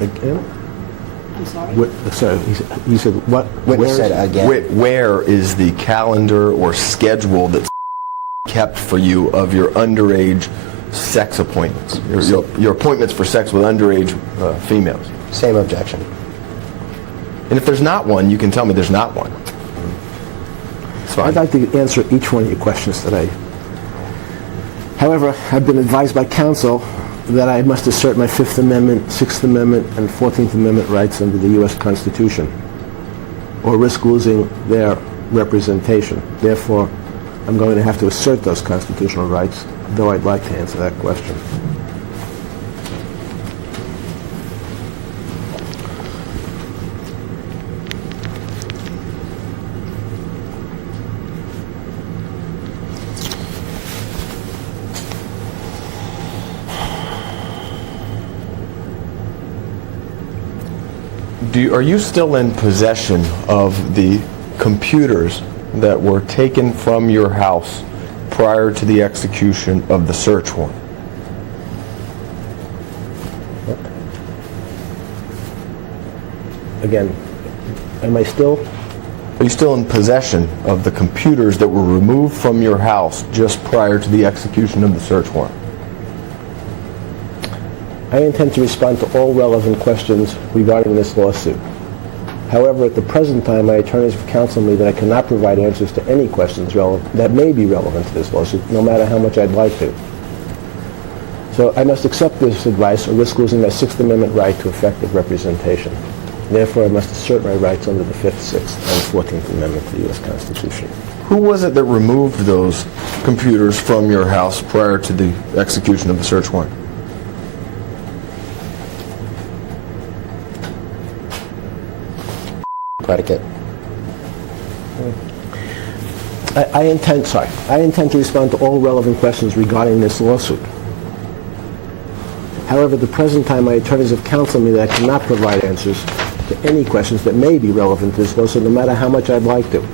Again? I'm sorry? Sorry, he said what? Witness said again. Where is the calendar or schedule that's kept for you of your underage sex appointments? Your appointments for sex with underage females? Same objection. And if there's not one, you can tell me there's not one. It's fine. I'd like to answer each one of your questions today. However, I've been advised by counsel that I must assert my Fifth Amendment, Sixth Amendment, and 14th Amendment rights under the U.S. Constitution, or risk losing their representation. Therefore, I'm going to have to assert those constitutional rights, though I'd like to answer that question. Are you still in possession of the computers that were taken from your house prior to the execution of the search warrant? Again, am I still? Are you still in possession of the computers that were removed from your house just prior to the execution of the search warrant? I intend to respond to all relevant questions regarding this lawsuit. However, at the present time, my attorneys have counseled me that I cannot provide answers to any questions that may be relevant to this lawsuit, no matter how much I'd like to. So I must accept this advice or risk losing my Sixth Amendment right to effective representation. Therefore, I must assert my rights under the Fifth, Sixth, and 14th Amendment to the U.S. Constitution. Who was it that removed those computers from your house prior to the execution of the search warrant? Predicate. I intend to respond to all relevant questions regarding this lawsuit. However, at the present time, my attorneys have counseled me that I cannot provide answers to any questions that may be relevant to this lawsuit, no matter how much I'd like to.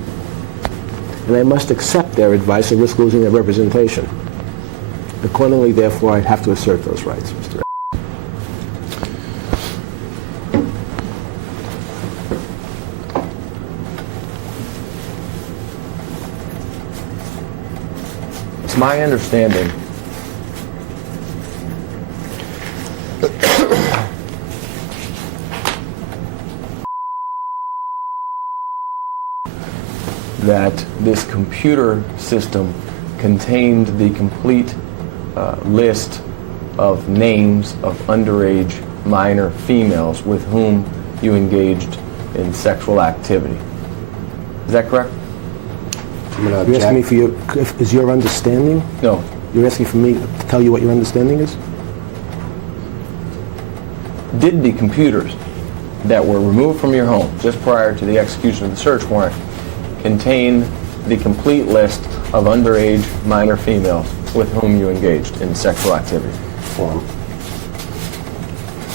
And I must accept their advice or risk losing their representation. Accordingly, therefore, I have to assert those rights, Mr. It's my understanding that this computer system contained the complete list of names of underage minor females with whom you engaged in sexual activity. Is that correct? I'm going to You're asking me object. for is your understanding? No. You're asking for me to tell you what your understanding is? Did the computers that were removed from your home just prior to the execution of the search warrant contain the complete list of underage minor females with whom you engaged in sexual activity? Form.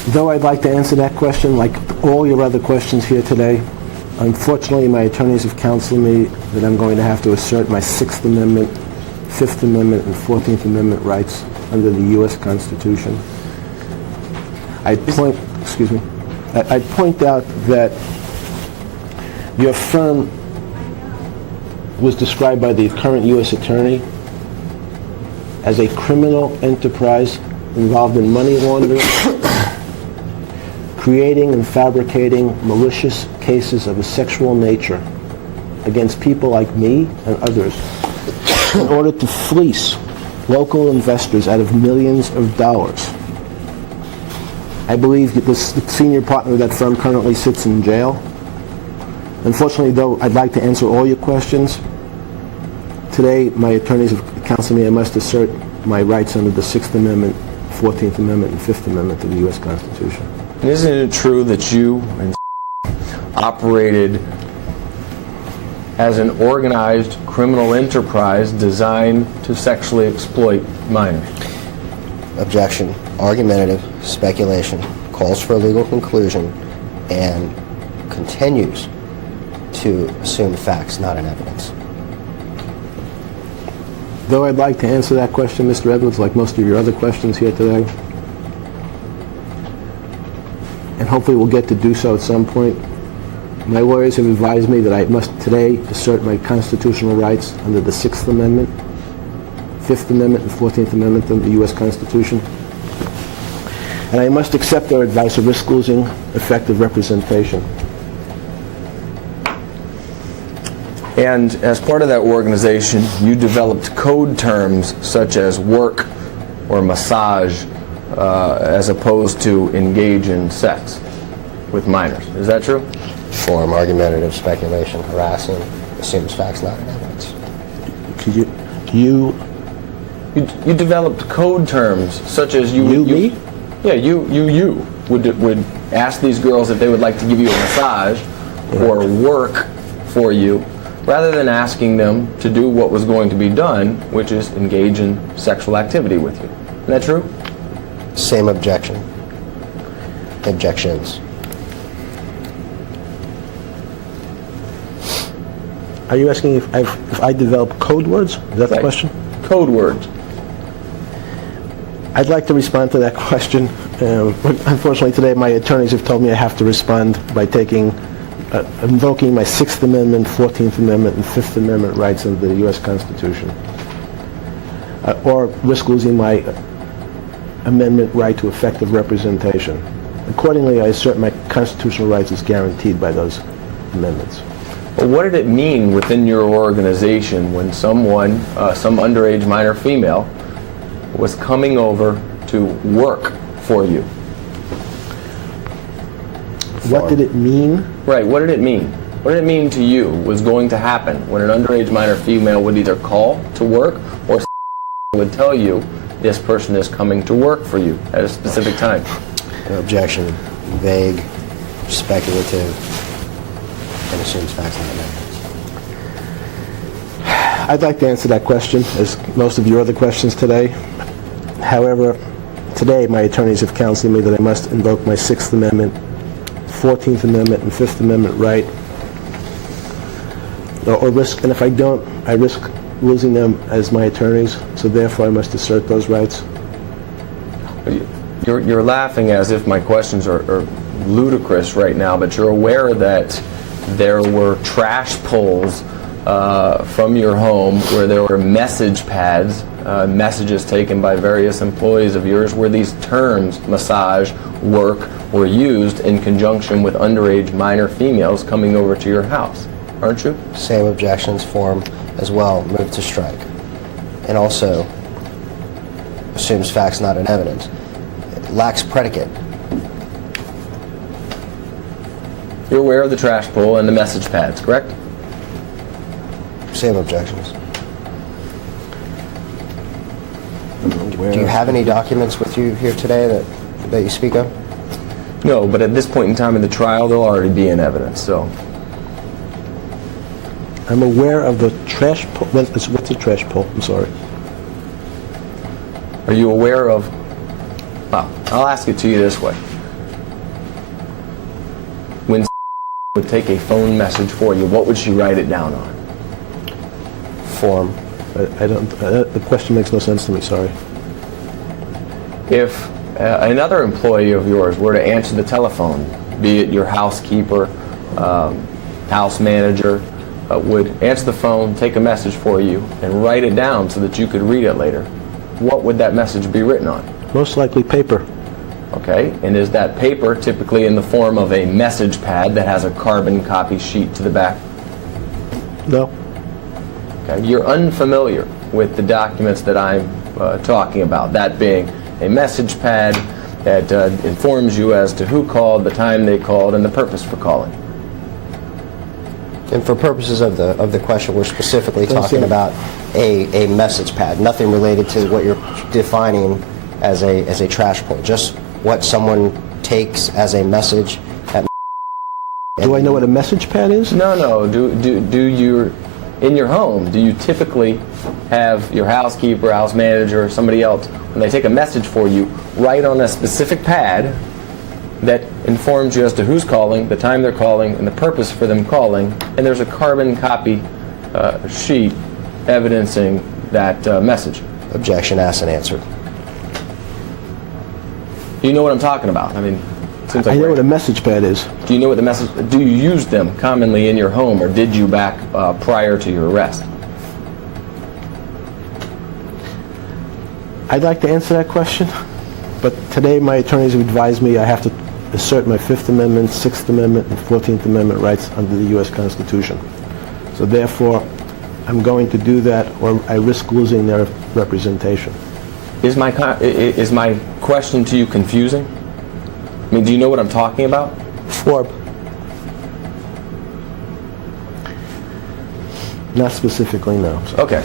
Though I'd like to answer that question, like all your other questions here today, unfortunately my attorneys have counseled me that I'm going to have to assert my Sixth Amendment, Fifth Amendment, and 14th Amendment rights under the U.S. Constitution. I'd point out that your firm was described by the current U.S. Attorney as a criminal enterprise involved in money laundering, creating and fabricating malicious cases of a sexual nature against people like me and others in order to fleece local investors out of millions of dollars. I believe that the senior partner of that firm currently sits in jail. Unfortunately, though, I'd like to answer all your questions. Today, my attorneys have counseled me I must assert my rights under the Sixth Amendment, 14th Amendment, and Fifth Amendment to the U.S. Constitution. And isn't it true that you and operated as an organized criminal enterprise designed to sexually exploit minors? Objection. Argumentative, speculation, calls for a legal conclusion, and continues to assume facts, not an evidence. Though I'd like to answer that question, Mr. Edwards, like most of your other questions here today, and hopefully we'll get to do so at some point, my lawyers have advised me that I must today assert my constitutional rights under the 6th Amendment, 5th Amendment, and 14th Amendment of the U.S. Constitution. And I must accept their advice or risk losing effective representation. And as part of that organization, you developed code terms such as work or massage as opposed to engage in sex with minors. Is that true? Form, argumentative, speculation, harassing, assumes facts, not an evidence. Could you You developed code terms such as me? Yeah, you would ask these girls if they would like to give you a massage or work for you, rather than asking them to do what was going to be done, which is engage in sexual activity with you. Isn't that true? Same objection. Objections. Are you asking if I develop code words? Is that the Right. question? Code words. I'd like to respond to that question. But unfortunately, today my attorneys have told me I have to respond by invoking my 6th Amendment, 14th Amendment, and 5th Amendment rights under the U.S. Constitution, or risk losing my amendment right to effective representation. Accordingly, I assert my constitutional rights as guaranteed by those amendments. Well, what did it mean within your organization when someone, some underage minor female, was coming over to work for you? What did it mean? Right, what did it mean? What did it mean to you was going to happen when an underage minor female would either call to work or would tell you this person is coming to work for you at a specific time? Objection. Vague, speculative, and assumes facts, not an evidence. I'd like to answer that question, as most of your other questions today. However, today my attorneys have counseled me that I must invoke my 6th Amendment, 14th Amendment, and 5th Amendment right, or risk, and if I don't, I risk losing them as my attorneys, so therefore I must assert those rights. You're laughing as if my questions are ludicrous right now, but you're aware that there were trash pulls from your home where there were message pads, messages taken by various employees of yours, where these terms, massage, work, were used in conjunction with underage minor females coming over to your house, aren't you? Same objections form as well, move to strike. And also assumes facts, not an evidence. It lacks predicate. You're aware of the trash pull and the message pads, correct? Same objections. Do you have any documents with you here today that you speak of? No, but at this point in time in the trial, there'll already be in evidence, so. I'm aware of the trash pull. What's a trash pull? I'm sorry. Are you aware of, well, I'll ask it to you this way. When would take a phone message for you, what would she write it down on? Form. I don't. The question makes no sense to me. Sorry. If another employee of yours were to answer the telephone, be it your housekeeper, house manager, would answer the phone, take a message for you, and write it down so that you could read it later, what would that message be written on? Most likely paper. Okay, and is that paper typically in the form of a message pad that has a carbon copy sheet to the back? No. Okay, you're unfamiliar with the documents that I'm talking about, that being a message pad that informs you as to who called, the time they called, and the purpose for calling. And for purposes of the question, we're specifically talking about a message pad, nothing related to what you're defining as a trash pull, just what someone takes as a message at Do I know what a message pad is? No. Do you, in your home, do you typically have your housekeeper, house manager, or somebody else, when they take a message for you, write on a specific pad that informs you as to who's calling, the time they're calling, and the purpose for them calling, and there's a carbon copy sheet evidencing that message? Objection asked and answered. Do you know what I'm talking about? I mean, it seems like I know what a message pad is. Do you know what the message? Do you use them commonly in your home, or did you back prior to your arrest? I'd like to answer that question, but today my attorneys have advised me I have to assert my Fifth Amendment, Sixth Amendment, and 14th Amendment rights under the U.S. Constitution. So therefore, I'm going to do that, or I risk losing their representation. Is my question to you confusing? I mean, do you know what I'm talking about? Forb. Not specifically, no. Okay.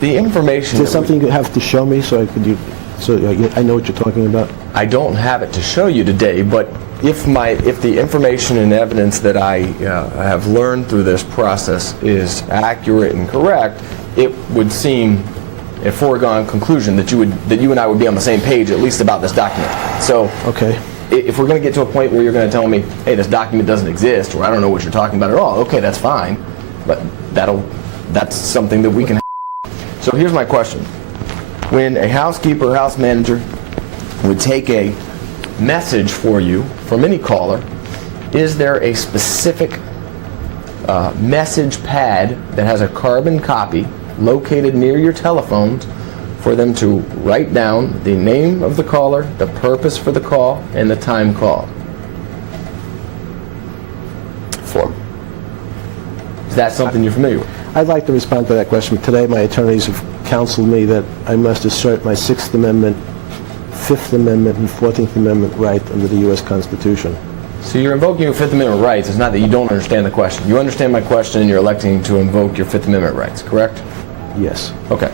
The information. Is there something you have to show me so I know what you're talking about? I don't have it to show you today, but if the information and evidence that I have learned through this process is accurate and correct, it would seem a foregone conclusion that you and I would be on the same page, at least about this document. So, okay. If we're going to get to a point where you're going to tell me, hey, this document doesn't exist, or I don't know what you're talking about at all, okay, that's fine, but that's something that we can. So here's my question: when a housekeeper or house manager would take a message for you from any caller, is there a specific message pad that has a carbon copy located near your telephones for them to write down the name of the caller, the purpose for the call, and the time called? Form. Is that something you're familiar with? I'd like to respond to that question. Today my attorneys have counseled me that I must assert my Sixth Amendment, Fifth Amendment, and 14th Amendment right under the U.S. Constitution. So you're invoking your Fifth Amendment rights. It's not that you don't understand the question. You understand my question and you're electing to invoke your Fifth Amendment rights, correct? Yes. Okay.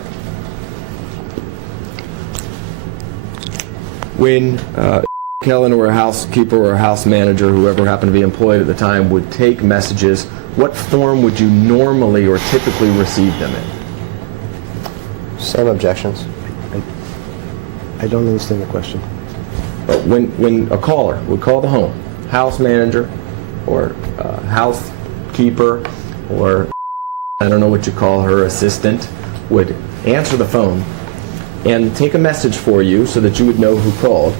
When Kellen or a housekeeper or a house manager, whoever happened to be employed at the time, would take messages, what form would you normally or typically receive them in? Same objections. I don't understand the question. But when a caller would call the home, house manager or housekeeper or I don't know what you call her, assistant, would answer the phone and take a message for you so that you would know who called,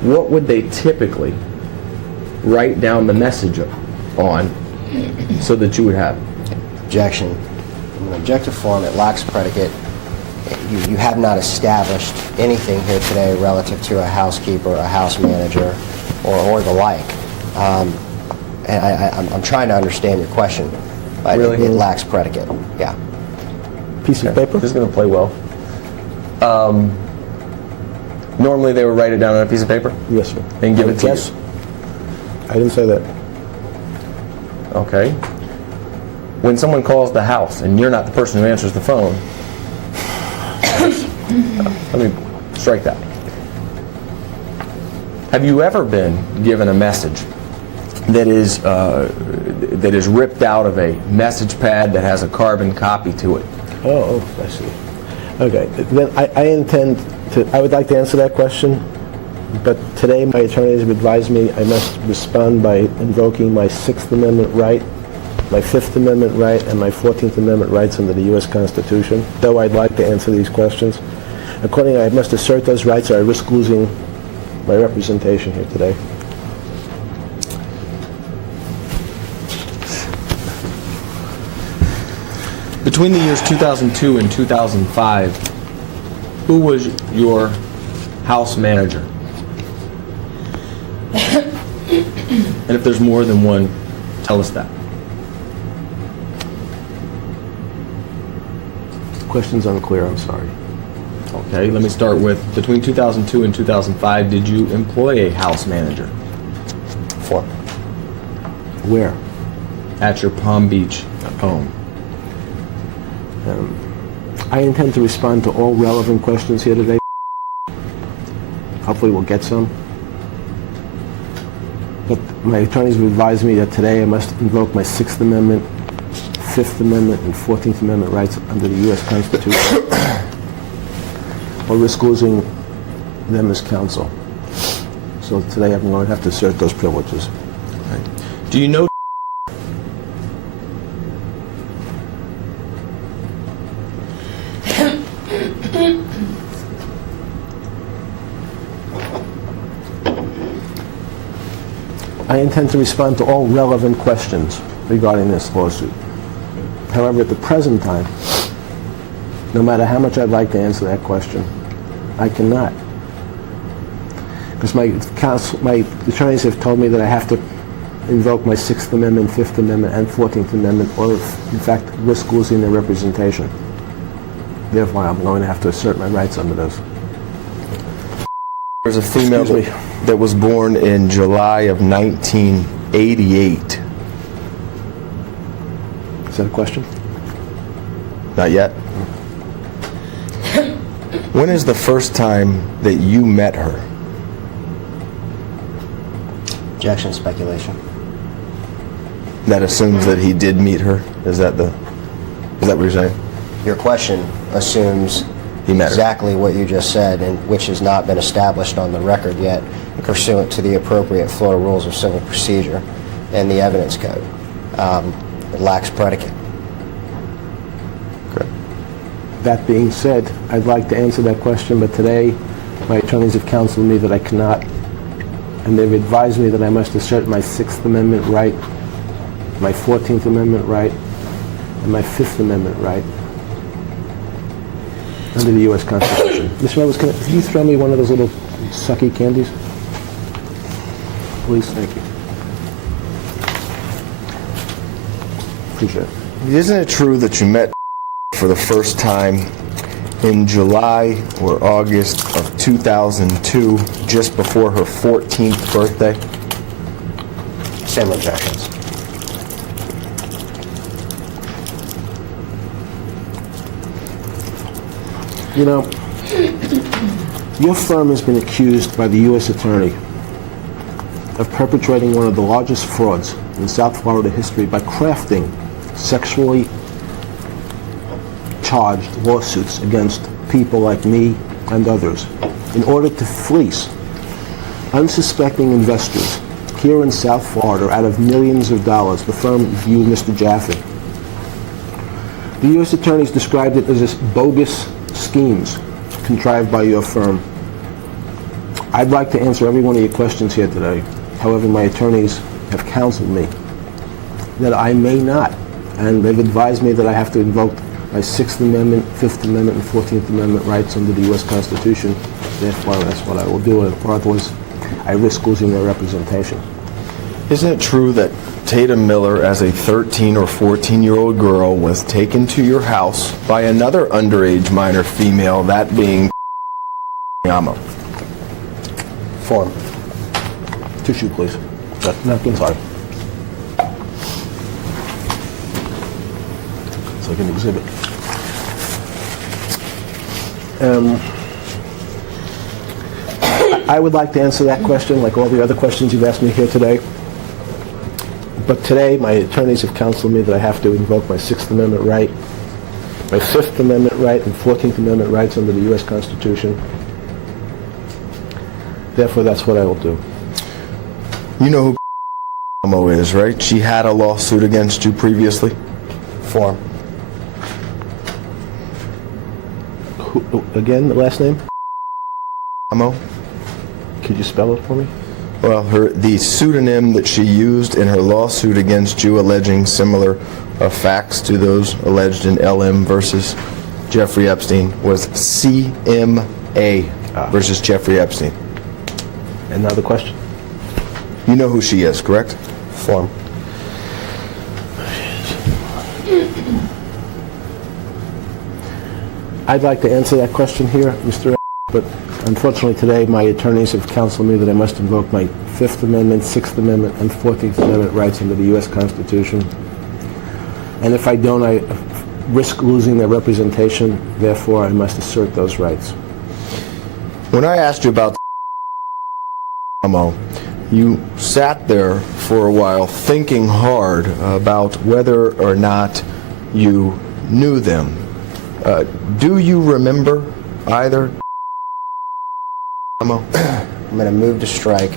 what would they typically write down the message on so that you would have it? Objection. In an objective form, it lacks predicate. You have not established anything here today relative to a housekeeper, a house manager, or the like. And I'm trying to understand your question, but really? It lacks predicate. Yeah. Piece of paper? This is going to play well. Normally they would write it down on a piece of paper? Yes, sir. And give it to Yes. you? I didn't say that. Okay. When someone calls the house and you're not the person who answers the phone, let me strike that. Have you ever been given a message that is ripped out of a message pad that has a carbon copy to it? Oh, I see. Okay, then I would like to answer that question, but today my attorneys have advised me I must respond by invoking my Sixth Amendment right, my Fifth Amendment right, and my 14th Amendment rights under the U.S. Constitution, though I'd like to answer these questions. Accordingly, I must assert those rights or I risk losing my representation here today. Between the years 2002 and 2005, who was your house manager? And if there's more than one, tell us that. The question's unclear, I'm sorry. Okay, let me start with, between 2002 and 2005, did you employ a house manager? Form. Where? At your Palm Beach home. I intend to respond to all relevant questions here today. Hopefully we'll get some. But my attorneys have advised me that today I must invoke my 6th Amendment, 5th Amendment, and 14th Amendment rights under the U.S. Constitution, or risk losing them as counsel. So today I'm going to have to assert those privileges. Do you know I intend to respond to all relevant questions regarding this lawsuit. However, at the present time, no matter how much I'd like to answer that question, I cannot. Because my attorneys have told me that I have to invoke my 6th Amendment, 5th Amendment, and 14th Amendment, or in fact risk losing their representation. Therefore, I'm going to have to assert my rights under those. there's a female Excuse me. that was born in July of 1988? Is that a question? Not yet. When is the first time that you met her? Objection, speculation. That assumes that he did meet her. Is that what you're saying? Your question assumes He met her. exactly what you just said, and which has not been established on the record yet, pursuant to the appropriate Florida Rules of Civil Procedure and the Evidence Code. It lacks predicate. Okay. That being said, I'd like to answer that question, but today my attorneys have counseled me that I cannot, and they've advised me that I must assert my 6th Amendment right, my 14th Amendment right, and my 5th Amendment right under the U.S. Constitution. Mr. Evans, can you throw me one of those little sucky candies? Please, thank you. Appreciate it. Isn't it true that you met for the first time in July or August of 2002, just before her 14th birthday? Same objections. You know, your firm has been accused by the U.S. Attorney of perpetrating one of the largest frauds in South Florida history by crafting sexually charged lawsuits against people like me and others in order to fleece unsuspecting investors here in South Florida out of millions of dollars. The firm viewed Mr. Jaffe. The U.S. attorneys described it as bogus schemes contrived by your firm. I'd like to answer every one of your questions here today. However, my attorneys have counseled me that I may not, and they've advised me that I have to invoke my 6th Amendment, 5th Amendment, and 14th Amendment rights under the U.S. Constitution. Therefore, that's what I will do, or otherwise I risk losing their representation. Isn't it true that Tatum Miller, as a 13 or 14-year-old girl, was taken to your house by another underage minor female, that being Yamo? Form. Tissue, please. Napkin, sorry. It's like an exhibit. I would like to answer that question like all the other questions you've asked me here today. But today, my attorneys have counseled me that I have to invoke my 6th Amendment right, my 5th Amendment right, and 14th Amendment rights under the U.S. Constitution. Therefore, that's what I will do. You know who Yamo is, right? She had a lawsuit against you previously. Form. Who, again, the last name? Yamo? Could you spell it for me? Well, the pseudonym that she used in her lawsuit against you, alleging similar facts to those alleged in LM versus Jeffrey Epstein, was CMA versus Jeffrey Epstein. And now the question? You know who she is, correct? Form. I'd like to answer that question here, Mr. But unfortunately today my attorneys have counseled me that I must invoke my 5th Amendment, 6th Amendment, and 14th Amendment rights under the U.S. Constitution. And if I don't, I risk losing their representation. Therefore, I must assert those rights. When I asked you about You sat there for a while thinking hard about whether or not you knew them. Do you remember either? I'm going to move to strike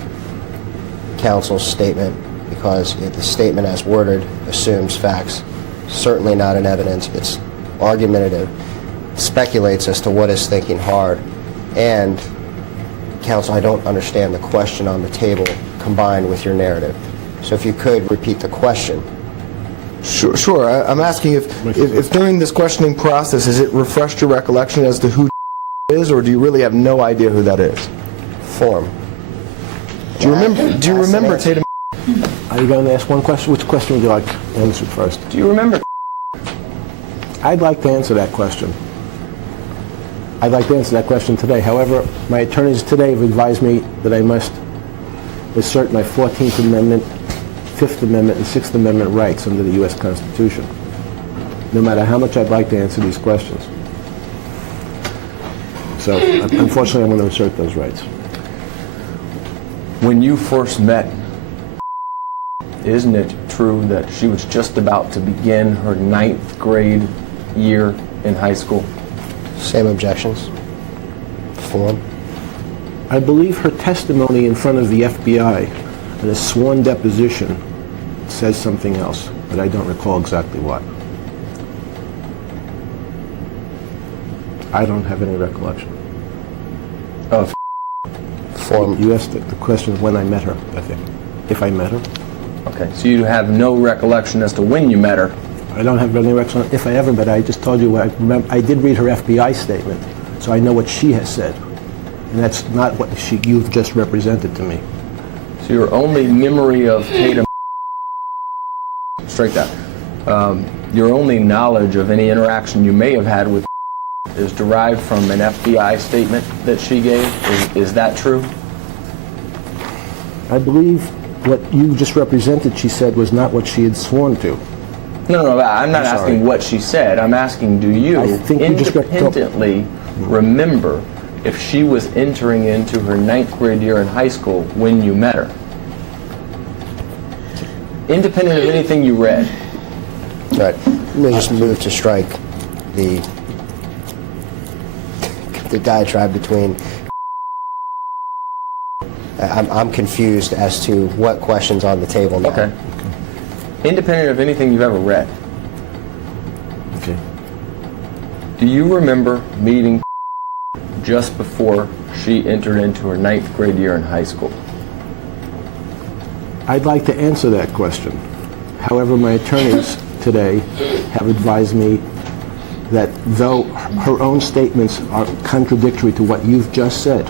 counsel's statement because the statement as worded assumes facts, certainly not an evidence. It's argumentative, speculates as to what is thinking hard, and counsel, I don't understand the question on the table combined with your narrative. So if you could repeat the question. Sure. I'm asking if during this questioning process, has it refreshed your recollection as to who is, or do you really have no idea who that is? Form. Do you remember Tatum? Are you going to ask one question? Which question would you like answered first? Do you remember? I'd like to answer that question. I'd like to answer that question today. However, my attorneys today have advised me that I must assert my 14th Amendment, 5th Amendment, and 6th Amendment rights under the U.S. Constitution, no matter how much I'd like to answer these questions. So, unfortunately, I'm going to assert those rights. When you first met, isn't it true that she was just about to begin her 9th grade year in high school? Same objections. Form. I believe her testimony in front of the FBI in a sworn deposition says something else, but I don't recall exactly what. I don't have any recollection. Of Form. You asked the question of when I met her, I think. If I met her. Okay, so you have no recollection as to when you met her. I don't have any recollection if I ever met her. I just told you what I remember. I did read her FBI statement, so I know what she has said. And that's not what you've just represented to me. So your only memory of Tatum, strike that, your only knowledge of any interaction you may have had with is derived from an FBI statement that she gave. Is that true? I believe what you just represented, she said, was not what she had sworn to. No, I'm not I'm sorry. asking what she said. I'm asking, do you I think you just independently remember if she was entering into her 9th grade year in high school when you met her? Independent of anything you read. Right. Let me just move to strike the diatribe between. I'm confused as to what question's on the table now. Okay. Independent of anything you've ever read. Okay. Do you remember meeting just before she entered into her 9th grade year in high school? I'd like to answer that question. However, my attorneys today have advised me that though her own statements are contradictory to what you've just said,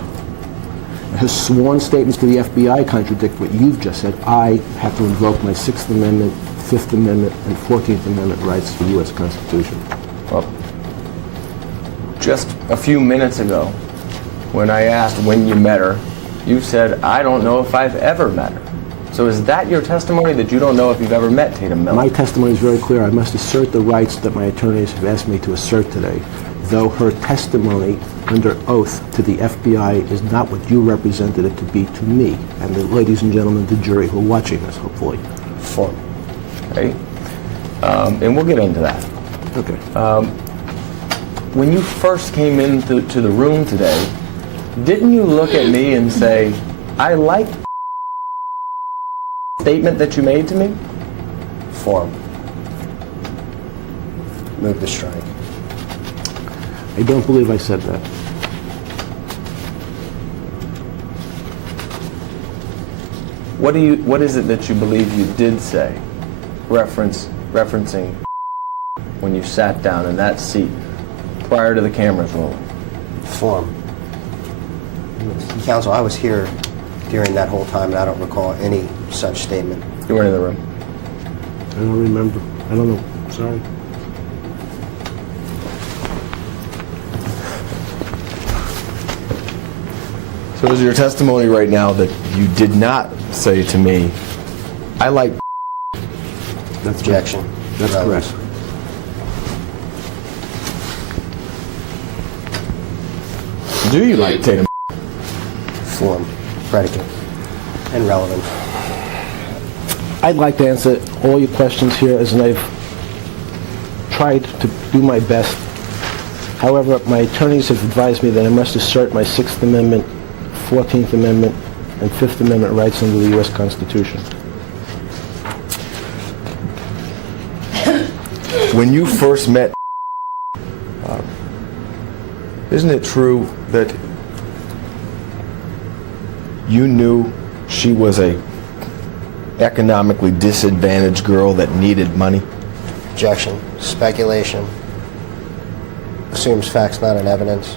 her sworn statements to the FBI contradict what you've just said, I have to invoke my 6th Amendment, 5th Amendment, and 14th Amendment rights to the U.S. Constitution. Well, just a few minutes ago, when I asked when you met her, you said, I don't know if I've ever met her. So is that your testimony, that you don't know if you've ever met Tatum Miller? My testimony is very clear. I must assert the rights that my attorneys have asked me to assert today, though her testimony under oath to the FBI is not what you represented it to be to me, and the ladies and gentlemen of the jury who are watching this, hopefully. Form. Okay. And we'll get into that. Okay. When you first came into the room today, didn't you look at me and say, I like the statement that you made to me? Form. Move to strike. I don't believe I said that. What is it that you believe you did say, referencing when you sat down in that seat prior to the cameras rolling? Form. Counsel, I was here during that whole time, and I don't recall any such statement. You weren't in the room. I don't remember. I don't know. Sorry. So is your testimony right now that you did not say to me, I like That's Objection. That's correct. Do you like Tatum? Form. Predicate. And relevant. I'd like to answer all your questions here, as I've tried to do my best. However, my attorneys have advised me that I must assert my 6th Amendment, 14th Amendment, and 5th Amendment rights under the U.S. Constitution. When you first met, isn't it true that you knew she was a economically disadvantaged girl that needed money? Objection. Speculation. Assumes facts not in evidence.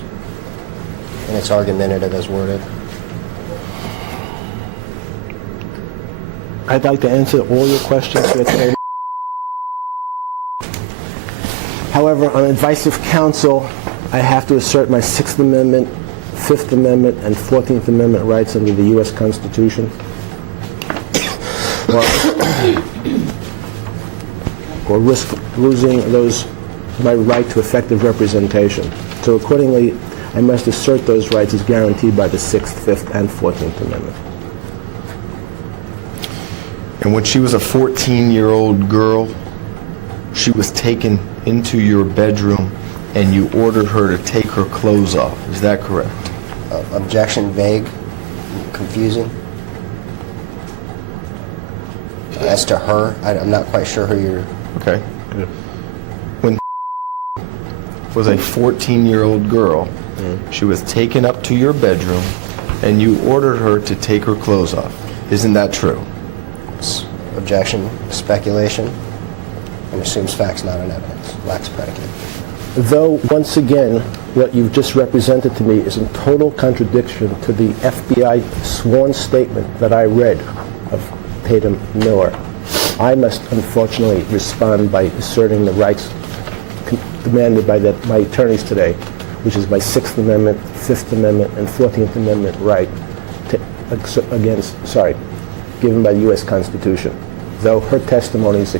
And it's argumentative as worded. I'd like to answer all your questions here today. However, on advice of counsel, I have to assert my 6th Amendment, 5th Amendment, and 14th Amendment rights under the U.S. Constitution. Or risk losing my right to effective representation. So accordingly, I must assert those rights as guaranteed by the 6th, 5th, and 14th Amendment. And when she was a 14-year-old girl, she was taken into your bedroom and you ordered her to take her clothes off. Is that correct? Objection. Vague. Confusing. As to her, I'm not quite sure who you're... Okay. When was a 14-year-old girl, she was taken up to your bedroom and you ordered her to take her clothes off. Isn't that true? Objection. Speculation. And assumes facts not in evidence. Lacks predicate. Though, once again, what you've just represented to me is in total contradiction to the FBI sworn statement that I read of Tatum Miller, I must unfortunately respond by asserting the rights demanded by my attorneys today, which is my 6th Amendment, 5th Amendment, and 14th Amendment right given by the U.S. Constitution. Though her testimony is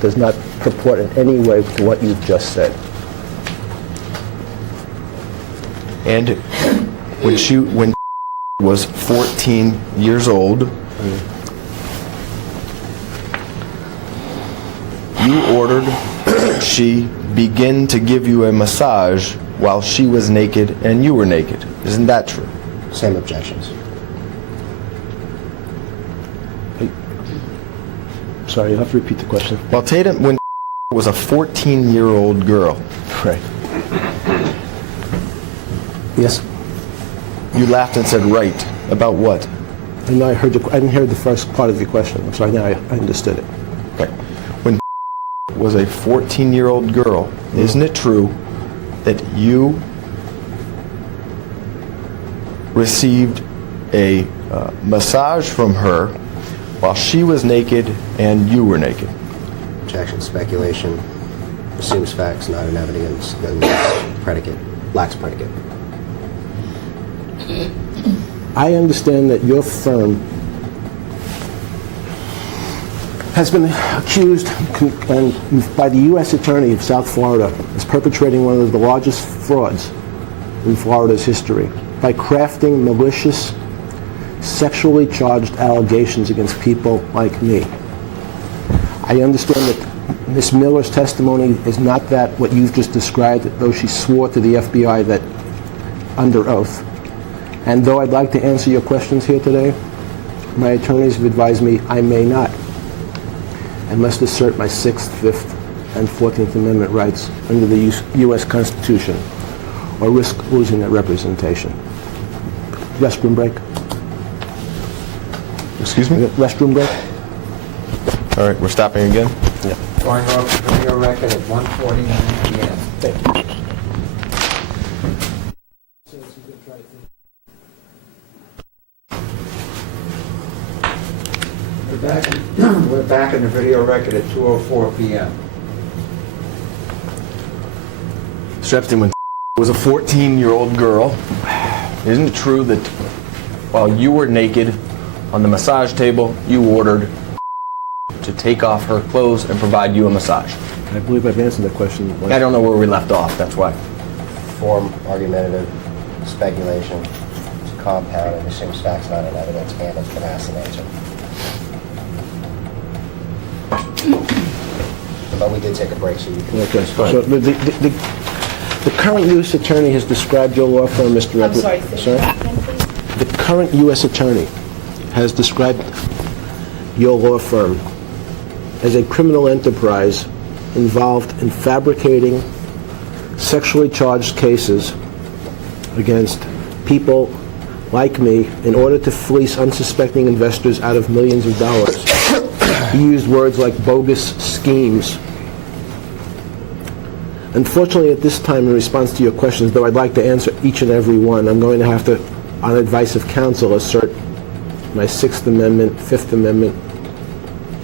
does not purport in any way to what you've just said. And when she was 14 years old, you ordered she begin to give you a massage while she was naked and you were naked. Isn't that true? Same objections. Sorry, you'll have to repeat the question. Well, Tatum, when was a 14-year-old girl, Right. Yes? you laughed and said, right, about what? And I didn't hear the first part of your question. I'm sorry, now I understood it. Okay. When was a 14-year-old girl, isn't it true that you received a massage from her while she was naked and you were naked? Objection. Speculation. Assumes facts not in evidence. And predicate. Lacks predicate. I understand that your firm has been accused by the U.S. Attorney of South Florida as perpetrating one of the largest frauds in Florida's history by crafting malicious, sexually charged allegations against people like me. I understand that Ms. Miller's testimony is not that what you've just described, though she swore to the FBI that under oath. And though I'd like to answer your questions here today, my attorneys have advised me I may not. I must assert my 6th, 5th, and 14th Amendment rights under the U.S. Constitution, or risk losing that representation. Restroom break. Excuse me? Restroom break. All right, we're stopping again? Yeah. Going off the video record at 1:49 p.m. Thank you. We're back in the video record at 2:04 p.m. Mr. Epstein, when was a 14-year-old girl, isn't it true that while you were naked on the massage table, you ordered to take off her clothes and provide you a massage? I believe I've answered that question. I don't know where we left off, that's why. Form. Argumentative. Speculation. compound, and assumes facts not in evidence, and has been asked and answered. But we did take a break, so you can... Okay, so the current U.S. attorney has described your law firm, Mr. I'm Edwards. sorry, say that again, please. The current U.S. attorney has described your law firm as a criminal enterprise involved in fabricating sexually charged cases against people like me in order to fleece unsuspecting investors out of millions of dollars. He used words like bogus schemes. Unfortunately, at this time, in response to your questions, though I'd like to answer each and every one, I'm going to have to, on advice of counsel, assert my Sixth Amendment, Fifth Amendment,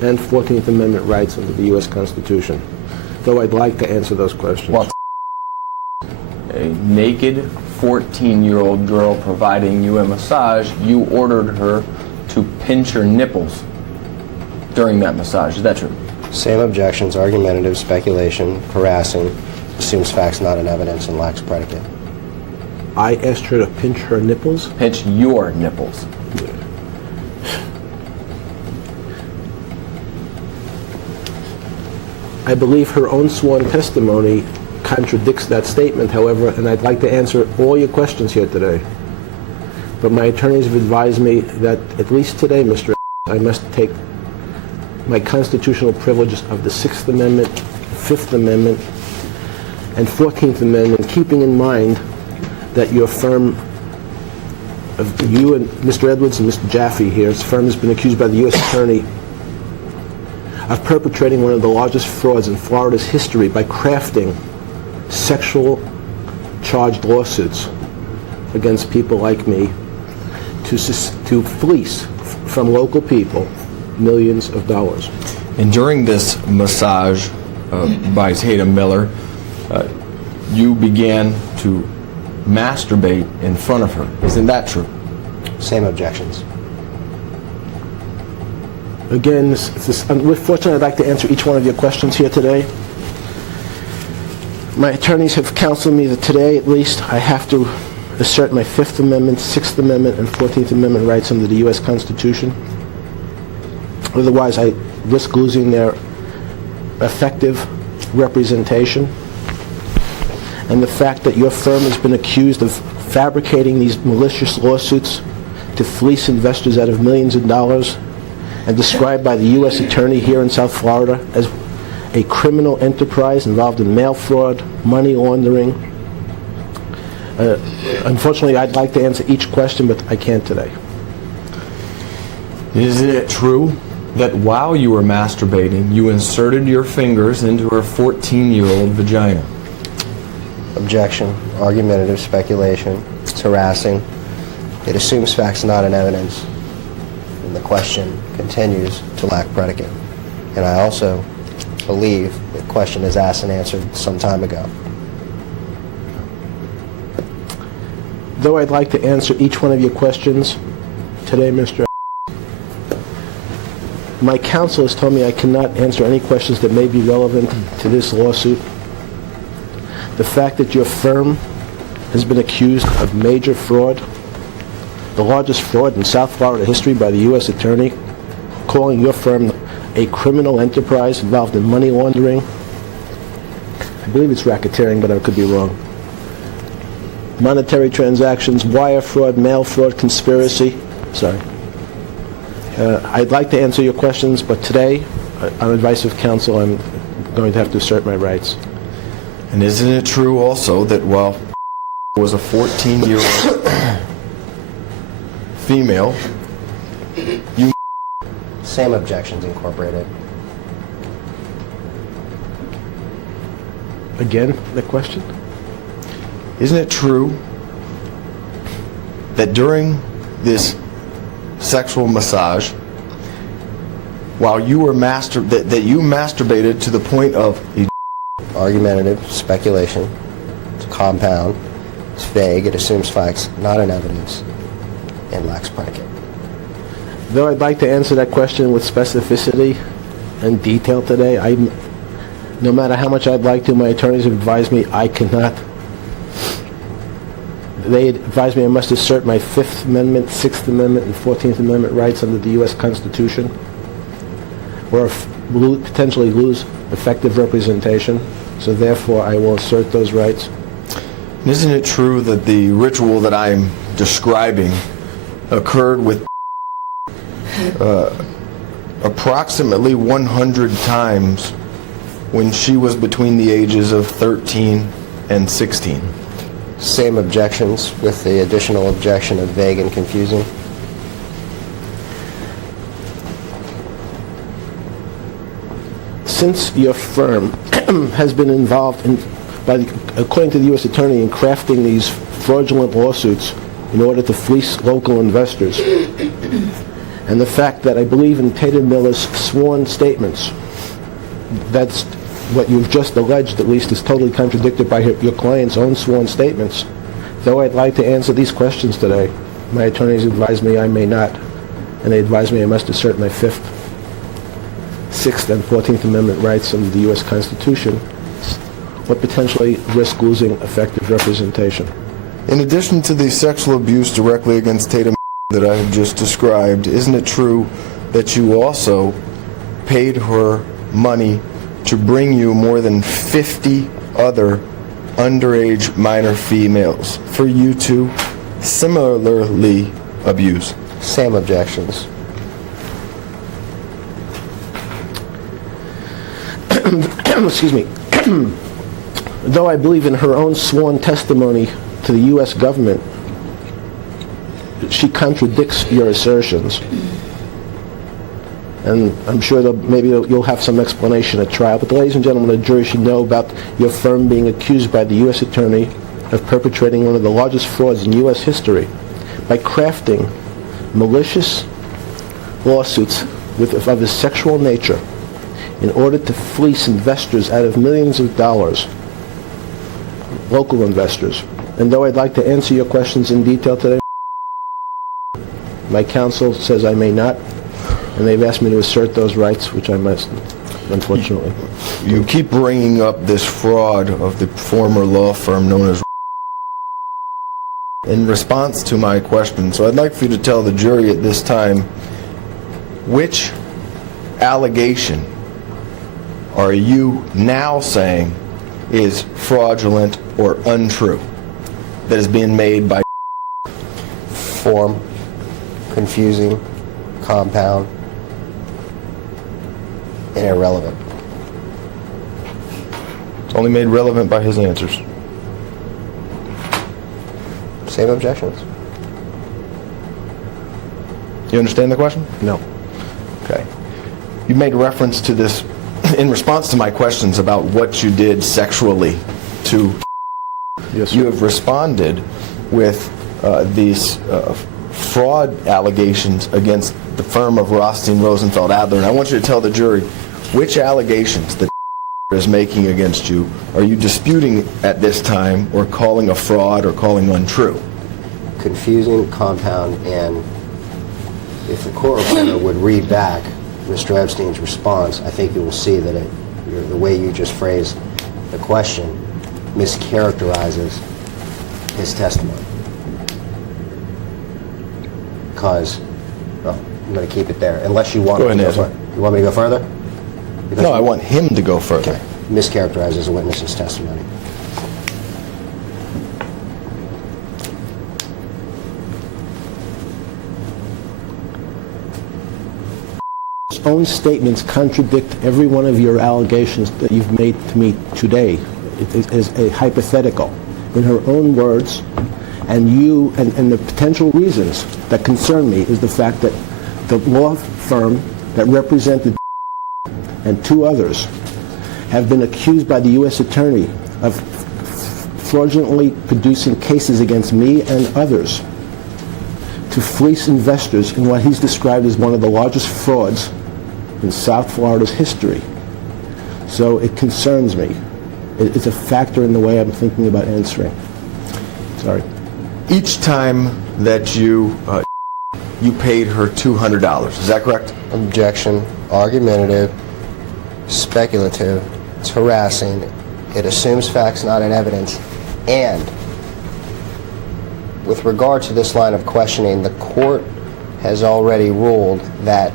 and 14th Amendment rights under the U.S. Constitution, though I'd like to answer those questions. Well, a naked 14-year-old girl providing you a massage, you ordered her to pinch her nipples during that massage. Is that true? Same objections, argumentative, speculation, harassing, assumes facts not in evidence, and lacks predicate. I asked her to pinch her nipples? Pinch your nipples. I believe her own sworn testimony contradicts that statement, however, and I'd like to answer all your questions here today. But my attorneys have advised me that at least today, Mr. I must take my constitutional privileges of the Sixth Amendment, Fifth Amendment, and 14th Amendment, keeping in mind that your firm, of you and Mr. Edwards and Mr. Jaffe here, his firm has been accused by the U.S. Attorney of perpetrating one of the largest frauds in Florida's history by crafting sexual charged lawsuits against people like me to fleece from local people millions of dollars. And during this massage by Tatum Miller, you began to masturbate in front of her. Isn't that true? Same objections. Again, fortunately, I'd like to answer each one of your questions here today. My attorneys have counseled me that today, at least, I have to assert my Fifth Amendment, Sixth Amendment, and 14th Amendment rights under the U.S. Constitution. Otherwise, I risk losing their effective representation. And the fact that your firm has been accused of fabricating these malicious lawsuits to fleece investors out of millions of dollars, and described by the U.S. Attorney here in South Florida as a criminal enterprise involved in mail fraud, money laundering. Unfortunately, I'd like to answer each question, but I can't today. Isn't it true that while you were masturbating, you inserted your fingers into her 14-year-old vagina? Objection, argumentative, speculation, it's harassing. It assumes facts not in evidence. And the question continues to lack predicate. And I also believe the question is asked and answered some time ago. Though I'd like to answer each one of your questions today, Mr. My counsel has told me I cannot answer any questions that may be relevant to this lawsuit. The fact that your firm has been accused of major fraud, the largest fraud in South Florida history by the U.S. Attorney, calling your firm a criminal enterprise involved in money laundering. I believe it's racketeering, but I could be wrong. Monetary transactions, wire fraud, mail fraud, conspiracy. Sorry. I'd like to answer your questions, but today, on advice of counsel, I'm going to have to assert my rights. And isn't it true also that while was a 14-year-old female, you... Same objections incorporated. Again, the question? Isn't it true that during this sexual massage, while you were that you masturbated to the point of Argumentative, speculation, it's a compound, it's vague, it assumes facts not in evidence, and lacks predicate. Though I'd like to answer that question with specificity and detail today, no matter how much I'd like to, my attorneys have advised me I cannot They advised me I must assert my Fifth Amendment, Sixth Amendment, and 14th Amendment rights under the U.S. Constitution, or potentially lose effective representation. So therefore, I will assert those rights. Isn't it true that the ritual that I'm describing occurred with approximately 100 times when she was between the ages of 13 and 16? Same objections with the additional objection of vague and confusing. Since your firm has been involved in, according to the U.S. Attorney, in crafting these fraudulent lawsuits in order to fleece local investors, and the fact that I believe in Tatum Miller's sworn statements, that's what you've just alleged, at least, is totally contradicted by your client's own sworn statements. Though I'd like to answer these questions today, my attorneys advise me I may not, and they advise me I must assert my Fifth, Sixth, and 14th Amendment rights under the U.S. Constitution, or potentially risk losing effective representation. In addition to the sexual abuse directly against Tatum that I have just described, isn't it true that you also paid her money to bring you more than 50 other underage minor females for you to similarly abuse? Same objections. Excuse me. Though I believe in her own sworn testimony to the U.S. government, she contradicts your assertions. And I'm sure that maybe you'll have some explanation at trial. But ladies and gentlemen, the jury should know about your firm being accused by the U.S. Attorney of perpetrating one of the largest frauds in U.S. history by crafting malicious lawsuits of a sexual nature in order to fleece investors out of millions of dollars, local investors. And though I'd like to answer your questions in detail today, my counsel says I may not, and they've asked me to assert those rights, which I must, unfortunately. You keep bringing up this fraud of the former law firm known as in response to my question. So I'd like for you to tell the jury at this time, which allegation are you now saying is fraudulent or untrue that is being made by Form, confusing, compound, and irrelevant. It's only made relevant by his answers. Same objections. You understand the question? No. Okay. You made reference to this in response to my questions about what you did sexually to. Yes, You sir. have responded with these fraud allegations against the firm of Rothstein, Rosenfeld, Adler. And I want you to tell the jury which allegations that is making against you are you disputing at this time or calling a fraud or calling untrue? Confusing, compound, and if the court reporter would read back Mr. Epstein's response, I think you will see that the way you just phrased the question mischaracterizes his testimony. Because, well, I'm going to keep it there, unless you want Go me to ahead, go Nancy. further. You want me to go further? Because No, I want him to go further. Okay. Mischaracterizes a witness's testimony. His own statements contradict every one of your allegations that you've made to me today. It is a hypothetical. In her own words, and the potential reasons that concern me is the fact that the law firm that represented and two others have been accused by the U.S. Attorney of fraudulently producing cases against me and others to fleece investors in what he's described as one of the largest frauds in South Florida's history. So it concerns me. It's a factor in the way I'm thinking about answering. Sorry. Each time that you paid her $200, is that correct? Objection, argumentative, speculative, it's harassing, it assumes facts not in evidence, and with regard to this line of questioning, the court has already ruled that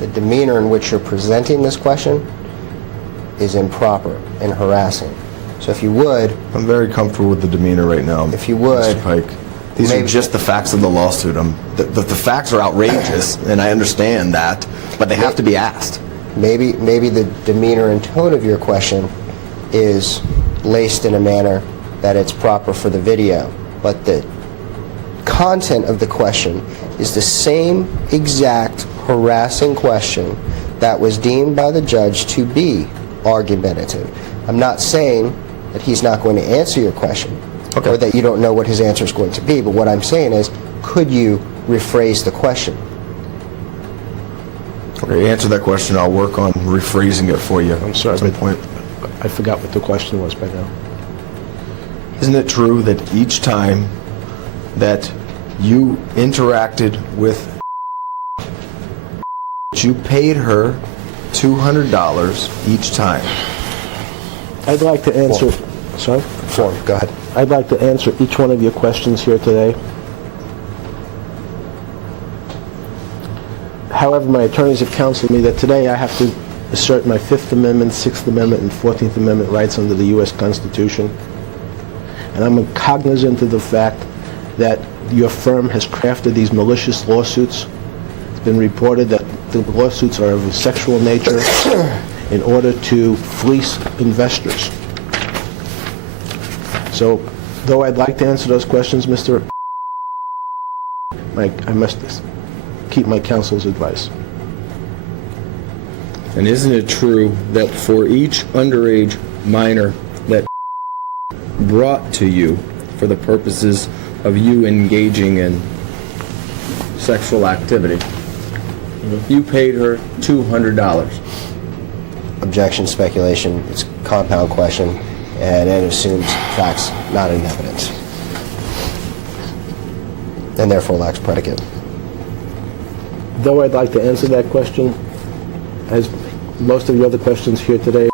the demeanor in which you're presenting this question is improper and harassing. So if you would, I'm very comfortable with the demeanor right now. If you would, Mr. Pike. These are just the facts of the lawsuit. The facts are outrageous, and I understand that, but they have to be asked. maybe the demeanor and tone of your question is laced in a manner that it's proper for the video, but the content of the question is the same exact harassing question that was deemed by the judge to be argumentative. I'm not saying that he's not going to answer your question, or that you don't know what his answer is going to be, but what I'm saying is, could you rephrase the question? Okay, answer that question. I'll work on rephrasing it for you. I'm sorry, at some but point. I forgot what the question was by now. Isn't it true that each time that you interacted with, you paid her $200 each time? I'd like to answer... Sorry? Form, go ahead. I'd like to answer each one of your questions here today. However, my attorneys have counseled me that today I have to assert my Fifth Amendment, Sixth Amendment, and 14th Amendment rights under the U.S. Constitution. And I'm cognizant of the fact that your firm has crafted these malicious lawsuits. It's been reported that the lawsuits are of a sexual nature in order to fleece investors. So, though I'd like to answer those questions, Mr. I must keep my counsel's advice. And isn't it true that for each underage minor that brought to you for the purposes of you engaging in sexual activity, you paid her $200? Objection, speculation, it's a compound question, and it assumes facts not in evidence, and therefore lacks predicate. Though I'd like to answer that question, as most of the other questions here today,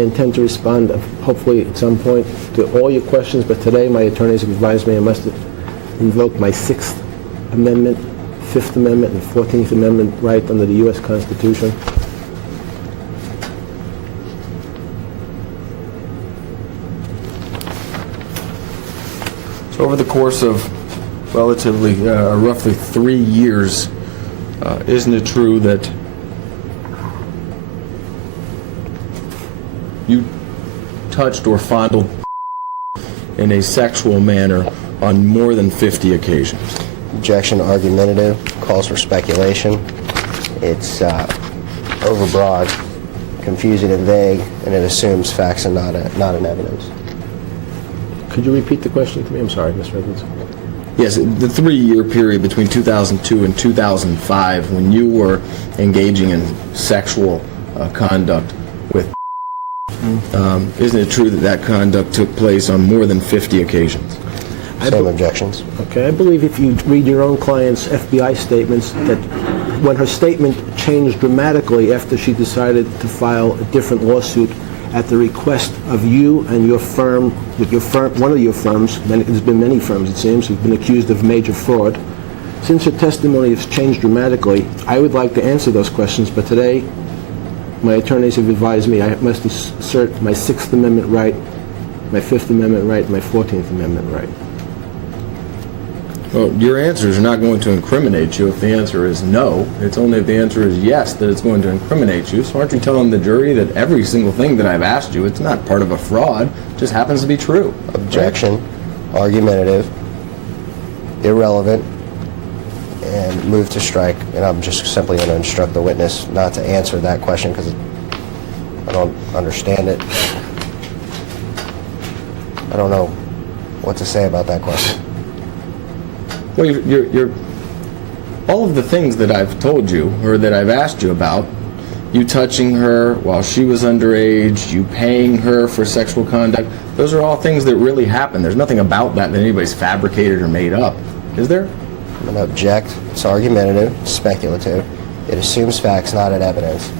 I intend to respond, hopefully at some point, to all your questions, but today my attorneys have advised me I must invoke my Sixth Amendment, Fifth Amendment, and 14th Amendment right under the U.S. Constitution. So over the course of relatively, roughly 3 years, isn't it true that you touched or fondled in a sexual manner on more than 50 occasions? Objection, argumentative, calls for speculation. It's overbroad, confusing and vague, and it assumes facts and not in evidence. Could you repeat the question to me? I'm sorry, Mr. Edwards. Yes, the 3-year period between 2002 and 2005 when you were engaging in sexual conduct with isn't it true that that conduct took place on more than 50 occasions? Same objections. Okay, I believe if you read your own client's FBI statements, that when her statement changed dramatically after she decided to file a different lawsuit at the request of you and your firm, with your firm, one of your firms, there's been many firms it seems, who've been accused of major fraud. Since her testimony has changed dramatically, I would like to answer those questions, but today my attorneys have advised me I must assert my Sixth Amendment right, my Fifth Amendment right, and my 14th Amendment right. Well, your answers are not going to incriminate you if the answer is no. It's only if the answer is yes that it's going to incriminate you. So aren't you telling the jury that every single thing that I've asked you, it's not part of a fraud, it just happens to be true? Objection, argumentative, irrelevant, and move to strike. And I'm just simply going to instruct the witness not to answer that question because I don't understand it. I don't know what to say about that question. Well, you're all of the things that I've told you or that I've asked you about, you touching her while she was underage, you paying her for sexual conduct, those are all things that really happen. There's nothing about that anybody's fabricated or made up, is there? I'm going to object. It's argumentative, speculative. It assumes facts, not in evidence.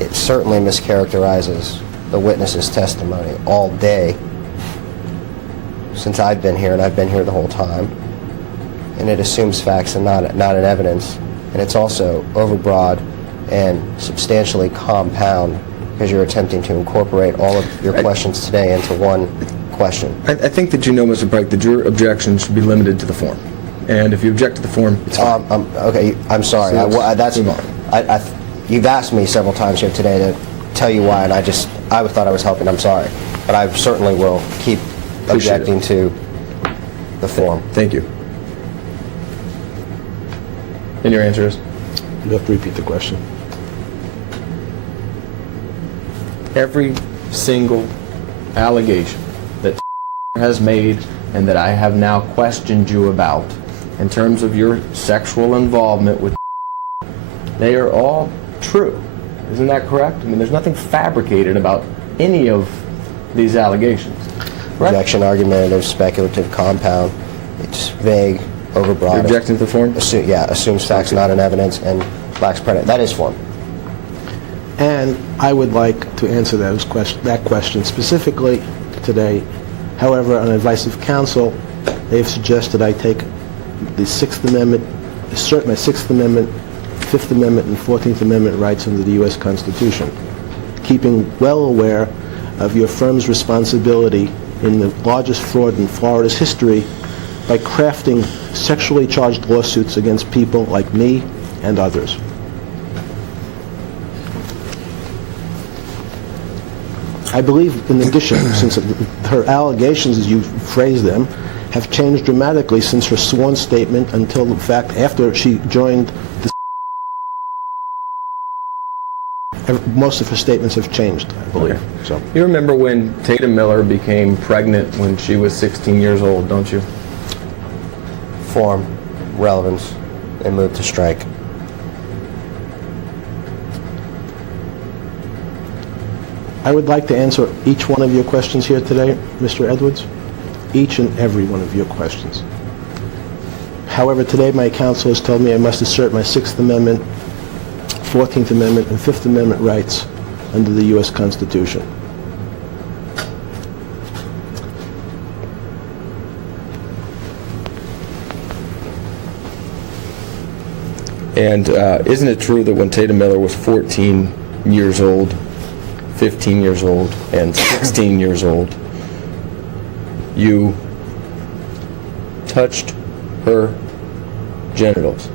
It certainly mischaracterizes the witness's testimony all day. since I've been here, and I've been here the whole time, and it assumes facts and not an evidence, and it's also overbroad and substantially compound because you're attempting to incorporate all of your questions today into one question. I think that you know, Mr. Pike, that your objection should be limited to the form. And if you object to the form, it's fine. Okay, I'm sorry. You've asked me several times here today to tell you why, and I thought I was helping. I'm sorry. But I certainly will keep objecting to the form. Thank you. And your answer is? You have to repeat the question. Every single allegation that has made and that I have now questioned you about in terms of your sexual involvement with, they are all true. Isn't that correct? I mean, there's nothing fabricated about any of these allegations. Correct? Objection, argumentative, speculative, compound. It's vague, overbroad. You're objecting to the form? Assumes facts, not an evidence, and lacks predicate. That is form. And I would like to answer that question specifically today. However, on advice of counsel, they've suggested I take the Sixth Amendment, assert my Sixth Amendment, Fifth Amendment, and 14th Amendment rights under the U.S. Constitution, keeping well aware of your firm's responsibility in the largest fraud in Florida's history by crafting sexually charged lawsuits against people like me and others. I believe, in addition, since her allegations, as you phrase them, have changed dramatically since her sworn statement until, in fact, after she joined the most of her statements have changed, I believe. Okay. So, You remember when Tatum Miller became pregnant when she was 16 years old, don't you? Form, relevance, and move to strike. I would like to answer each one of your questions here today, Mr. Edwards. Each and every one of your questions. However, today my counsel has told me I must assert my Sixth Amendment, 14th Amendment, and Fifth Amendment rights under the U.S. Constitution. And isn't it true that when Tatum Miller was 14 years old, 15 years old, and 16 years old, you touched her genitals?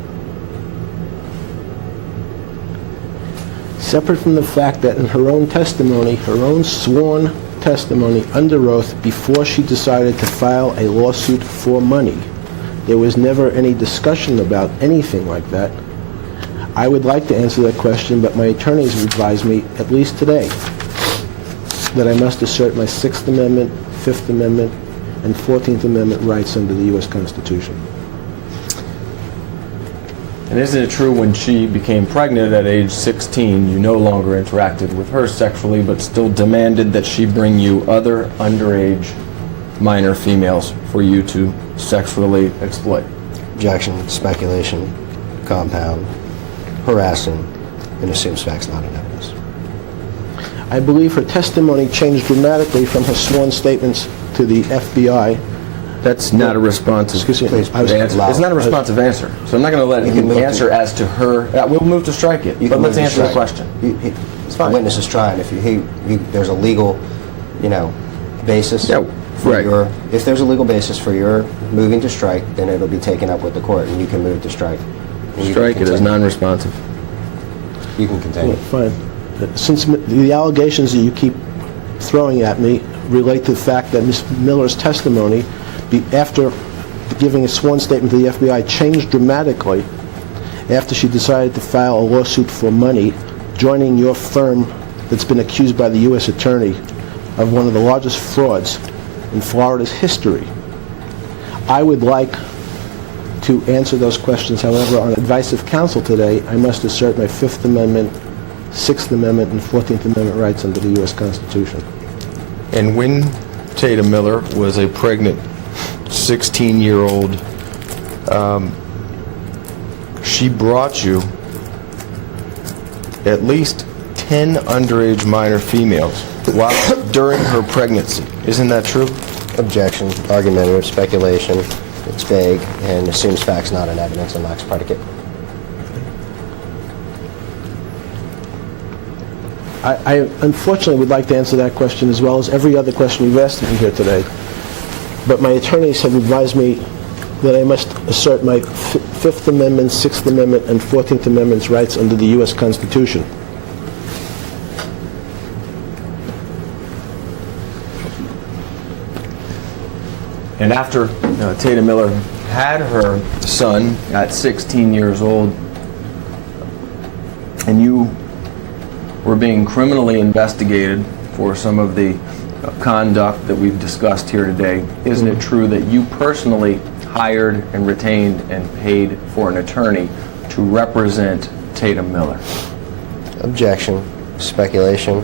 Separate from the fact that in her own testimony, her own sworn testimony under oath before she decided to file a lawsuit for money, there was never any discussion about anything like that. I would like to answer that question, but my attorneys have advised me, at least today, that I must assert my Sixth Amendment, Fifth Amendment, and 14th Amendment rights under the U.S. Constitution. And isn't it true when she became pregnant at age 16, you no longer interacted with her sexually, but still demanded that she bring you other underage minor females for you to sexually exploit? Objection, speculation, compound, harassing, and assumes facts, not an evidence. I believe her testimony changed dramatically from her sworn statements to the FBI. That's not a responsive Excuse me, please, answer. It's not a responsive answer. So I'm not going to let him answer as to her. We'll move to strike it. But let's answer the question. It's fine. The witness is trying. If there's a legal, basis. Yeah, for right. If there's a legal basis for your moving to strike, then it'll be taken up with the court, and you can move to strike. Strike it as non-responsive. You can continue. Well, fine. Since the allegations that you keep throwing at me relate to the fact that Ms. Miller's testimony, after giving a sworn statement to the FBI, changed dramatically after she decided to file a lawsuit for money, joining your firm that's been accused by the U.S. Attorney of one of the largest frauds in Florida's history. I would like to answer those questions. However, on advice of counsel today, I must assert my Fifth Amendment, Sixth Amendment, and 14th Amendment rights under the U.S. Constitution. And when Tatum Miller was a pregnant 16-year-old, she brought you at least 10 underage minor females during her pregnancy. Isn't that true? Objection. Argumentative. Speculation. It's vague and assumes facts not in evidence and lacks predicate. I unfortunately would like to answer that question as well as every other question you've asked me here today. But my attorneys have advised me that I must assert my Fifth Amendment, Sixth Amendment, and 14th Amendment's rights under the U.S. Constitution. And after Tatum Miller had her son at 16 years old, and you were being criminally investigated for some of the conduct that we've discussed here today, isn't it true that you personally hired and retained and paid for an attorney to represent Tatum Miller? Objection. Speculation.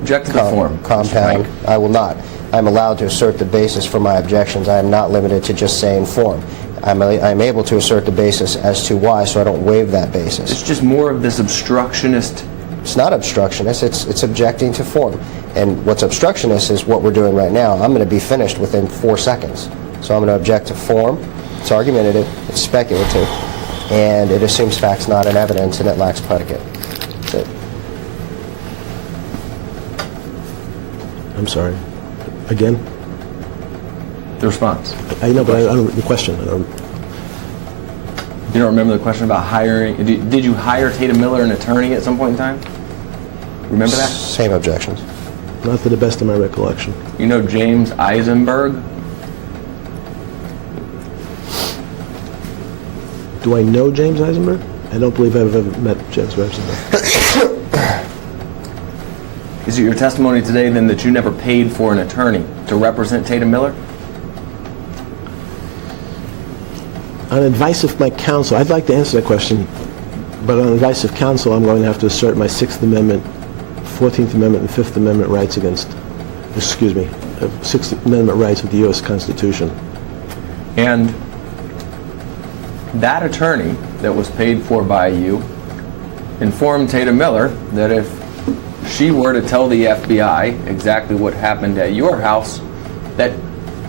Object to the form. Compound. I will not. I'm allowed to assert the basis for my objections. I am not limited to just saying form. I'm able to assert the basis as to why, so I don't waive that basis. It's just more of this obstructionist. It's not obstructionist. It's objecting to form. And what's obstructionist is what we're doing right now. I'm going to be finished within 4 seconds. So I'm going to object to form. It's argumentative. It's speculative. And it assumes facts not in evidence, and it lacks predicate. That's it. I'm sorry. Again? The response. I know, but I don't the question. I don't. You don't remember the question about hiring? Did you hire Tatum Miller an attorney at some point in time? Remember that? Same objections. Not to the best of my recollection. You know James Eisenberg? Do I know James Eisenberg? I don't believe I've ever met James Eisenberg. Is it your testimony today then that you never paid for an attorney to represent Tatum Miller? On advice of my counsel, I'd like to answer that question, but on advice of counsel, I'm going to have to assert my Sixth Amendment, 14th Amendment, and Fifth Amendment rights against, Sixth Amendment rights of the U.S. Constitution. And that attorney that was paid for by you informed Tatum Miller that if she were to tell the FBI exactly what happened at your house, that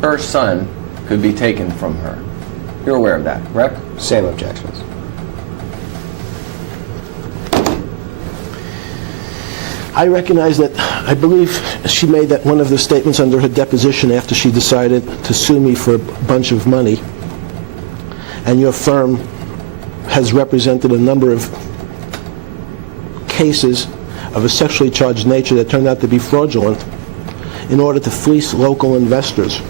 her son could be taken from her. You're aware of that, correct? Same objections. I recognize that, I believe she made that one of the statements under her deposition after she decided to sue me for a bunch of money. And your firm has represented a number of cases of a sexually charged nature that turned out to be fraudulent in order to fleece local investors.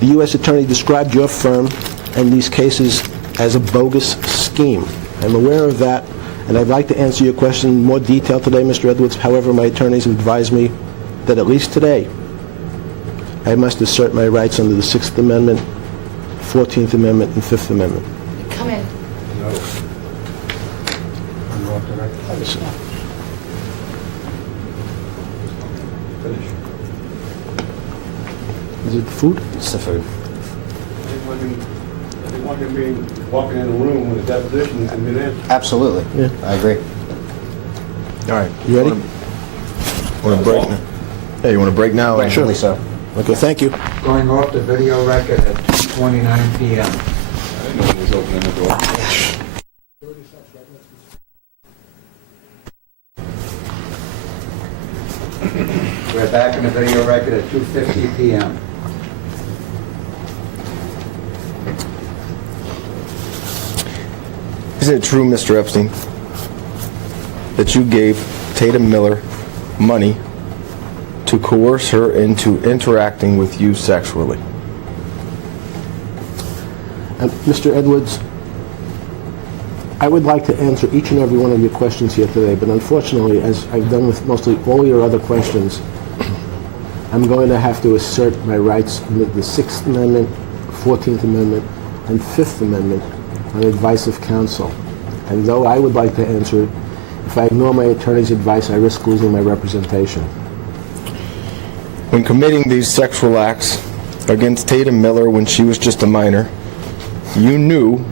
The U.S. Attorney described your firm and these cases as a bogus scheme. I'm aware of that, and I'd like to answer your question in more detail today, Mr. Edwards. However, my attorneys have advised me that at least today, I must assert my rights under the Sixth Amendment, 14th Amendment, and Fifth Amendment. Come in. No. Unauthorized. Finish. Is it food? It's the food. They want him being walking in a room with a deposition and been answered. Absolutely. Yeah. I agree. All right. You ready? Want to break now? Hey, you want to break now? Rightfully so. Okay, thank you. Going off the video record at 2:29 p.m. I didn't know he was opening the door. We're back in the video record at 2:50 p.m. Is it true, Mr. Epstein, that you gave Tatum Miller money to coerce her into interacting with you sexually? Mr. Edwards, I would like to answer each and every one of your questions here today, but unfortunately, as I've done with mostly all your other questions, I'm going to have to assert my rights under the Sixth Amendment, 14th Amendment, and Fifth Amendment on advice of counsel. And though I would like to answer it, if I ignore my attorney's advice, I risk losing my representation. When committing these sexual acts against Tatum Miller when she was just a minor, you knew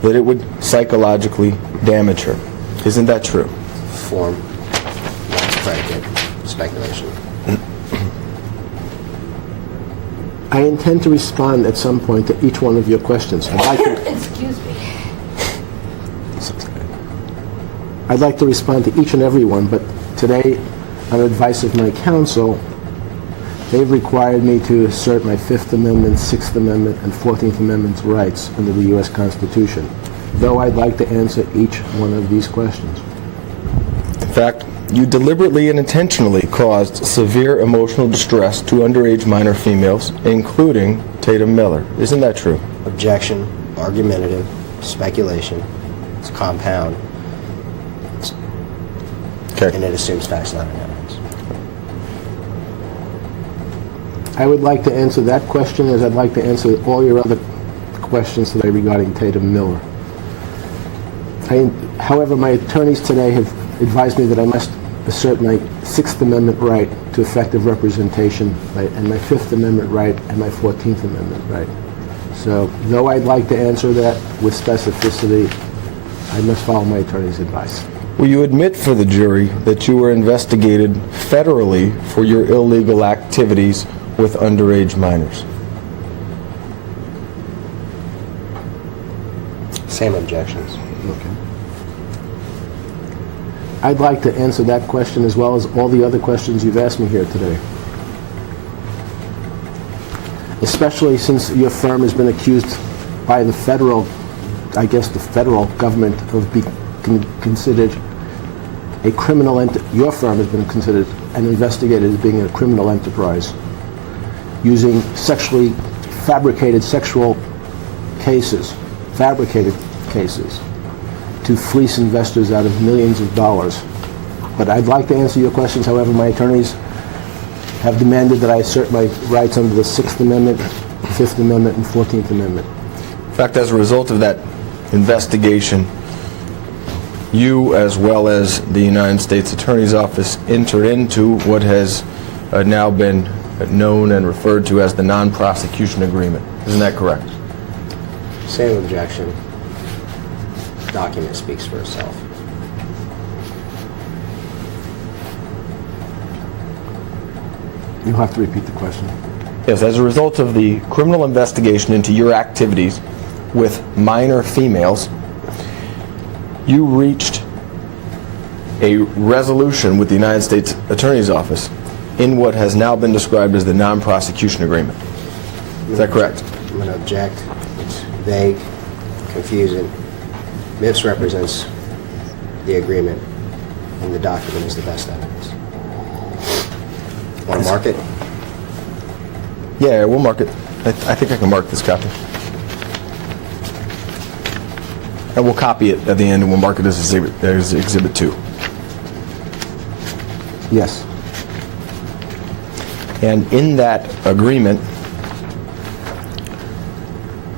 that it would psychologically damage her. Isn't that true? Form. Lacks predicate. Speculation. I intend to respond at some point to each one of your questions. Excuse me. I'd like to respond to each and every one, but today, on advice of my counsel, they've required me to assert my Fifth Amendment, Sixth Amendment, and 14th Amendment rights under the U.S. Constitution, though I'd like to answer each one of these questions. In fact, you deliberately and intentionally caused severe emotional distress to underage minor females, including Tatum Miller. Isn't that true? Objection, argumentative, speculation, it's compound, Okay. and it assumes facts, not evidence. I would like to answer that question as I'd like to answer all your other questions today regarding Tatum Miller. However, my attorneys today have advised me that I must assert my Sixth Amendment right to effective representation and my Fifth Amendment right and my 14th Amendment right. So, though I'd like to answer that with specificity, I must follow my attorney's advice. Will you admit for the jury that you were investigated federally for your illegal activities with underage minors? Same objections. Okay. I'd like to answer that question as well as all the other questions you've asked me here today. Especially since your firm has been accused by the federal, I guess the federal government of being considered a criminal your firm has been considered and investigated as being a criminal enterprise using fabricated cases to fleece investors out of millions of dollars. But I'd like to answer your questions. However, my attorneys have demanded that I assert my rights under the Sixth Amendment, Fifth Amendment, and 14th Amendment. In fact, as a result of that investigation, you, as well as the United States Attorney's Office, entered into what has now been known and referred to as the non-prosecution agreement. Isn't that correct? Same objection. Document speaks for itself. You'll have to repeat the question. Yes, as a result of the criminal investigation into your activities with minor females, you reached a resolution with the United States Attorney's Office in what has now been described as the non-prosecution agreement. Is that correct? I'm going to object. It's vague, confusing, misrepresents the agreement, and the document is the best evidence. Want to mark it? Yeah, we'll mark it. I think I can mark this copy. And we'll copy it at the end and we'll mark it as Exhibit 2. Yes. And in that agreement,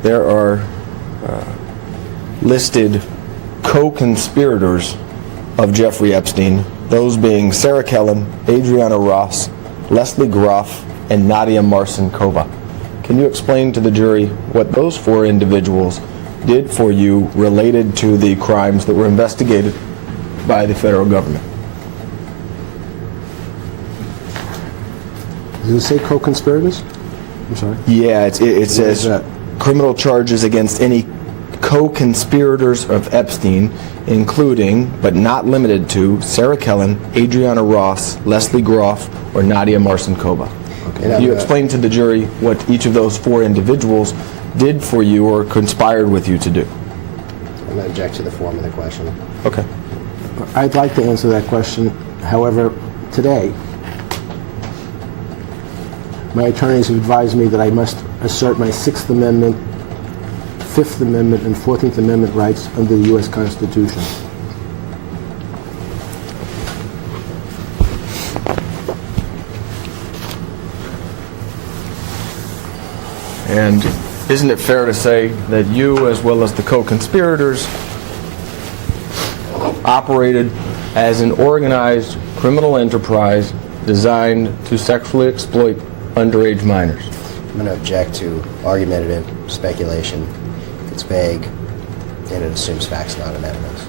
there are listed co-conspirators of Jeffrey Epstein, those being Sarah Kellen, Adriana Ross, Leslie Groff, and Nadia Marcinkova. Can you explain to the jury what those four individuals did for you related to the crimes that were investigated by the federal government? Does it say co-conspirators? I'm sorry. Yeah, it says criminal charges against any co-conspirators of Epstein, including, but not limited to, Sarah Kellen, Adriana Ross, Leslie Groff, or Nadia Marcinkova. Okay. Can you explain to the jury what each of those four individuals did for you or conspired with you to do? I'm going to object to the form of the question. Okay. I'd like to answer that question. However, today, my attorneys have advised me that I must assert my Sixth Amendment, Fifth Amendment, and 14th Amendment rights under the U.S. Constitution. And isn't it fair to say that you, as well as the co-conspirators, operated as an organized criminal enterprise designed to sexually exploit underage minors? I'm going to object to argumentative speculation. It's vague, and it assumes facts, not an evidence.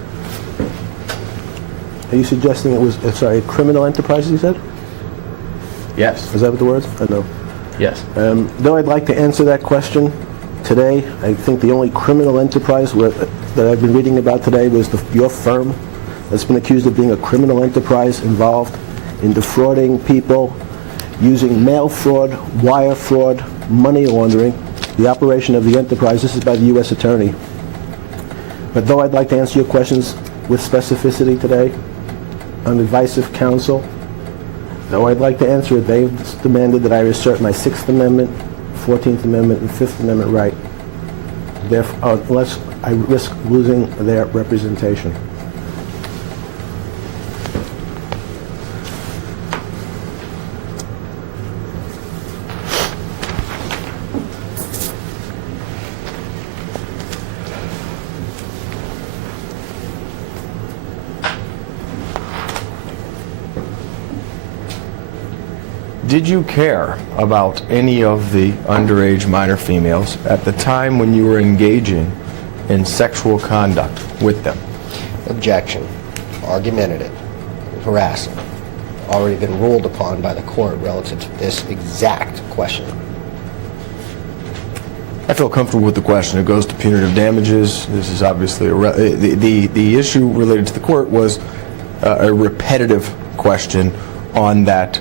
Are you suggesting it was, a criminal enterprise, you said? Yes. Is that what the words? I know. Yes. Though I'd like to answer that question today, I think the only criminal enterprise that I've been reading about today was your firm that's been accused of being a criminal enterprise involved in defrauding people, using mail fraud, wire fraud, money laundering, the operation of the enterprise. This is by the U.S. Attorney. But though I'd like to answer your questions with specificity today, on advice of counsel, though I'd like to answer it, they've demanded that I assert my 6th Amendment, 14th Amendment, and 5th Amendment right, therefore, unless I risk losing their representation. Did you care about any of the underage minor females at the time when you were engaging in sexual conduct with them? Objection. Argumentative. Harassing. Already been ruled upon by the court relative to this exact question. I feel comfortable with the question. It goes to punitive damages. This is obviously the issue related to the court was a repetitive question on that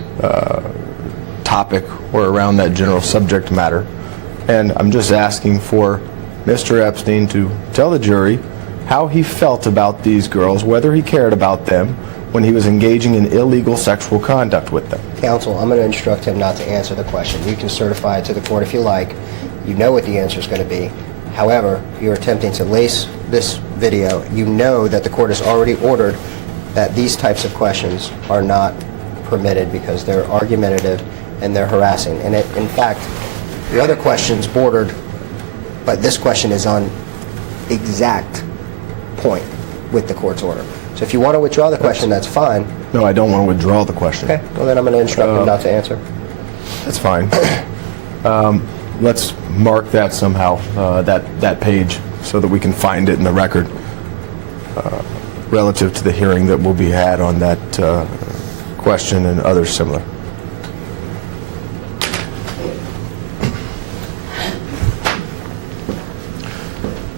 topic or around that general subject matter. And I'm just asking for Mr. Epstein to tell the jury how he felt about these girls, whether he cared about them when he was engaging in illegal sexual conduct with them. Counsel, I'm going to instruct him not to answer the question. You can certify it to the court if you like. You know what the answer is going to be. However, you're attempting to lace this video. You know that the court has already ordered that these types of questions are not permitted because they're argumentative and they're harassing. And in fact, the other questions bordered, but this question is on exact point with the court's order. So if you want to withdraw the question, that's fine. No, I don't want to withdraw the question. Okay, well then I'm going to instruct him not to answer. That's fine. Let's mark that somehow, that page, so that we can find it in the record relative to the hearing that will be had on that question and others similar.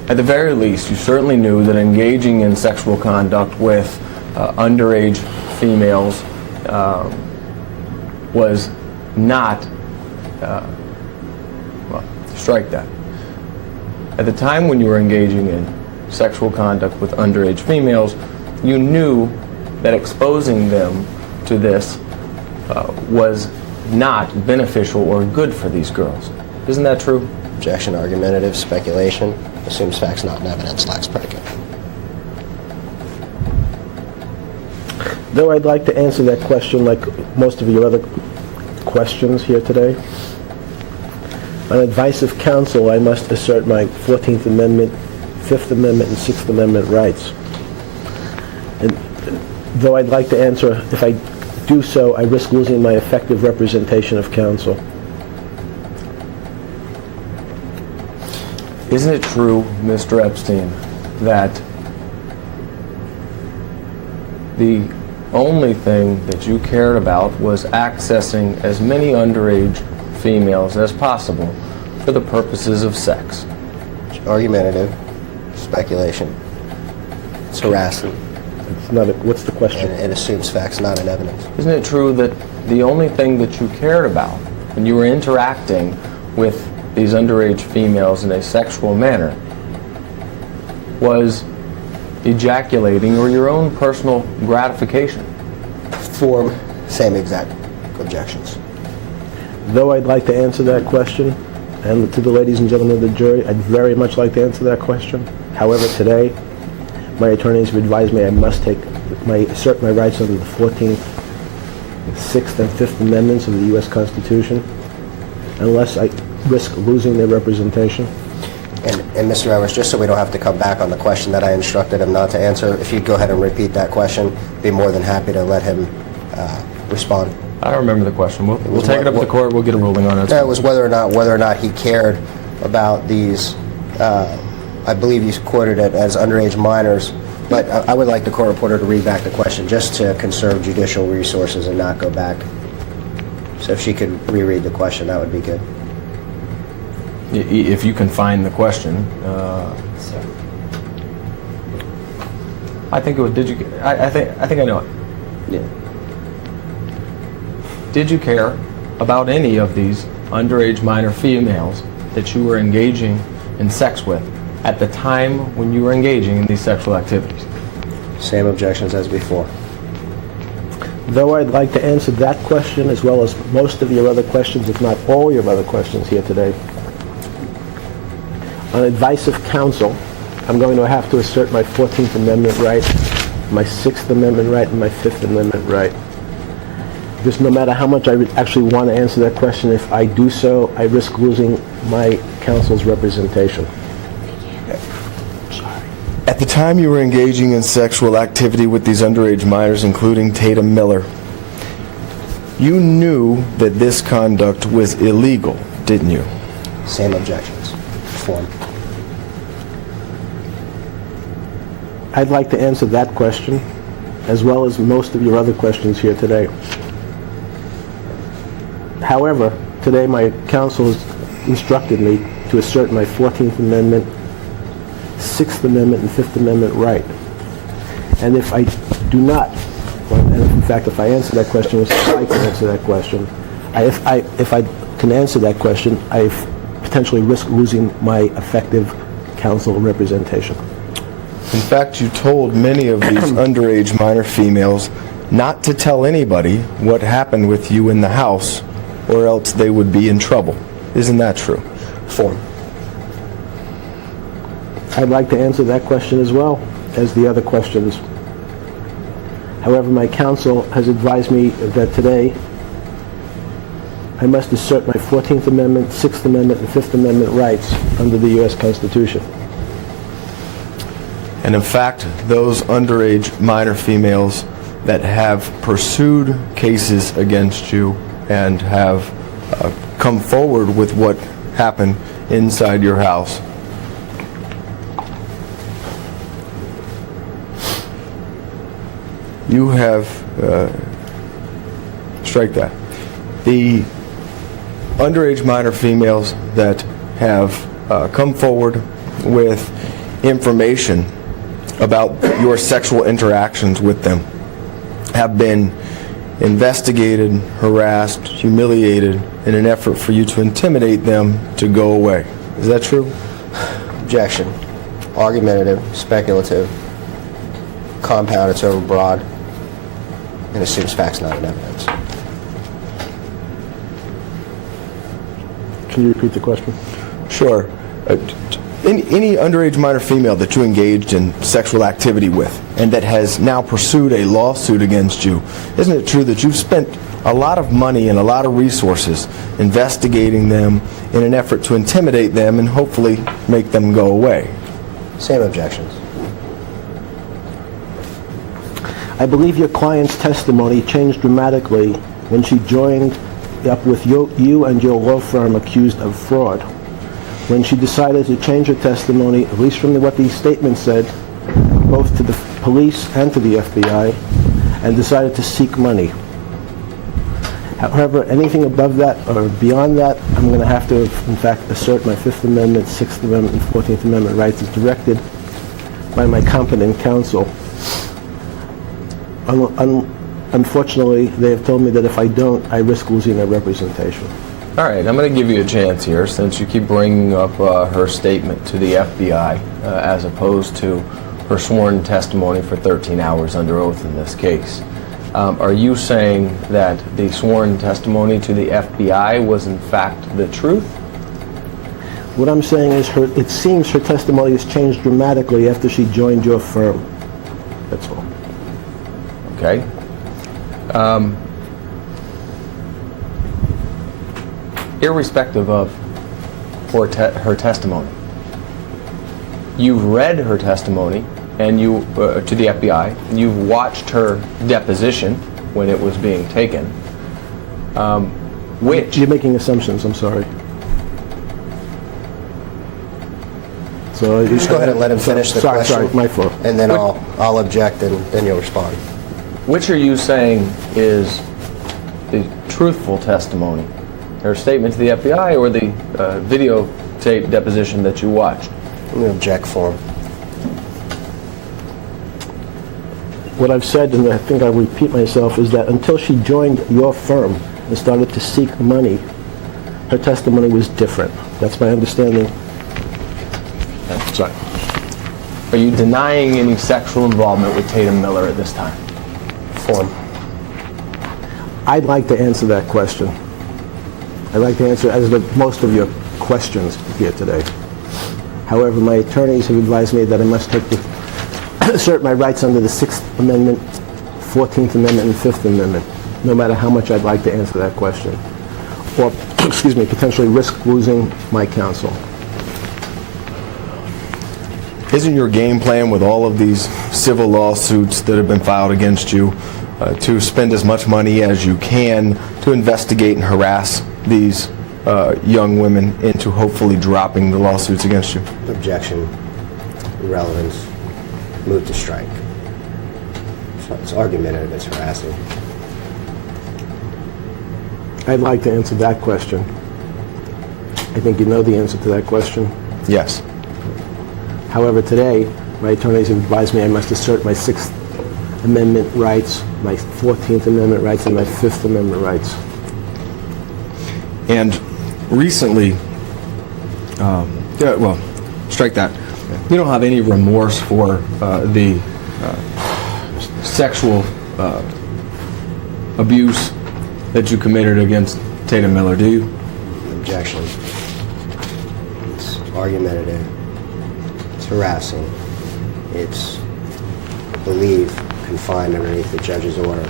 At the very least, you certainly knew that engaging in sexual conduct with underage females was not, well, strike that. At the time when you were engaging in sexual conduct with underage females, you knew that exposing them to this was not beneficial or good for these girls. Isn't that true? Objection, argumentative, speculation, assumes facts not in evidence, lacks predicate. Though I'd like to answer that question like most of your other questions here today, on advice of counsel, I must assert my 14th Amendment, 5th Amendment, and 6th Amendment rights. And though I'd like to answer, if I do so, I risk losing my effective representation of counsel. Isn't it true, Mr. Epstein, that the only thing that you cared about was accessing as many underage females as possible for the purposes of sex? Argumentative, speculation. It's harassing. It's not what's the question? And it assumes facts not in evidence. Isn't it true that the only thing that you cared about when you were interacting with these underage females in a sexual manner was ejaculating or your own personal gratification? Form, same exact objections. Though I'd like to answer that question, and to the ladies and gentlemen of the jury, I'd very much like to answer that question. However, today, my attorneys have advised me I must assert my rights under the 14th, 6th, and 5th Amendments of the U.S. Constitution, unless I risk losing their representation. And Mr. Edwards, just so we don't have to come back on the question that I instructed him not to answer, if you'd go ahead and repeat that question, be more than happy to let him respond. I remember the question. We'll take it up to the court. We'll get a ruling on it. It was whether or not he cared about these. I believe you quoted it as underage minors, but I would like the court reporter to read back the question just to conserve judicial resources and not go back So if she could reread the question, that would be good. If you can find the question. Sir. I think it was, did you, I think I know it. Yeah. Did you care about any of these underage minor females that you were engaging in sex with at the time when you were engaging in these sexual activities? Same objections as before. Though I'd like to answer that question as well as most of your other questions, if not all your other questions here today, on advice of counsel, I'm going to have to assert my 14th Amendment right, my 6th Amendment right, and my 5th Amendment right. Because no matter how much I would actually want to answer that question, if I do so, I risk losing my counsel's representation. At the time you were engaging in sexual activity with these underage minors, including Tatum Miller, you knew that this conduct was illegal, didn't you? Same objections. Form. I'd like to answer that question, as well as most of your other questions here today. However, today my counsel has instructed me to assert my 14th Amendment, 6th Amendment, and 5th Amendment right. And if I do not, and in fact, if I answer that question, which I can answer that question, if I can answer that question, I potentially risk losing my effective counsel representation. In fact, you told many of these underage minor females not to tell anybody what happened with you in the house, or else they would be in trouble. Isn't that true? Form. I'd like to answer that question as well as the other questions. However, my counsel has advised me that today I must assert my 14th Amendment, 6th Amendment, and 5th Amendment rights under the U.S. Constitution. And in fact, those underage minor females that have pursued cases against you and have come forward with what happened inside your house, you have, strike that, the underage minor females that have come forward with information about your sexual interactions with them have been investigated, harassed, humiliated in an effort for you to intimidate them to go away. Is that true? Objection. Argumentative, speculative, compound, it's overbroad, and assumes facts not in evidence. Can you repeat the question? Sure. Any underage minor female that you engaged in sexual activity with and that has now pursued a lawsuit against you, isn't it true that you've spent a lot of money and a lot of resources investigating them in an effort to intimidate them and hopefully make them go away? Same objections. I believe your client's testimony changed dramatically when she joined up with you and your law firm accused of fraud. When she decided to change her testimony, at least from what these statements said, both to the police and to the FBI, and decided to seek money. However, anything above that or beyond that, I'm going to have to, in fact, assert my 5th Amendment, 6th Amendment, and 14th Amendment rights as directed by my competent counsel. Unfortunately, they have told me that if I don't, I risk losing their representation. All right, I'm going to give you a chance here since you keep bringing up her statement to the FBI as opposed to her sworn testimony for 13 hours under oath in this case. Are you saying that the sworn testimony to the FBI was in fact the truth? What I'm saying is it seems her testimony has changed dramatically after she joined your firm. That's all. Okay. Irrespective of her testimony, you've read her testimony and you to the FBI, and you've watched her deposition when it was being taken, which... You're making assumptions, I'm sorry. So You just go ahead and let him finish the question. Sorry, my fault. And then I'll object and then you'll respond. Which are you saying is the truth truthful testimony? Her statement to the FBI or the videotape deposition that you watched? I'm going to object for him. What I've said, and I think I'll repeat myself, is that until she joined your firm and started to seek money, her testimony was different. That's my understanding. Sorry. Are you denying any sexual involvement with Tatum Miller at this time? Form. I'd like to answer that question. I'd like to answer as most of your questions here today. However, my attorneys have advised me that I must assert my rights under the 6th Amendment, 14th Amendment, and 5th Amendment, no matter how much I'd like to answer that question, or, excuse me, potentially risk losing my counsel. Isn't your game plan with all of these civil lawsuits that have been filed against you to spend as much money as you can to investigate and harass these young women into hopefully dropping the lawsuits against you? Objection. Irrelevance. Move to strike. It's argumentative. It's harassing. I'd like to answer that question. I think you know the answer to that question. Yes. However, today, my attorneys have advised me I must assert my 6th Amendment rights, my 14th Amendment rights, and my 5th Amendment rights. And recently, well, strike that. You don't have any remorse for the sexual abuse that you committed against Tatum Miller, do you? Objection. It's argumentative. It's harassing. It's believe confined underneath the judge's order.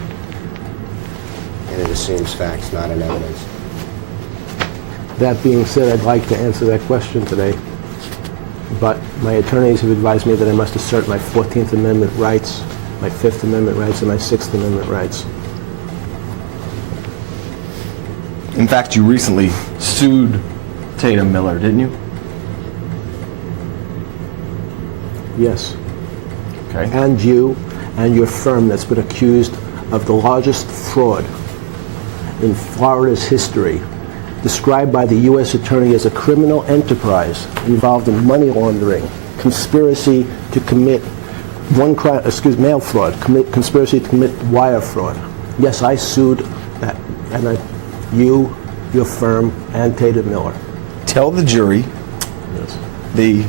And it assumes facts, not in evidence. That being said, I'd like to answer that question today. But my attorneys have advised me that I must assert my 14th Amendment rights, my 5th Amendment rights, and my 6th Amendment rights. In fact, you recently sued Tatum Miller, didn't you? Yes. Okay. And you and your firm that's been accused of the largest fraud in Florida's history, described by the U.S. Attorney as a criminal enterprise involved in money laundering, conspiracy to commit mail fraud, conspiracy to commit wire fraud. Yes, I sued that, and you, your firm, and Tatum Miller. Tell the jury the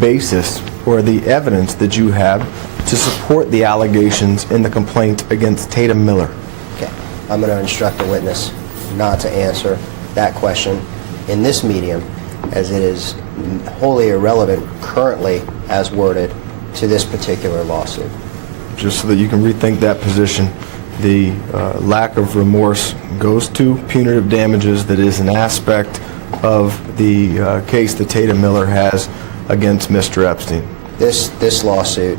basis or the evidence that you have to support the allegations in the complaint against Tatum Miller. Okay. I'm going to instruct the witness not to answer that question in this medium, as it is wholly irrelevant currently as worded to this particular lawsuit. Just so that you can rethink that position, the lack of remorse goes to punitive damages that is an aspect of the case that Tatum Miller has against Mr. Epstein. This lawsuit,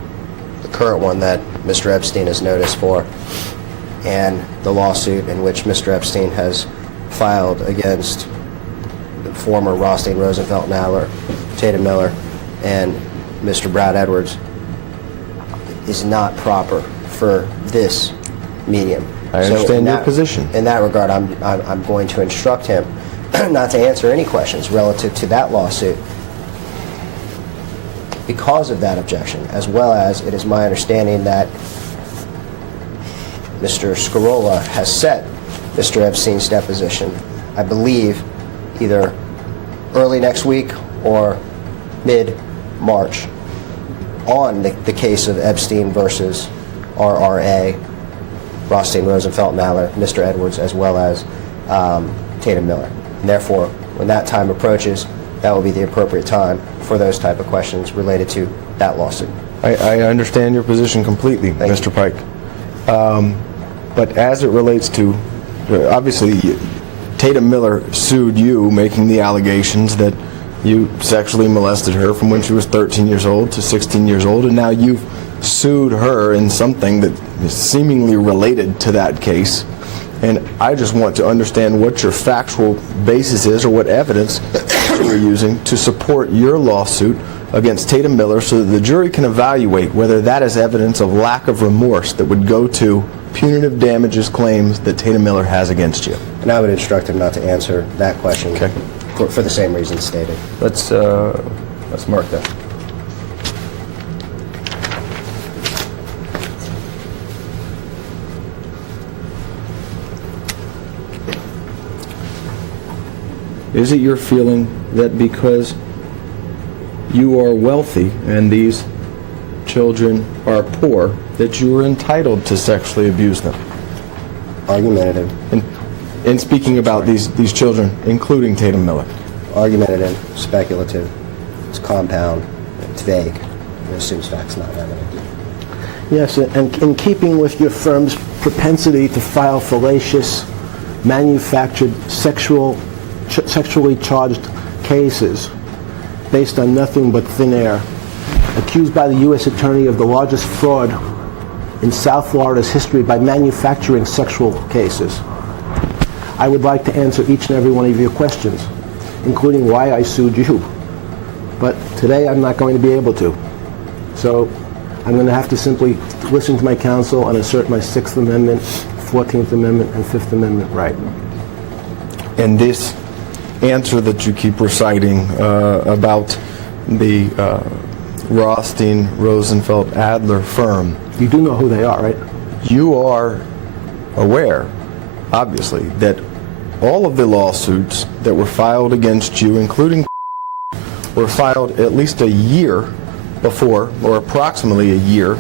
the current one that Mr. Epstein is noticed for, and the lawsuit in which Mr. Epstein has filed against the former Rothstein, Rosenfeld, Nadler, Tatum Miller, and Mr. Brad Edwards, is not proper for this medium. I understand your position. In that regard, I'm going to instruct him not to answer any questions relative to that lawsuit because of that objection, as well as it is my understanding that Mr. Scarola has set Mr. Epstein's deposition, I believe, either early next week or mid-March on the case of Epstein versus RRA, Rothstein, Rosenfeld, Nadler, Mr. Edwards, as well as Tatum Miller. And therefore, when that time approaches, that will be the appropriate time for those type of questions related to that lawsuit. I understand your position completely, Mr. Pike. But as it relates to, obviously, Tatum Miller sued you, making the allegations that you sexually molested her from when she was 13 years old to 16 years old, and now you've sued her in something that is seemingly related to that case. And I just want to understand what your factual basis is, or what evidence you're using to support your lawsuit against Tatum Miller, so that the jury can evaluate whether that is evidence of lack of remorse that would go to punitive damages claims that Tatum Miller has against you? And I would instruct him not to answer that question Okay. for the same reasons stated. Let's mark that. Is it your feeling that because you are wealthy and these children are poor, that you are entitled to sexually abuse them? Argumentative. In speaking about these children, including Tatum Miller. Argumentative, speculative, it's compound, it's vague, it assumes facts not evident. Yes, and in keeping with your firm's propensity to file fallacious, manufactured, sexually charged cases based on nothing but thin air, accused by the U.S. Attorney of the largest fraud in South Florida's history by manufacturing sexual cases, I would like to answer each and every one of your questions, including why I sued you. But today I'm not going to be able to. So I'm going to have to simply listen to my counsel and assert my 6th Amendment, 14th Amendment, and 5th Amendment right. And this answer that you keep reciting about the Rothstein, Rosenfeld, Adler firm, You do know who they are, right? you are aware, obviously, that all of the lawsuits that were filed against you, including were filed at least a year before, or approximately a year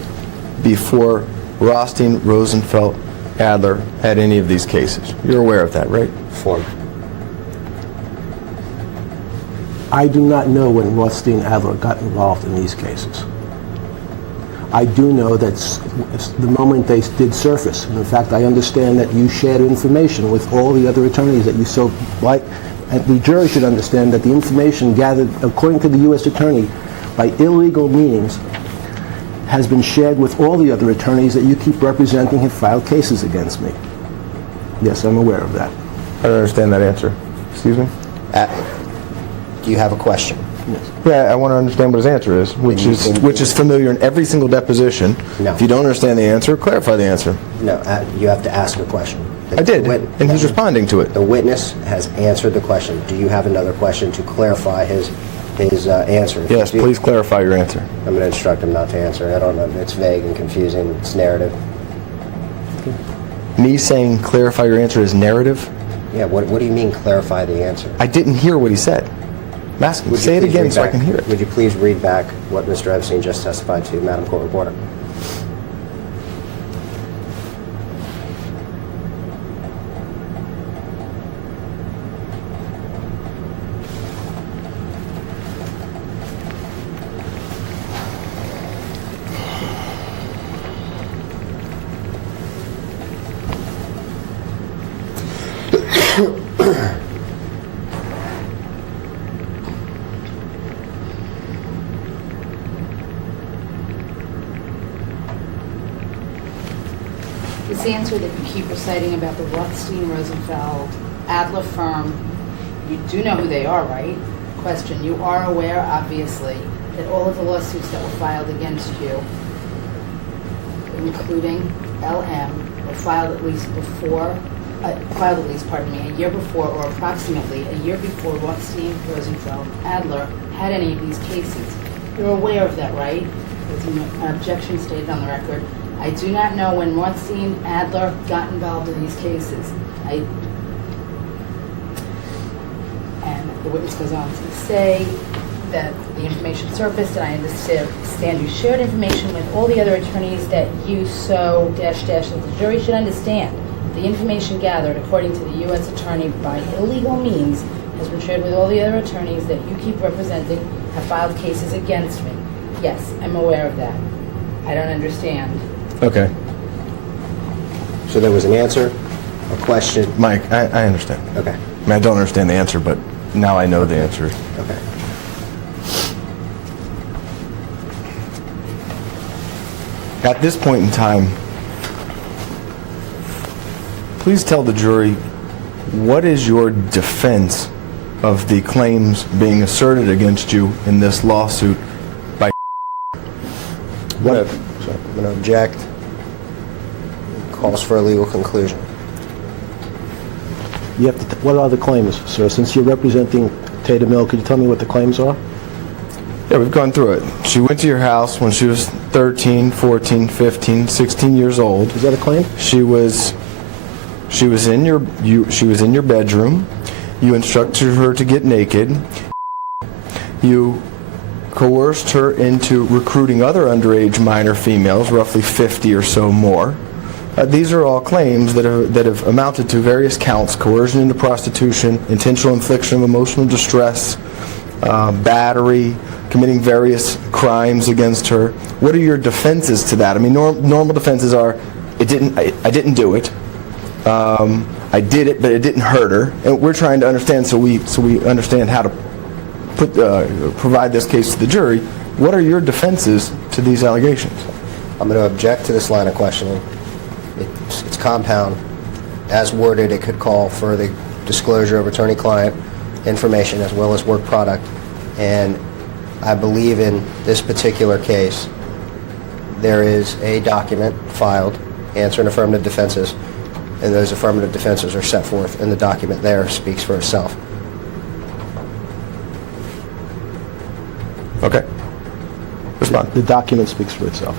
before Rothstein, Rosenfeld, Adler had any of these cases. You're aware of that, right? Form. I do not know when Rothstein Adler got involved in these cases. I do know that the moment they did surface, and in fact I understand that you shared information with all the other attorneys that you so like, and the jury should understand that the information gathered according to the U.S. Attorney by illegal means has been shared with all the other attorneys that you keep representing have filed cases against me. Yes, I'm aware of that. I don't understand that answer. Excuse me? Do you have a question? Yes. Yeah, I want to understand what his answer is, which is familiar in every single deposition. No. If you don't understand the answer, clarify the answer. No, you have to ask a question. I did, and he's responding to it. The witness has answered the question. Do you have another question to clarify his answer? If Yes, you do, please clarify your answer. I'm going to instruct him not to answer. I don't know. It's vague and confusing. It's narrative. Me saying clarify your answer is narrative? Yeah, what do you mean clarify the answer? I didn't hear what he said. I'm asking. Would you Say it please again read so I back- can hear it. Would you please read back what Mr. Epstein just testified to, Madam Court Reporter? This answer that you keep reciting about the Rothstein, Rosenfeld, Adler firm, you do know who they are, right? Question, you are aware, obviously, that all of the lawsuits that were filed against you, including LM, were filed at least, a year before, or approximately a year before Rothstein, Rosenfeld, Adler had any of these cases. You're aware of that, right? There's an objection stated on the record. I do not know when Rothstein, Adler got involved in these cases. And the witness goes on to say that the information surfaced, and I understand you shared information with all the other attorneys that you so dash that the jury should understand. The information gathered according to the U.S. Attorney by illegal means has been shared with all the other attorneys that you keep representing have filed cases against me. Yes, I'm aware of that. I don't understand. Okay. So there was an answer, a question. Mike, I understand. Okay. I mean, I don't understand the answer, but now I know the answer. Okay. At this point in time, please tell the jury, what is your defense of the claims being asserted against you in this lawsuit by I'm going to object. calls for a legal conclusion. You have to what are the claims, sir? Since you're representing Tatum Mill, could you tell me what the claims are? Yeah, we've gone through it. She went to your house when she was 13, 14, 15, 16 years old. Is that a claim? She was in your bedroom. You instructed her to get naked. You coerced her into recruiting other underage minor females, roughly 50 or so more. These are all claims that have amounted to various counts: coercion into prostitution, intentional infliction of emotional distress, battery, committing various crimes against her. What are your defenses to that? I mean, normal defenses are, I didn't do it. I did it, but it didn't hurt her. And we're trying to understand, so we understand how to provide this case to the jury. What are your defenses to these allegations? I'm going to object to this line of questioning. It's compound. As worded, it could call for the disclosure of attorney-client information as well as work product. And I believe in this particular case, there is a document filed answering affirmative defenses, and those affirmative defenses are set forth in the document there. Speaks for itself. Okay. Respond. The document speaks for itself.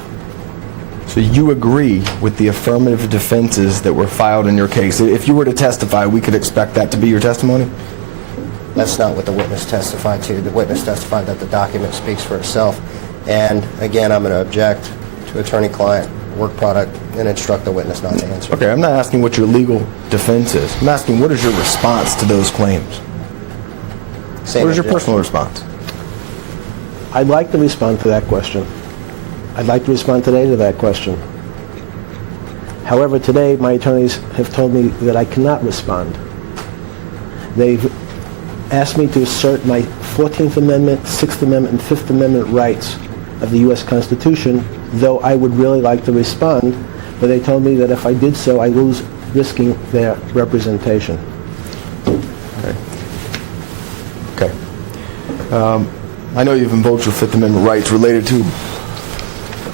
So you agree with the affirmative defenses that were filed in your case? If you were to testify, we could expect that to be your testimony? That's not what the witness testified to. The witness testified that the document speaks for itself. And again, I'm going to object to attorney-client work product and instruct the witness not to answer. Okay, I'm not asking what your legal defense is. I'm asking what is your response to those claims? Same What is your objection. personal response? I'd like to respond to that question. I'd like to respond today to that question. However, today my attorneys have told me that I cannot respond. They've asked me to assert my 14th Amendment, 6th Amendment, and 5th Amendment rights of the U.S. Constitution, though I would really like to respond, but they told me that if I did so, I lose risking their representation. Okay. I know you've invoked your Fifth Amendment rights related to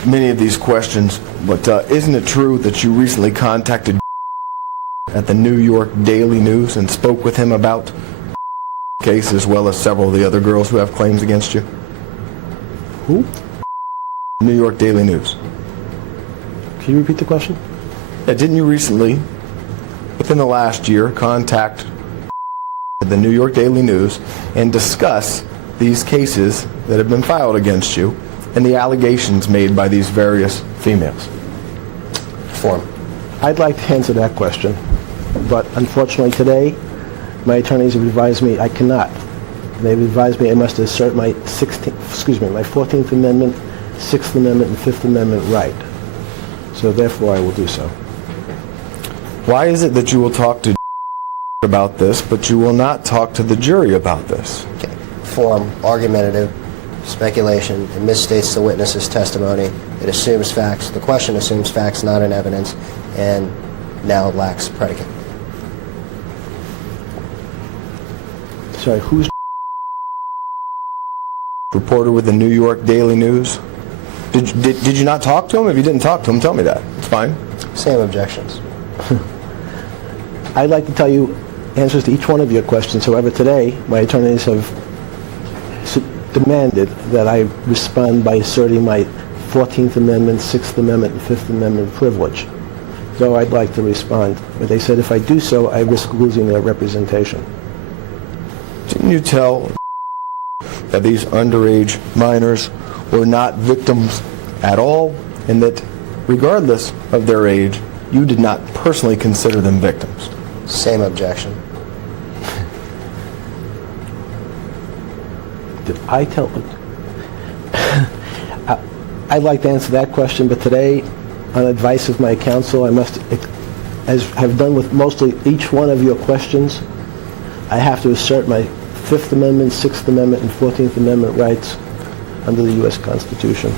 many of these questions, but isn't it true that you recently contacted at the New York Daily News and spoke with him about the case as well as several of the other girls who have claims against you? Who? New York Daily News. Can you repeat the question? Yeah, didn't you recently, within the last year, contact the New York Daily News and discuss these cases that have been filed against you and the allegations made by these various females? Form. I'd like to answer that question, but unfortunately today, my attorneys have advised me I cannot. They've advised me I must assert my 14th Amendment, 6th Amendment, and 5th Amendment right. So therefore, I will do so. Why is it that you will talk to about this, but you will not talk to the jury about this? Okay. Form, argumentative, speculation. It misstates the witness's testimony. It assumes facts. The question assumes facts, not in evidence, and now lacks predicate. Sorry, who's Reporter with the New York Daily News? Did you not talk to him? If you didn't talk to him, tell me that. It's fine. Same objections. I'd like to tell you answers to each one of your questions. However, today, my attorneys have demanded that I respond by asserting my 14th Amendment, 6th Amendment, and 5th Amendment privilege. Though I'd like to respond. But they said if I do so, I risk losing their representation. Didn't you tell that these underage minors were not victims at all, and that regardless of their age, you did not personally consider them victims? Same objection. Did I tell them? I'd like to answer that question, but today, on advice of my counsel, I must, as I've done with mostly each one of your questions, I have to assert my 5th Amendment, 6th Amendment, and 14th Amendment rights under the U.S. Constitution.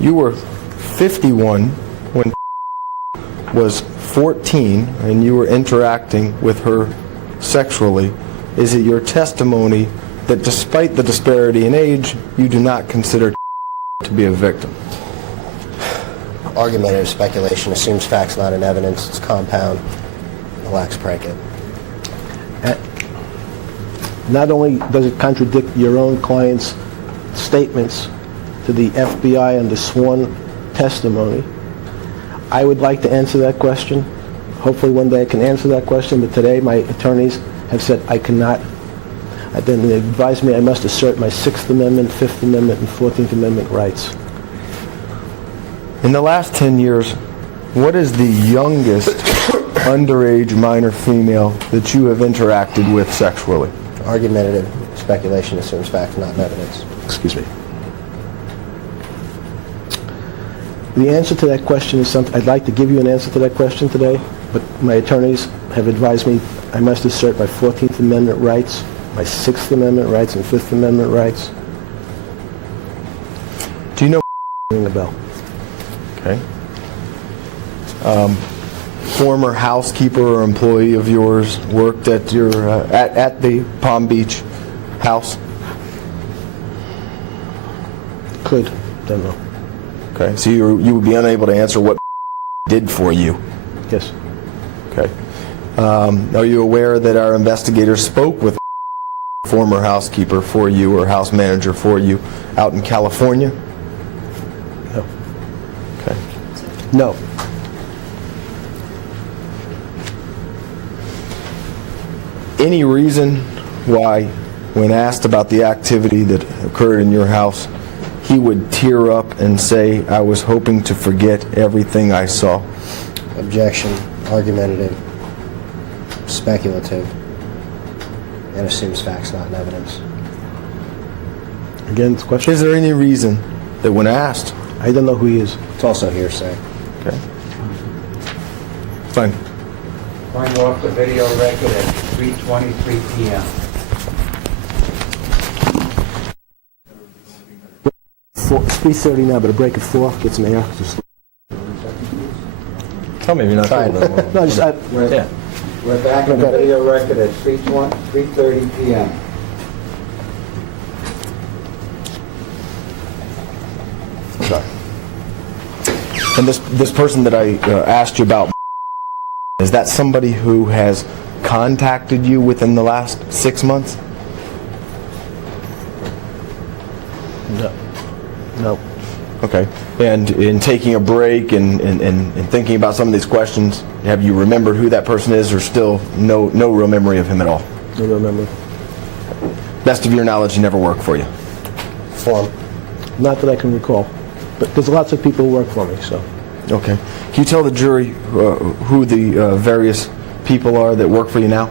You were 51 when was 14 and you were interacting with her sexually. Is it your testimony that despite the disparity in age, you do not consider to be a victim? Argumentative speculation assumes facts not in evidence. It's compound. It lacks predicate. Not only does it contradict your own client's statements to the FBI under sworn testimony, I would like to answer that question. Hopefully one day I can answer that question, but today my attorneys have said I cannot. Then they advised me I must assert my Sixth Amendment, Fifth Amendment, and 14th Amendment rights. In the last 10 years, what is the youngest underage minor female that you have interacted with sexually? Argumentative speculation assumes facts not in evidence. Excuse me. The answer to that question is something, I'd like to give you an answer to that question today, but my attorneys have advised me I must assert my 14th Amendment rights, my Sixth Amendment rights, and Fifth Amendment rights. Do you know? Ring a bell. Okay. Former housekeeper or employee of yours worked at your at the Palm Beach house? Could. Don't know. Okay. So you would be unable to answer what did for you. Yes. Okay. Are you aware that our investigators spoke with former housekeeper for you or house manager for you out in California? No. Okay. No. Any reason why, when asked about the activity that occurred in your house, he would tear up and say, "I was hoping to forget everything I saw"? Objection. Argumentative. Speculative. And assumes facts not in evidence. Again, it's a question. Is there any reason that when asked? I don't know who he is. It's also hearsay. Okay. Fine. Find off the video record at 3:23 p.m. It's 3:30 now, but a break at 4. Get some air. Just Tell me if you're not Fine. no, just Yeah. We're back in the video record at 3:30 p.m. Sorry. And this person that I asked you about, is that somebody who has contacted you within the last 6 months? no. No. Okay. And in taking a break and thinking about some of these questions, have you remembered who that person is, or still no real memory of him at all? I don't remember. Best of your knowledge, he never worked for you. Form. Not that I can recall. But there's lots of people who work for me, so. Okay. Can you tell the jury who the various people are that work for you now?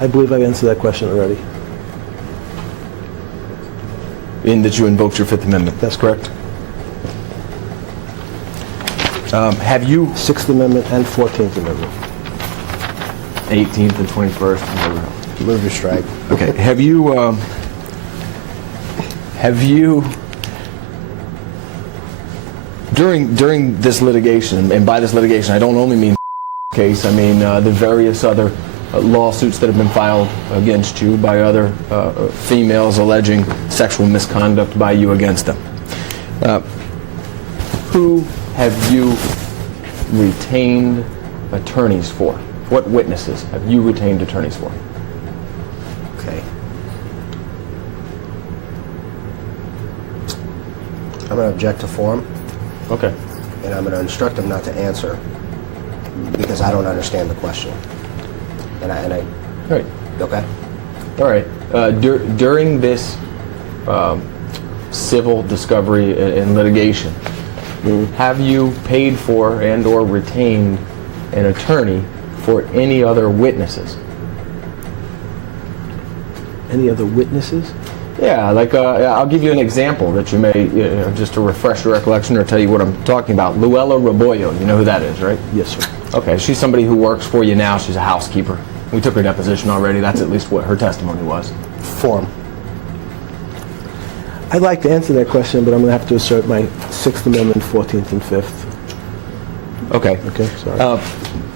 I believe I answered that question already. In that you invoked your Fifth Amendment. That's correct. Have you... Sixth Amendment and 14th Amendment. 18th and 21st. Move your strike. Okay. Have you during this litigation, and by this litigation I don't only mean case, I mean the various other lawsuits that have been filed against you by other females alleging sexual misconduct by you against them. Who have you retained attorneys for? What witnesses have you retained attorneys for? Okay. I'm going to object to form, Okay. and I'm going to instruct him not to answer because I don't understand the question. And I All right. okay. All right. During this civil discovery and litigation, have you paid for and or retained an attorney for any other witnesses? Any other witnesses? Yeah, like I'll give you an example that you may, just to refresh your recollection or tell you what I'm talking about. Luella Rebollo, you know who that is, right? Yes, sir. Okay, she's somebody who works for you now. She's a housekeeper. We took her deposition already. That's at least what her testimony was. Form. I'd like to answer that question, but I'm going to have to assert my Sixth Amendment, 14th and 5th. Okay. Okay, sorry.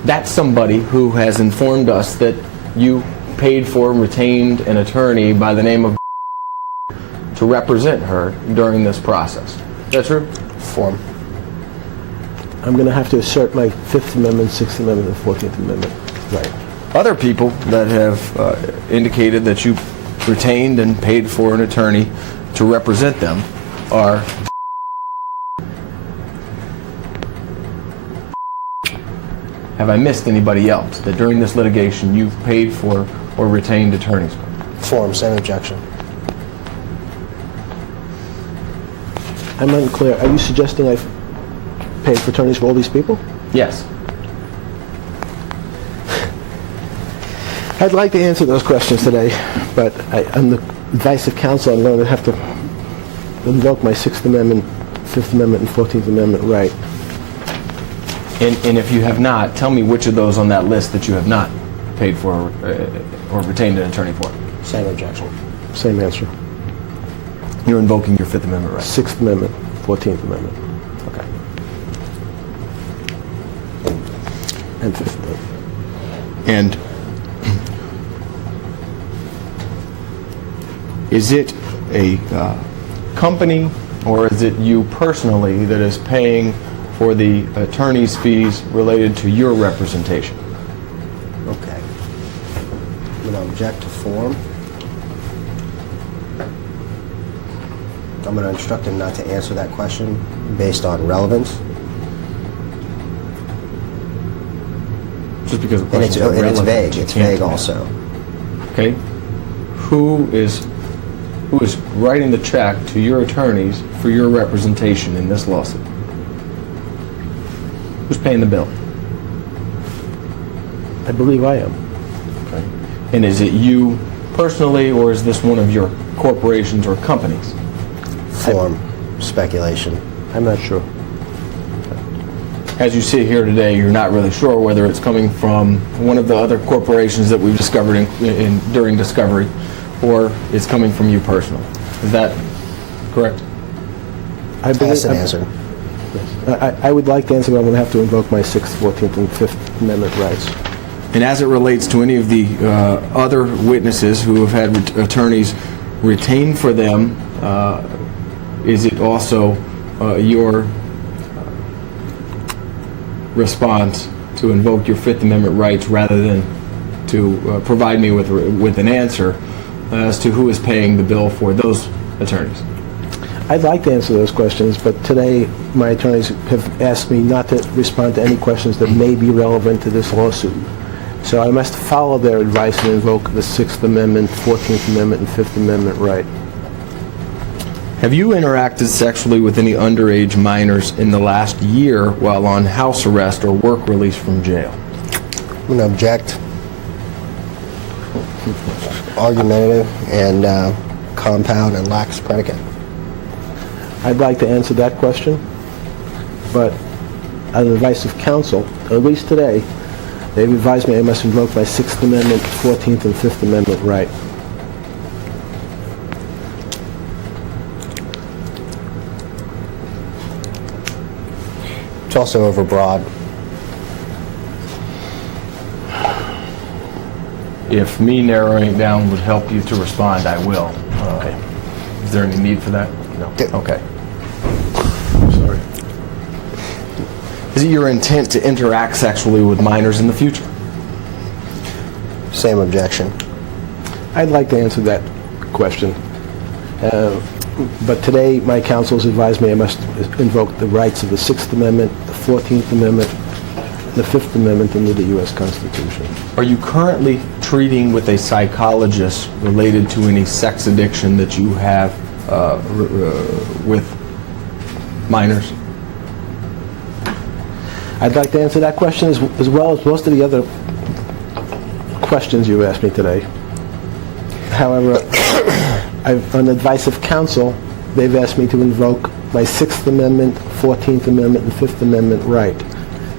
That's somebody who has informed us that you paid for and retained an attorney by the name of to represent her during this process. Is that true? Form. I'm going to have to assert my Fifth Amendment, Sixth Amendment, and 14th Amendment right. Other people that have indicated that you retained and paid for an attorney to represent them are have I missed anybody else that during this litigation you've paid for or retained attorneys for? Form, same objection. I'm unclear. Are you suggesting I've paid for attorneys for all these people? Yes. I'd like to answer those questions today, but on the advice of counsel, I'm going to have to invoke my Sixth Amendment, Fifth Amendment, and 14th Amendment right. And if you have not, tell me which of those on that list that you have not paid for or retained an attorney for. Same objection. Same answer. You're invoking your Fifth Amendment right. Sixth Amendment, 14th Amendment, Okay. and Fifth Amendment. And is it a company or is it you personally that is paying for the attorney's fees related to your representation? Okay. I'm going to object to form. I'm going to instruct him not to answer that question based on relevance. Just because the And questions are it's relevant, vague. you It's can't vague do that. also. Okay. Who is writing the check to your attorneys for your representation in this lawsuit? Who's paying the bill? I believe I am. Okay. And is it you personally, or is this one of your corporations or companies? Form, speculation. I'm not sure. As you sit here today, you're not really sure whether it's coming from one of the other corporations that we've discovered during discovery, or it's coming from you personally. Is that correct? I Asked and answered. I would like to answer, but I'm going to have to invoke my Sixth, 14th, and Fifth Amendment rights. And as it relates to any of the other witnesses who have had attorneys retained for them, is it also your response to invoke your Fifth Amendment rights rather than to provide me with an answer as to who is paying the bill for those attorneys? I'd like to answer those questions, but today my attorneys have asked me not to respond to any questions that may be relevant to this lawsuit. So I must follow their advice and invoke the Sixth Amendment, 14th Amendment, and Fifth Amendment right. Have you interacted sexually with any underage minors in the last year while on house arrest or work release from jail? I'm going to object. Argumentative and compound and lacks predicate. I'd like to answer that question, but on the advice of counsel, at least today, they've advised me I must invoke my Sixth Amendment, 14th, and Fifth Amendment right. It's also overbroad. If me narrowing it down would help you to respond, I will. Is there any need for that? No. Okay. Sorry. Is it your intent to interact sexually with minors in the future? Same objection. I'd like to answer that question. But today, my counsel has advised me I must invoke the rights of the Sixth Amendment, the 14th Amendment, the Fifth Amendment under the U.S. Constitution. Are you currently treating with a psychologist related to any sex addiction that you have with minors? I'd like to answer that question as well as most of the other questions you asked me today. However, on advice of counsel, they've asked me to invoke my Sixth Amendment, 14th Amendment, and Fifth Amendment right.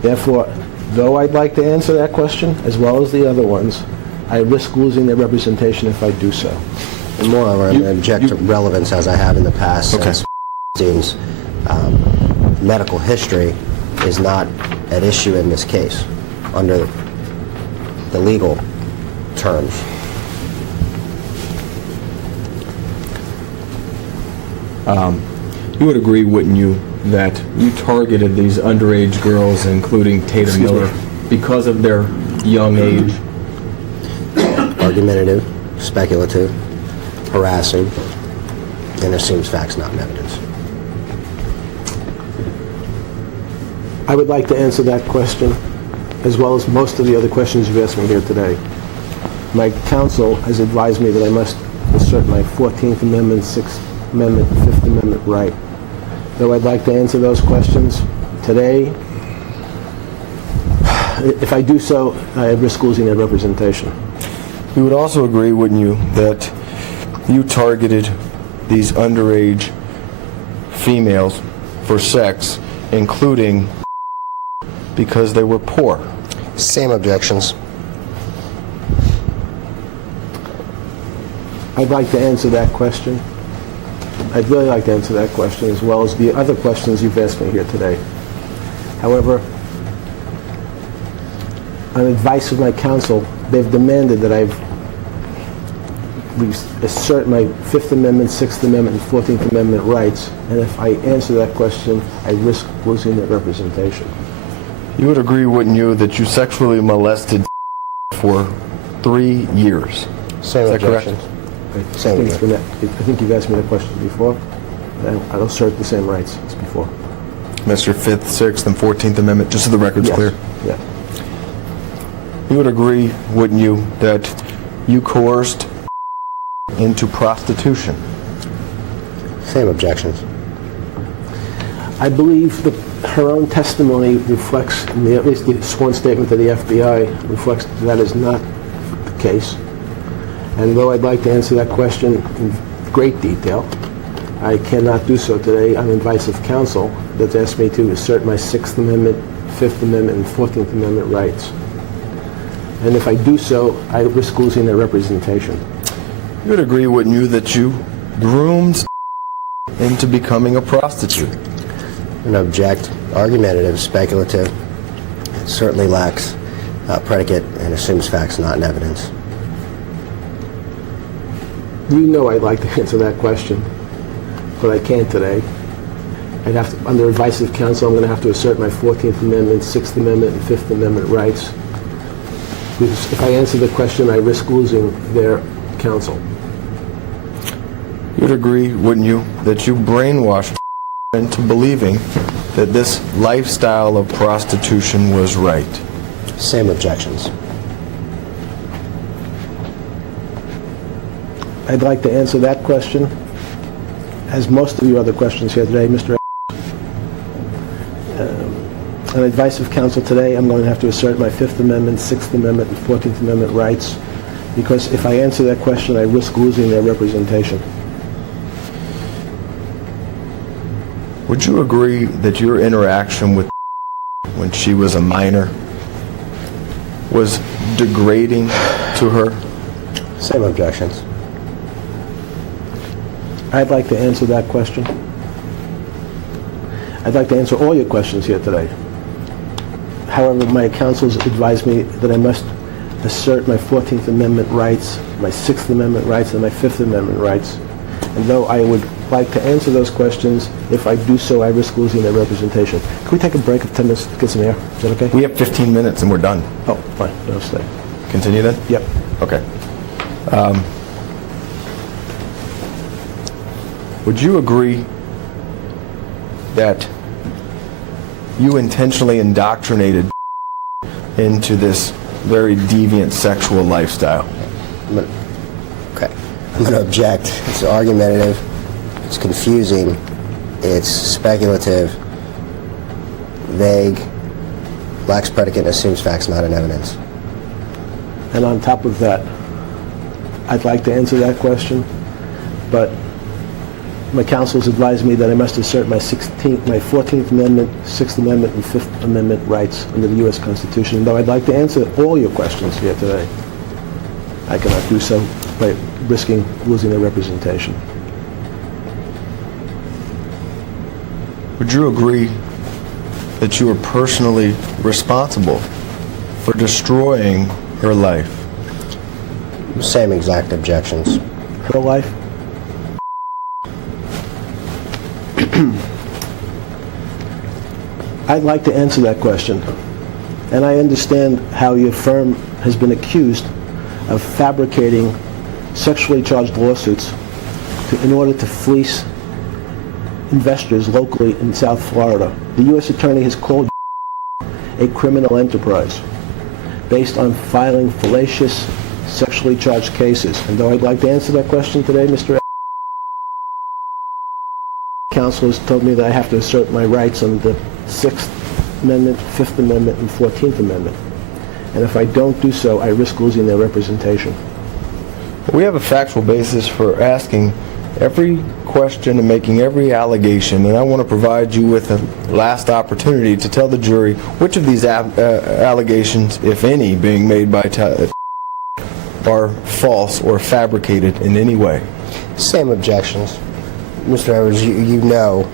Therefore, though I'd like to answer that question, as well as the other ones, I risk losing their representation if I do so. And moreover, I'm going to object to relevance as I have in the past. Okay. Since medical history is not at issue in this case under the legal terms. You would agree, wouldn't you, that you targeted these underage girls, including Tatum Excuse me. Miller, because of their young age? Argumentative, speculative, harassing, and assumes facts, not evidence. I would like to answer that question, as well as most of the other questions you've asked me here today. My counsel has advised me that I must assert my 14th Amendment, 6th Amendment, and 5th Amendment right. Though I'd like to answer those questions today, if I do so, I risk losing that representation. You would also agree, wouldn't you, that you targeted these underage females for sex, including because they were poor? Same objections. I'd like to answer that question. I'd really like to answer that question, as well as the other questions you've asked me here today. However, on advice of my counsel, they've demanded that I assert my 5th Amendment, 6th Amendment, and 14th Amendment rights, and if I answer that question, I risk losing that representation. You would agree, wouldn't you, that you sexually molested for 3 years? Same Is that correct? objections. I Same think, I think you've asked me that question before, and I'll assert the same rights as before. Mr. 5th, 6th, and 14th Amendment, just so the record's Yes. clear. Yeah. You would agree, wouldn't you, that you coerced into prostitution? Same objections. I believe that her own testimony reflects, at least the sworn statement to the FBI reflects that is not the case. And though I'd like to answer that question in great detail, I cannot do so today on advice of counsel that's asked me to assert my 6th Amendment, 5th Amendment, and 14th Amendment rights. And if I do so, I risk losing their representation. You would agree, wouldn't you, that you groomed into becoming a prostitute? An object, argumentative, speculative, certainly lacks predicate and assumes facts, not evidence. You know I'd like to answer that question, but I can't today. I'd have to, under advice of counsel, I'm going to have to assert my 14th Amendment, 6th Amendment, and 5th Amendment rights. Because if I answer the question, I risk losing their counsel. You'd agree, wouldn't you, that you brainwashed into believing that this lifestyle of prostitution was right? Same objections. I'd like to answer that question, as most of your other questions here today, Mr. On advice of counsel today, I'm going to have to assert my 5th Amendment, 6th Amendment, and 14th Amendment rights, because if I answer that question, I risk losing their representation. Would you agree that your interaction with when she was a minor was degrading to her? Same objections. I'd like to answer that question. I'd like to answer all your questions here today. However, my counsels advised me that I must assert my 14th Amendment rights, my 6th Amendment rights, and my 5th Amendment rights. And though I would like to answer those questions, if I do so, I risk losing their representation. Can we take a break of 10 minutes to get some air? Is that okay? We have 15 minutes and we're done. Oh, fine. I'll stay. Continue then? Yep. Okay. Would you agree that you intentionally indoctrinated into this very deviant sexual lifestyle? Okay. I'm going to object. It's argumentative. It's confusing. It's speculative, vague, lacks predicate, and assumes facts, not in evidence. And on top of that, I'd like to answer that question, but my counsels advised me that I must assert my 14th Amendment, 6th Amendment, and 5th Amendment rights under the U.S. Constitution. Though I'd like to answer all your questions here today, I cannot do so by risking losing their representation. Would you agree that you were personally responsible for destroying her life? Same exact objections. Her life? I'd like to answer that question. And I understand how your firm has been accused of fabricating sexually charged lawsuits in order to fleece investors locally in South Florida. The U.S. Attorney has called a criminal enterprise based on filing fallacious, sexually charged cases. And though I'd like to answer that question today, Mr. Counsel has told me that I have to assert my rights under the 6th Amendment, 5th Amendment, and 14th Amendment. And if I don't do so, I risk losing their representation. We have a factual basis for asking every question and making every allegation, and I want to provide you with a last opportunity to tell the jury which of these allegations, if any, being made by are false or fabricated in any way. Same objections. Mr. Edwards, you know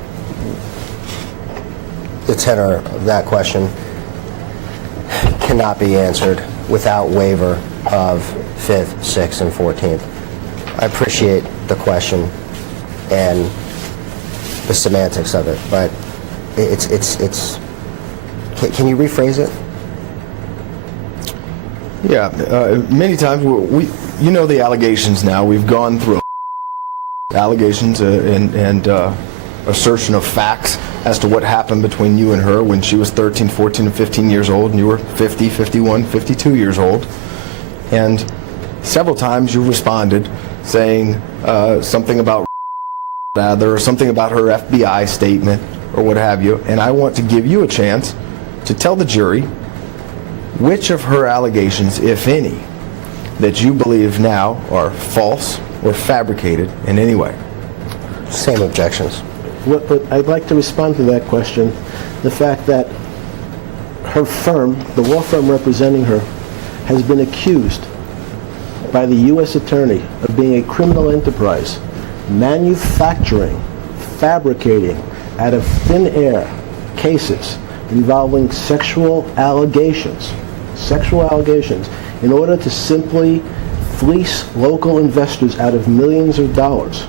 the tenor of that question cannot be answered without waiver of 5th, 6th, and 14th. I appreciate the question and the semantics of it, but it's can you rephrase it? Yeah, many times you know the allegations now. We've gone through allegations and assertion of facts as to what happened between you and her when she was 13, 14, and 15 years old, and you were 50, 51, 52 years old. And several times you responded saying something about or something about her FBI statement or what have you. And I want to give you a chance to tell the jury which of her allegations, if any, that you believe now are false or fabricated in any way. Same objections. But I'd like to respond to that question. The fact that her firm, the law firm representing her, has been accused by the U.S. Attorney of being a criminal enterprise, manufacturing, fabricating out of thin air cases involving sexual allegations in order to simply fleece local investors out of millions of dollars.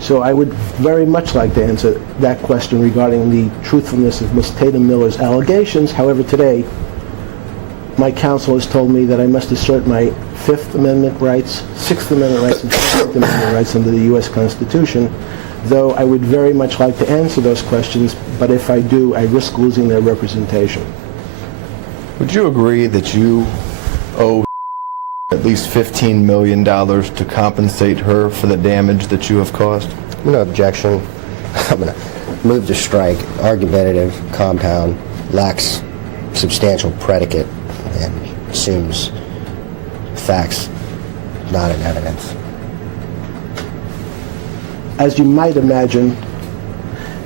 So I would very much like to answer that question regarding the truthfulness of Ms. Tatum Miller's allegations. However, today, my counsel has told me that I must assert my 5th Amendment rights, 6th Amendment rights, and 14th Amendment rights under the U.S. Constitution, though I would very much like to answer those questions, but if I do, I risk losing their representation. Would you agree that you owe at least $15 million to compensate her for the damage that you have caused? No objection. I'm going to move to strike. Argumentative, compound, lacks substantial predicate, and assumes facts not in evidence. As you might imagine,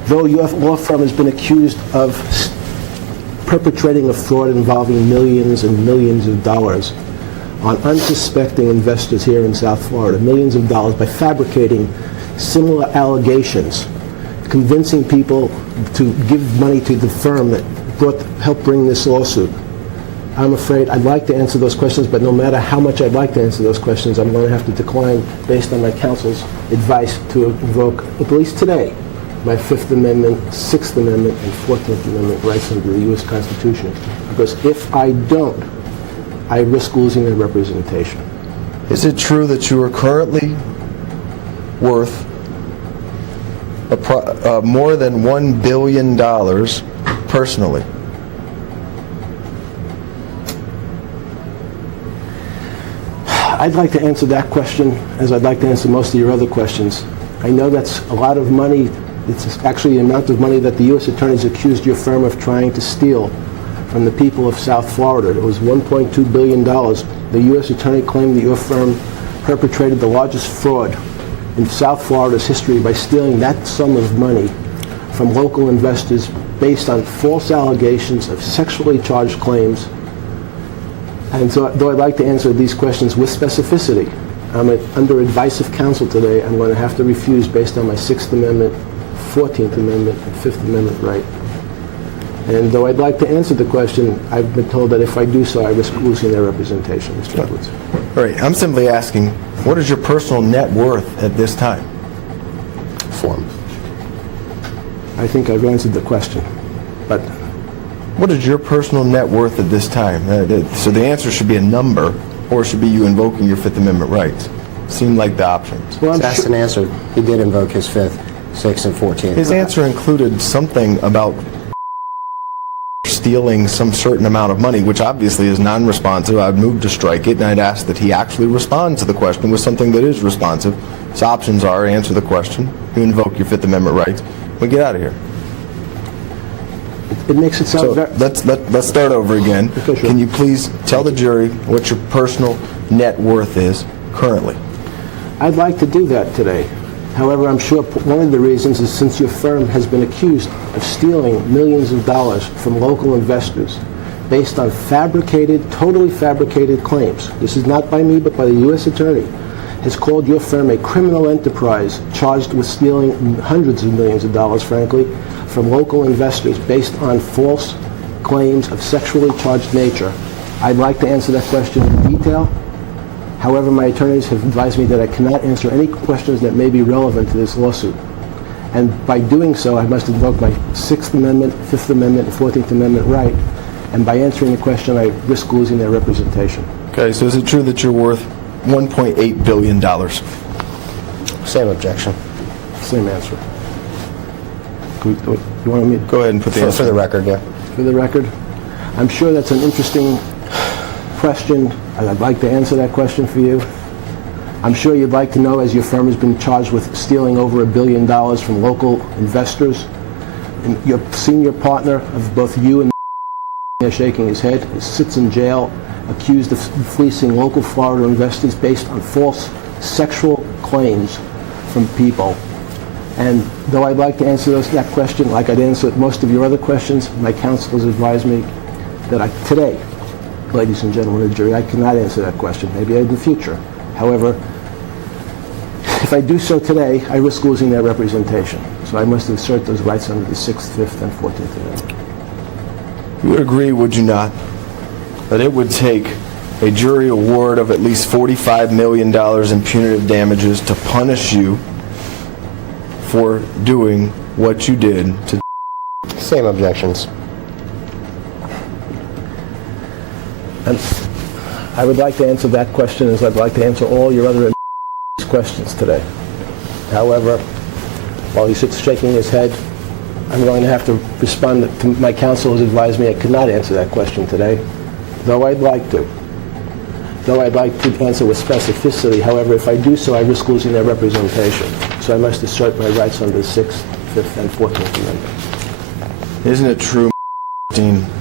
though your law firm has been accused of perpetrating a fraud involving millions and millions of dollars on unsuspecting investors here in South Florida, millions of dollars, by fabricating similar allegations, convincing people to give money to the firm that helped bring this lawsuit. I'm afraid I'd like to answer those questions, but no matter how much I'd like to answer those questions, I'm going to have to decline, based on my counsel's advice, to invoke, at least today, my 5th Amendment, 6th Amendment, and 14th Amendment rights under the U.S. Constitution. Because if I don't, I risk losing their representation. Is it true that you are currently worth more than $1 billion personally? I'd like to answer that question as I'd like to answer most of your other questions. I know that's a lot of money. It's actually the amount of money that the U.S. Attorney's accused your firm of trying to steal from the people of South Florida. It was $1.2 billion. The U.S. Attorney claimed that your firm perpetrated the largest fraud in South Florida's history by stealing that sum of money from local investors based on false allegations of sexually charged claims. And so, though I'd like to answer these questions with specificity, under advice of counsel today, I'm going to have to refuse based on my 6th Amendment, 14th Amendment, and 5th Amendment right. And though I'd like to answer the question, I've been told that if I do so, I risk losing their representation, Mr. Edwards. All right, I'm simply asking, what is your personal net worth at this time? Form. I think I've answered the question. But What is your personal net worth at this time? So the answer should be a number, or it should be you invoking your Fifth Amendment rights. Seem like the options. well, I'm That's sure, an answer. He did invoke his 5th, 6th, and 14th. His answer included something about stealing some certain amount of money, which obviously is non-responsive. I'd move to strike it, and I'd ask that he actually respond to the question with something that is responsive. His options are answer the question, you invoke your Fifth Amendment rights, we get out of here. it makes it sound So very... let's start over again. Okay, sure. Can you please tell the jury what your personal net worth is currently? I'd like to do that today. However, I'm sure one of the reasons is since your firm has been accused of stealing millions of dollars from local investors based on totally fabricated claims. This is not by me, but by the U.S. Attorney, has called your firm a criminal enterprise charged with stealing hundreds of millions of dollars, frankly, from local investors based on false claims of sexually charged nature. I'd like to answer that question in detail. However, my attorneys have advised me that I cannot answer any questions that may be relevant to this lawsuit. And by doing so, I must invoke my Sixth Amendment, Fifth Amendment, and 14th Amendment right. And by answering the question, I risk losing their representation. Okay, so is it true that you're worth $1.8 billion? Same objection. Same answer. You want me Go ahead and put the For answer. the record, yeah. for the record? I'm sure that's an interesting question, and I'd like to answer that question for you. I'm sure you'd like to know, as your firm has been charged with stealing over $1 billion from local investors. And your senior partner of both you and they're shaking his head, sits in jail, accused of fleecing local Florida investors based on false sexual claims from people. And though I'd like to answer that question like I'd answer most of your other questions, my counsel has advised me that today, ladies and gentlemen of the jury, I cannot answer that question. Maybe in the future. However, if I do so today, I risk losing their representation. So I must assert those rights under the 6th, 5th, and 14th Amendment. You would agree, would you not, that it would take a jury award of at least $45 million in punitive damages to punish you for doing what you did to... Same objections. And I would like to answer that question as I'd like to answer all your other questions today. However, while he sits shaking his head, I'm going to have to respond to my counsel has advised me I could not answer that question today, though I'd like to. Though I'd like to answer with specificity. However, if I do so, I risk losing their representation. So I must assert my rights under the 6th, 5th, and 14th Amendment. Isn't it true,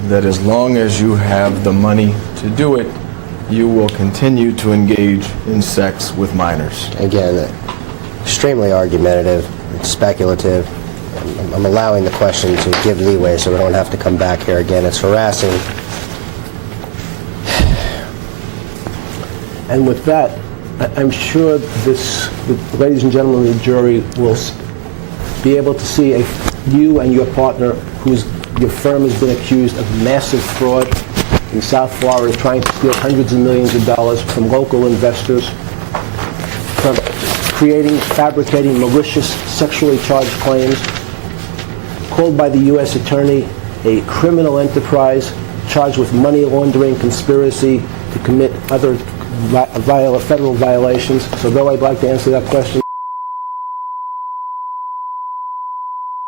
that as long as you have the money to do it, you will continue to engage in sex with minors? Again, extremely argumentative, it's speculative. I'm allowing the question to give leeway so we don't have to come back here again. It's harassing. And with that, I'm sure the ladies and gentlemen of the jury will be able to see you and your partner, your firm has been accused of massive fraud in South Florida, trying to steal hundreds of millions of dollars from local investors, from fabricating malicious, sexually charged claims, called by the U.S. Attorney a criminal enterprise, charged with money laundering, conspiracy to commit other federal violations. So though I'd like to answer that question,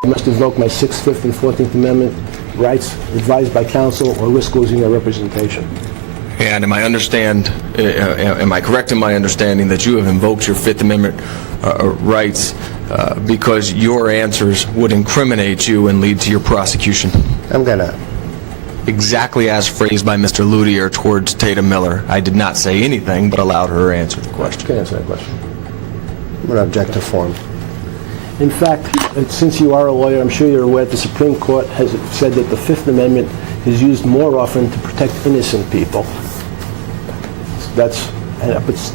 I must invoke my 6th, 5th, and 14th Amendment rights advised by counsel or risk losing their representation. And am I correct in my understanding that you have invoked your Fifth Amendment rights because your answers would incriminate you and lead to your prosecution? I'm gonna. Exactly as phrased by Mr. Ludier towards Tatum Miller. I did not say anything, but allowed her to answer the question. Can I answer that question? I'm gonna object to form. In fact, since you are a lawyer, I'm sure you're aware that the Supreme Court has said that the Fifth Amendment is used more often to protect innocent people. But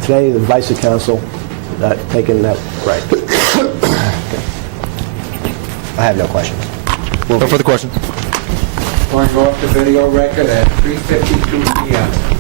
today the Vice Counsel taken that right. I have no questions. No further questions. Going off the video record at 3:52 p.m.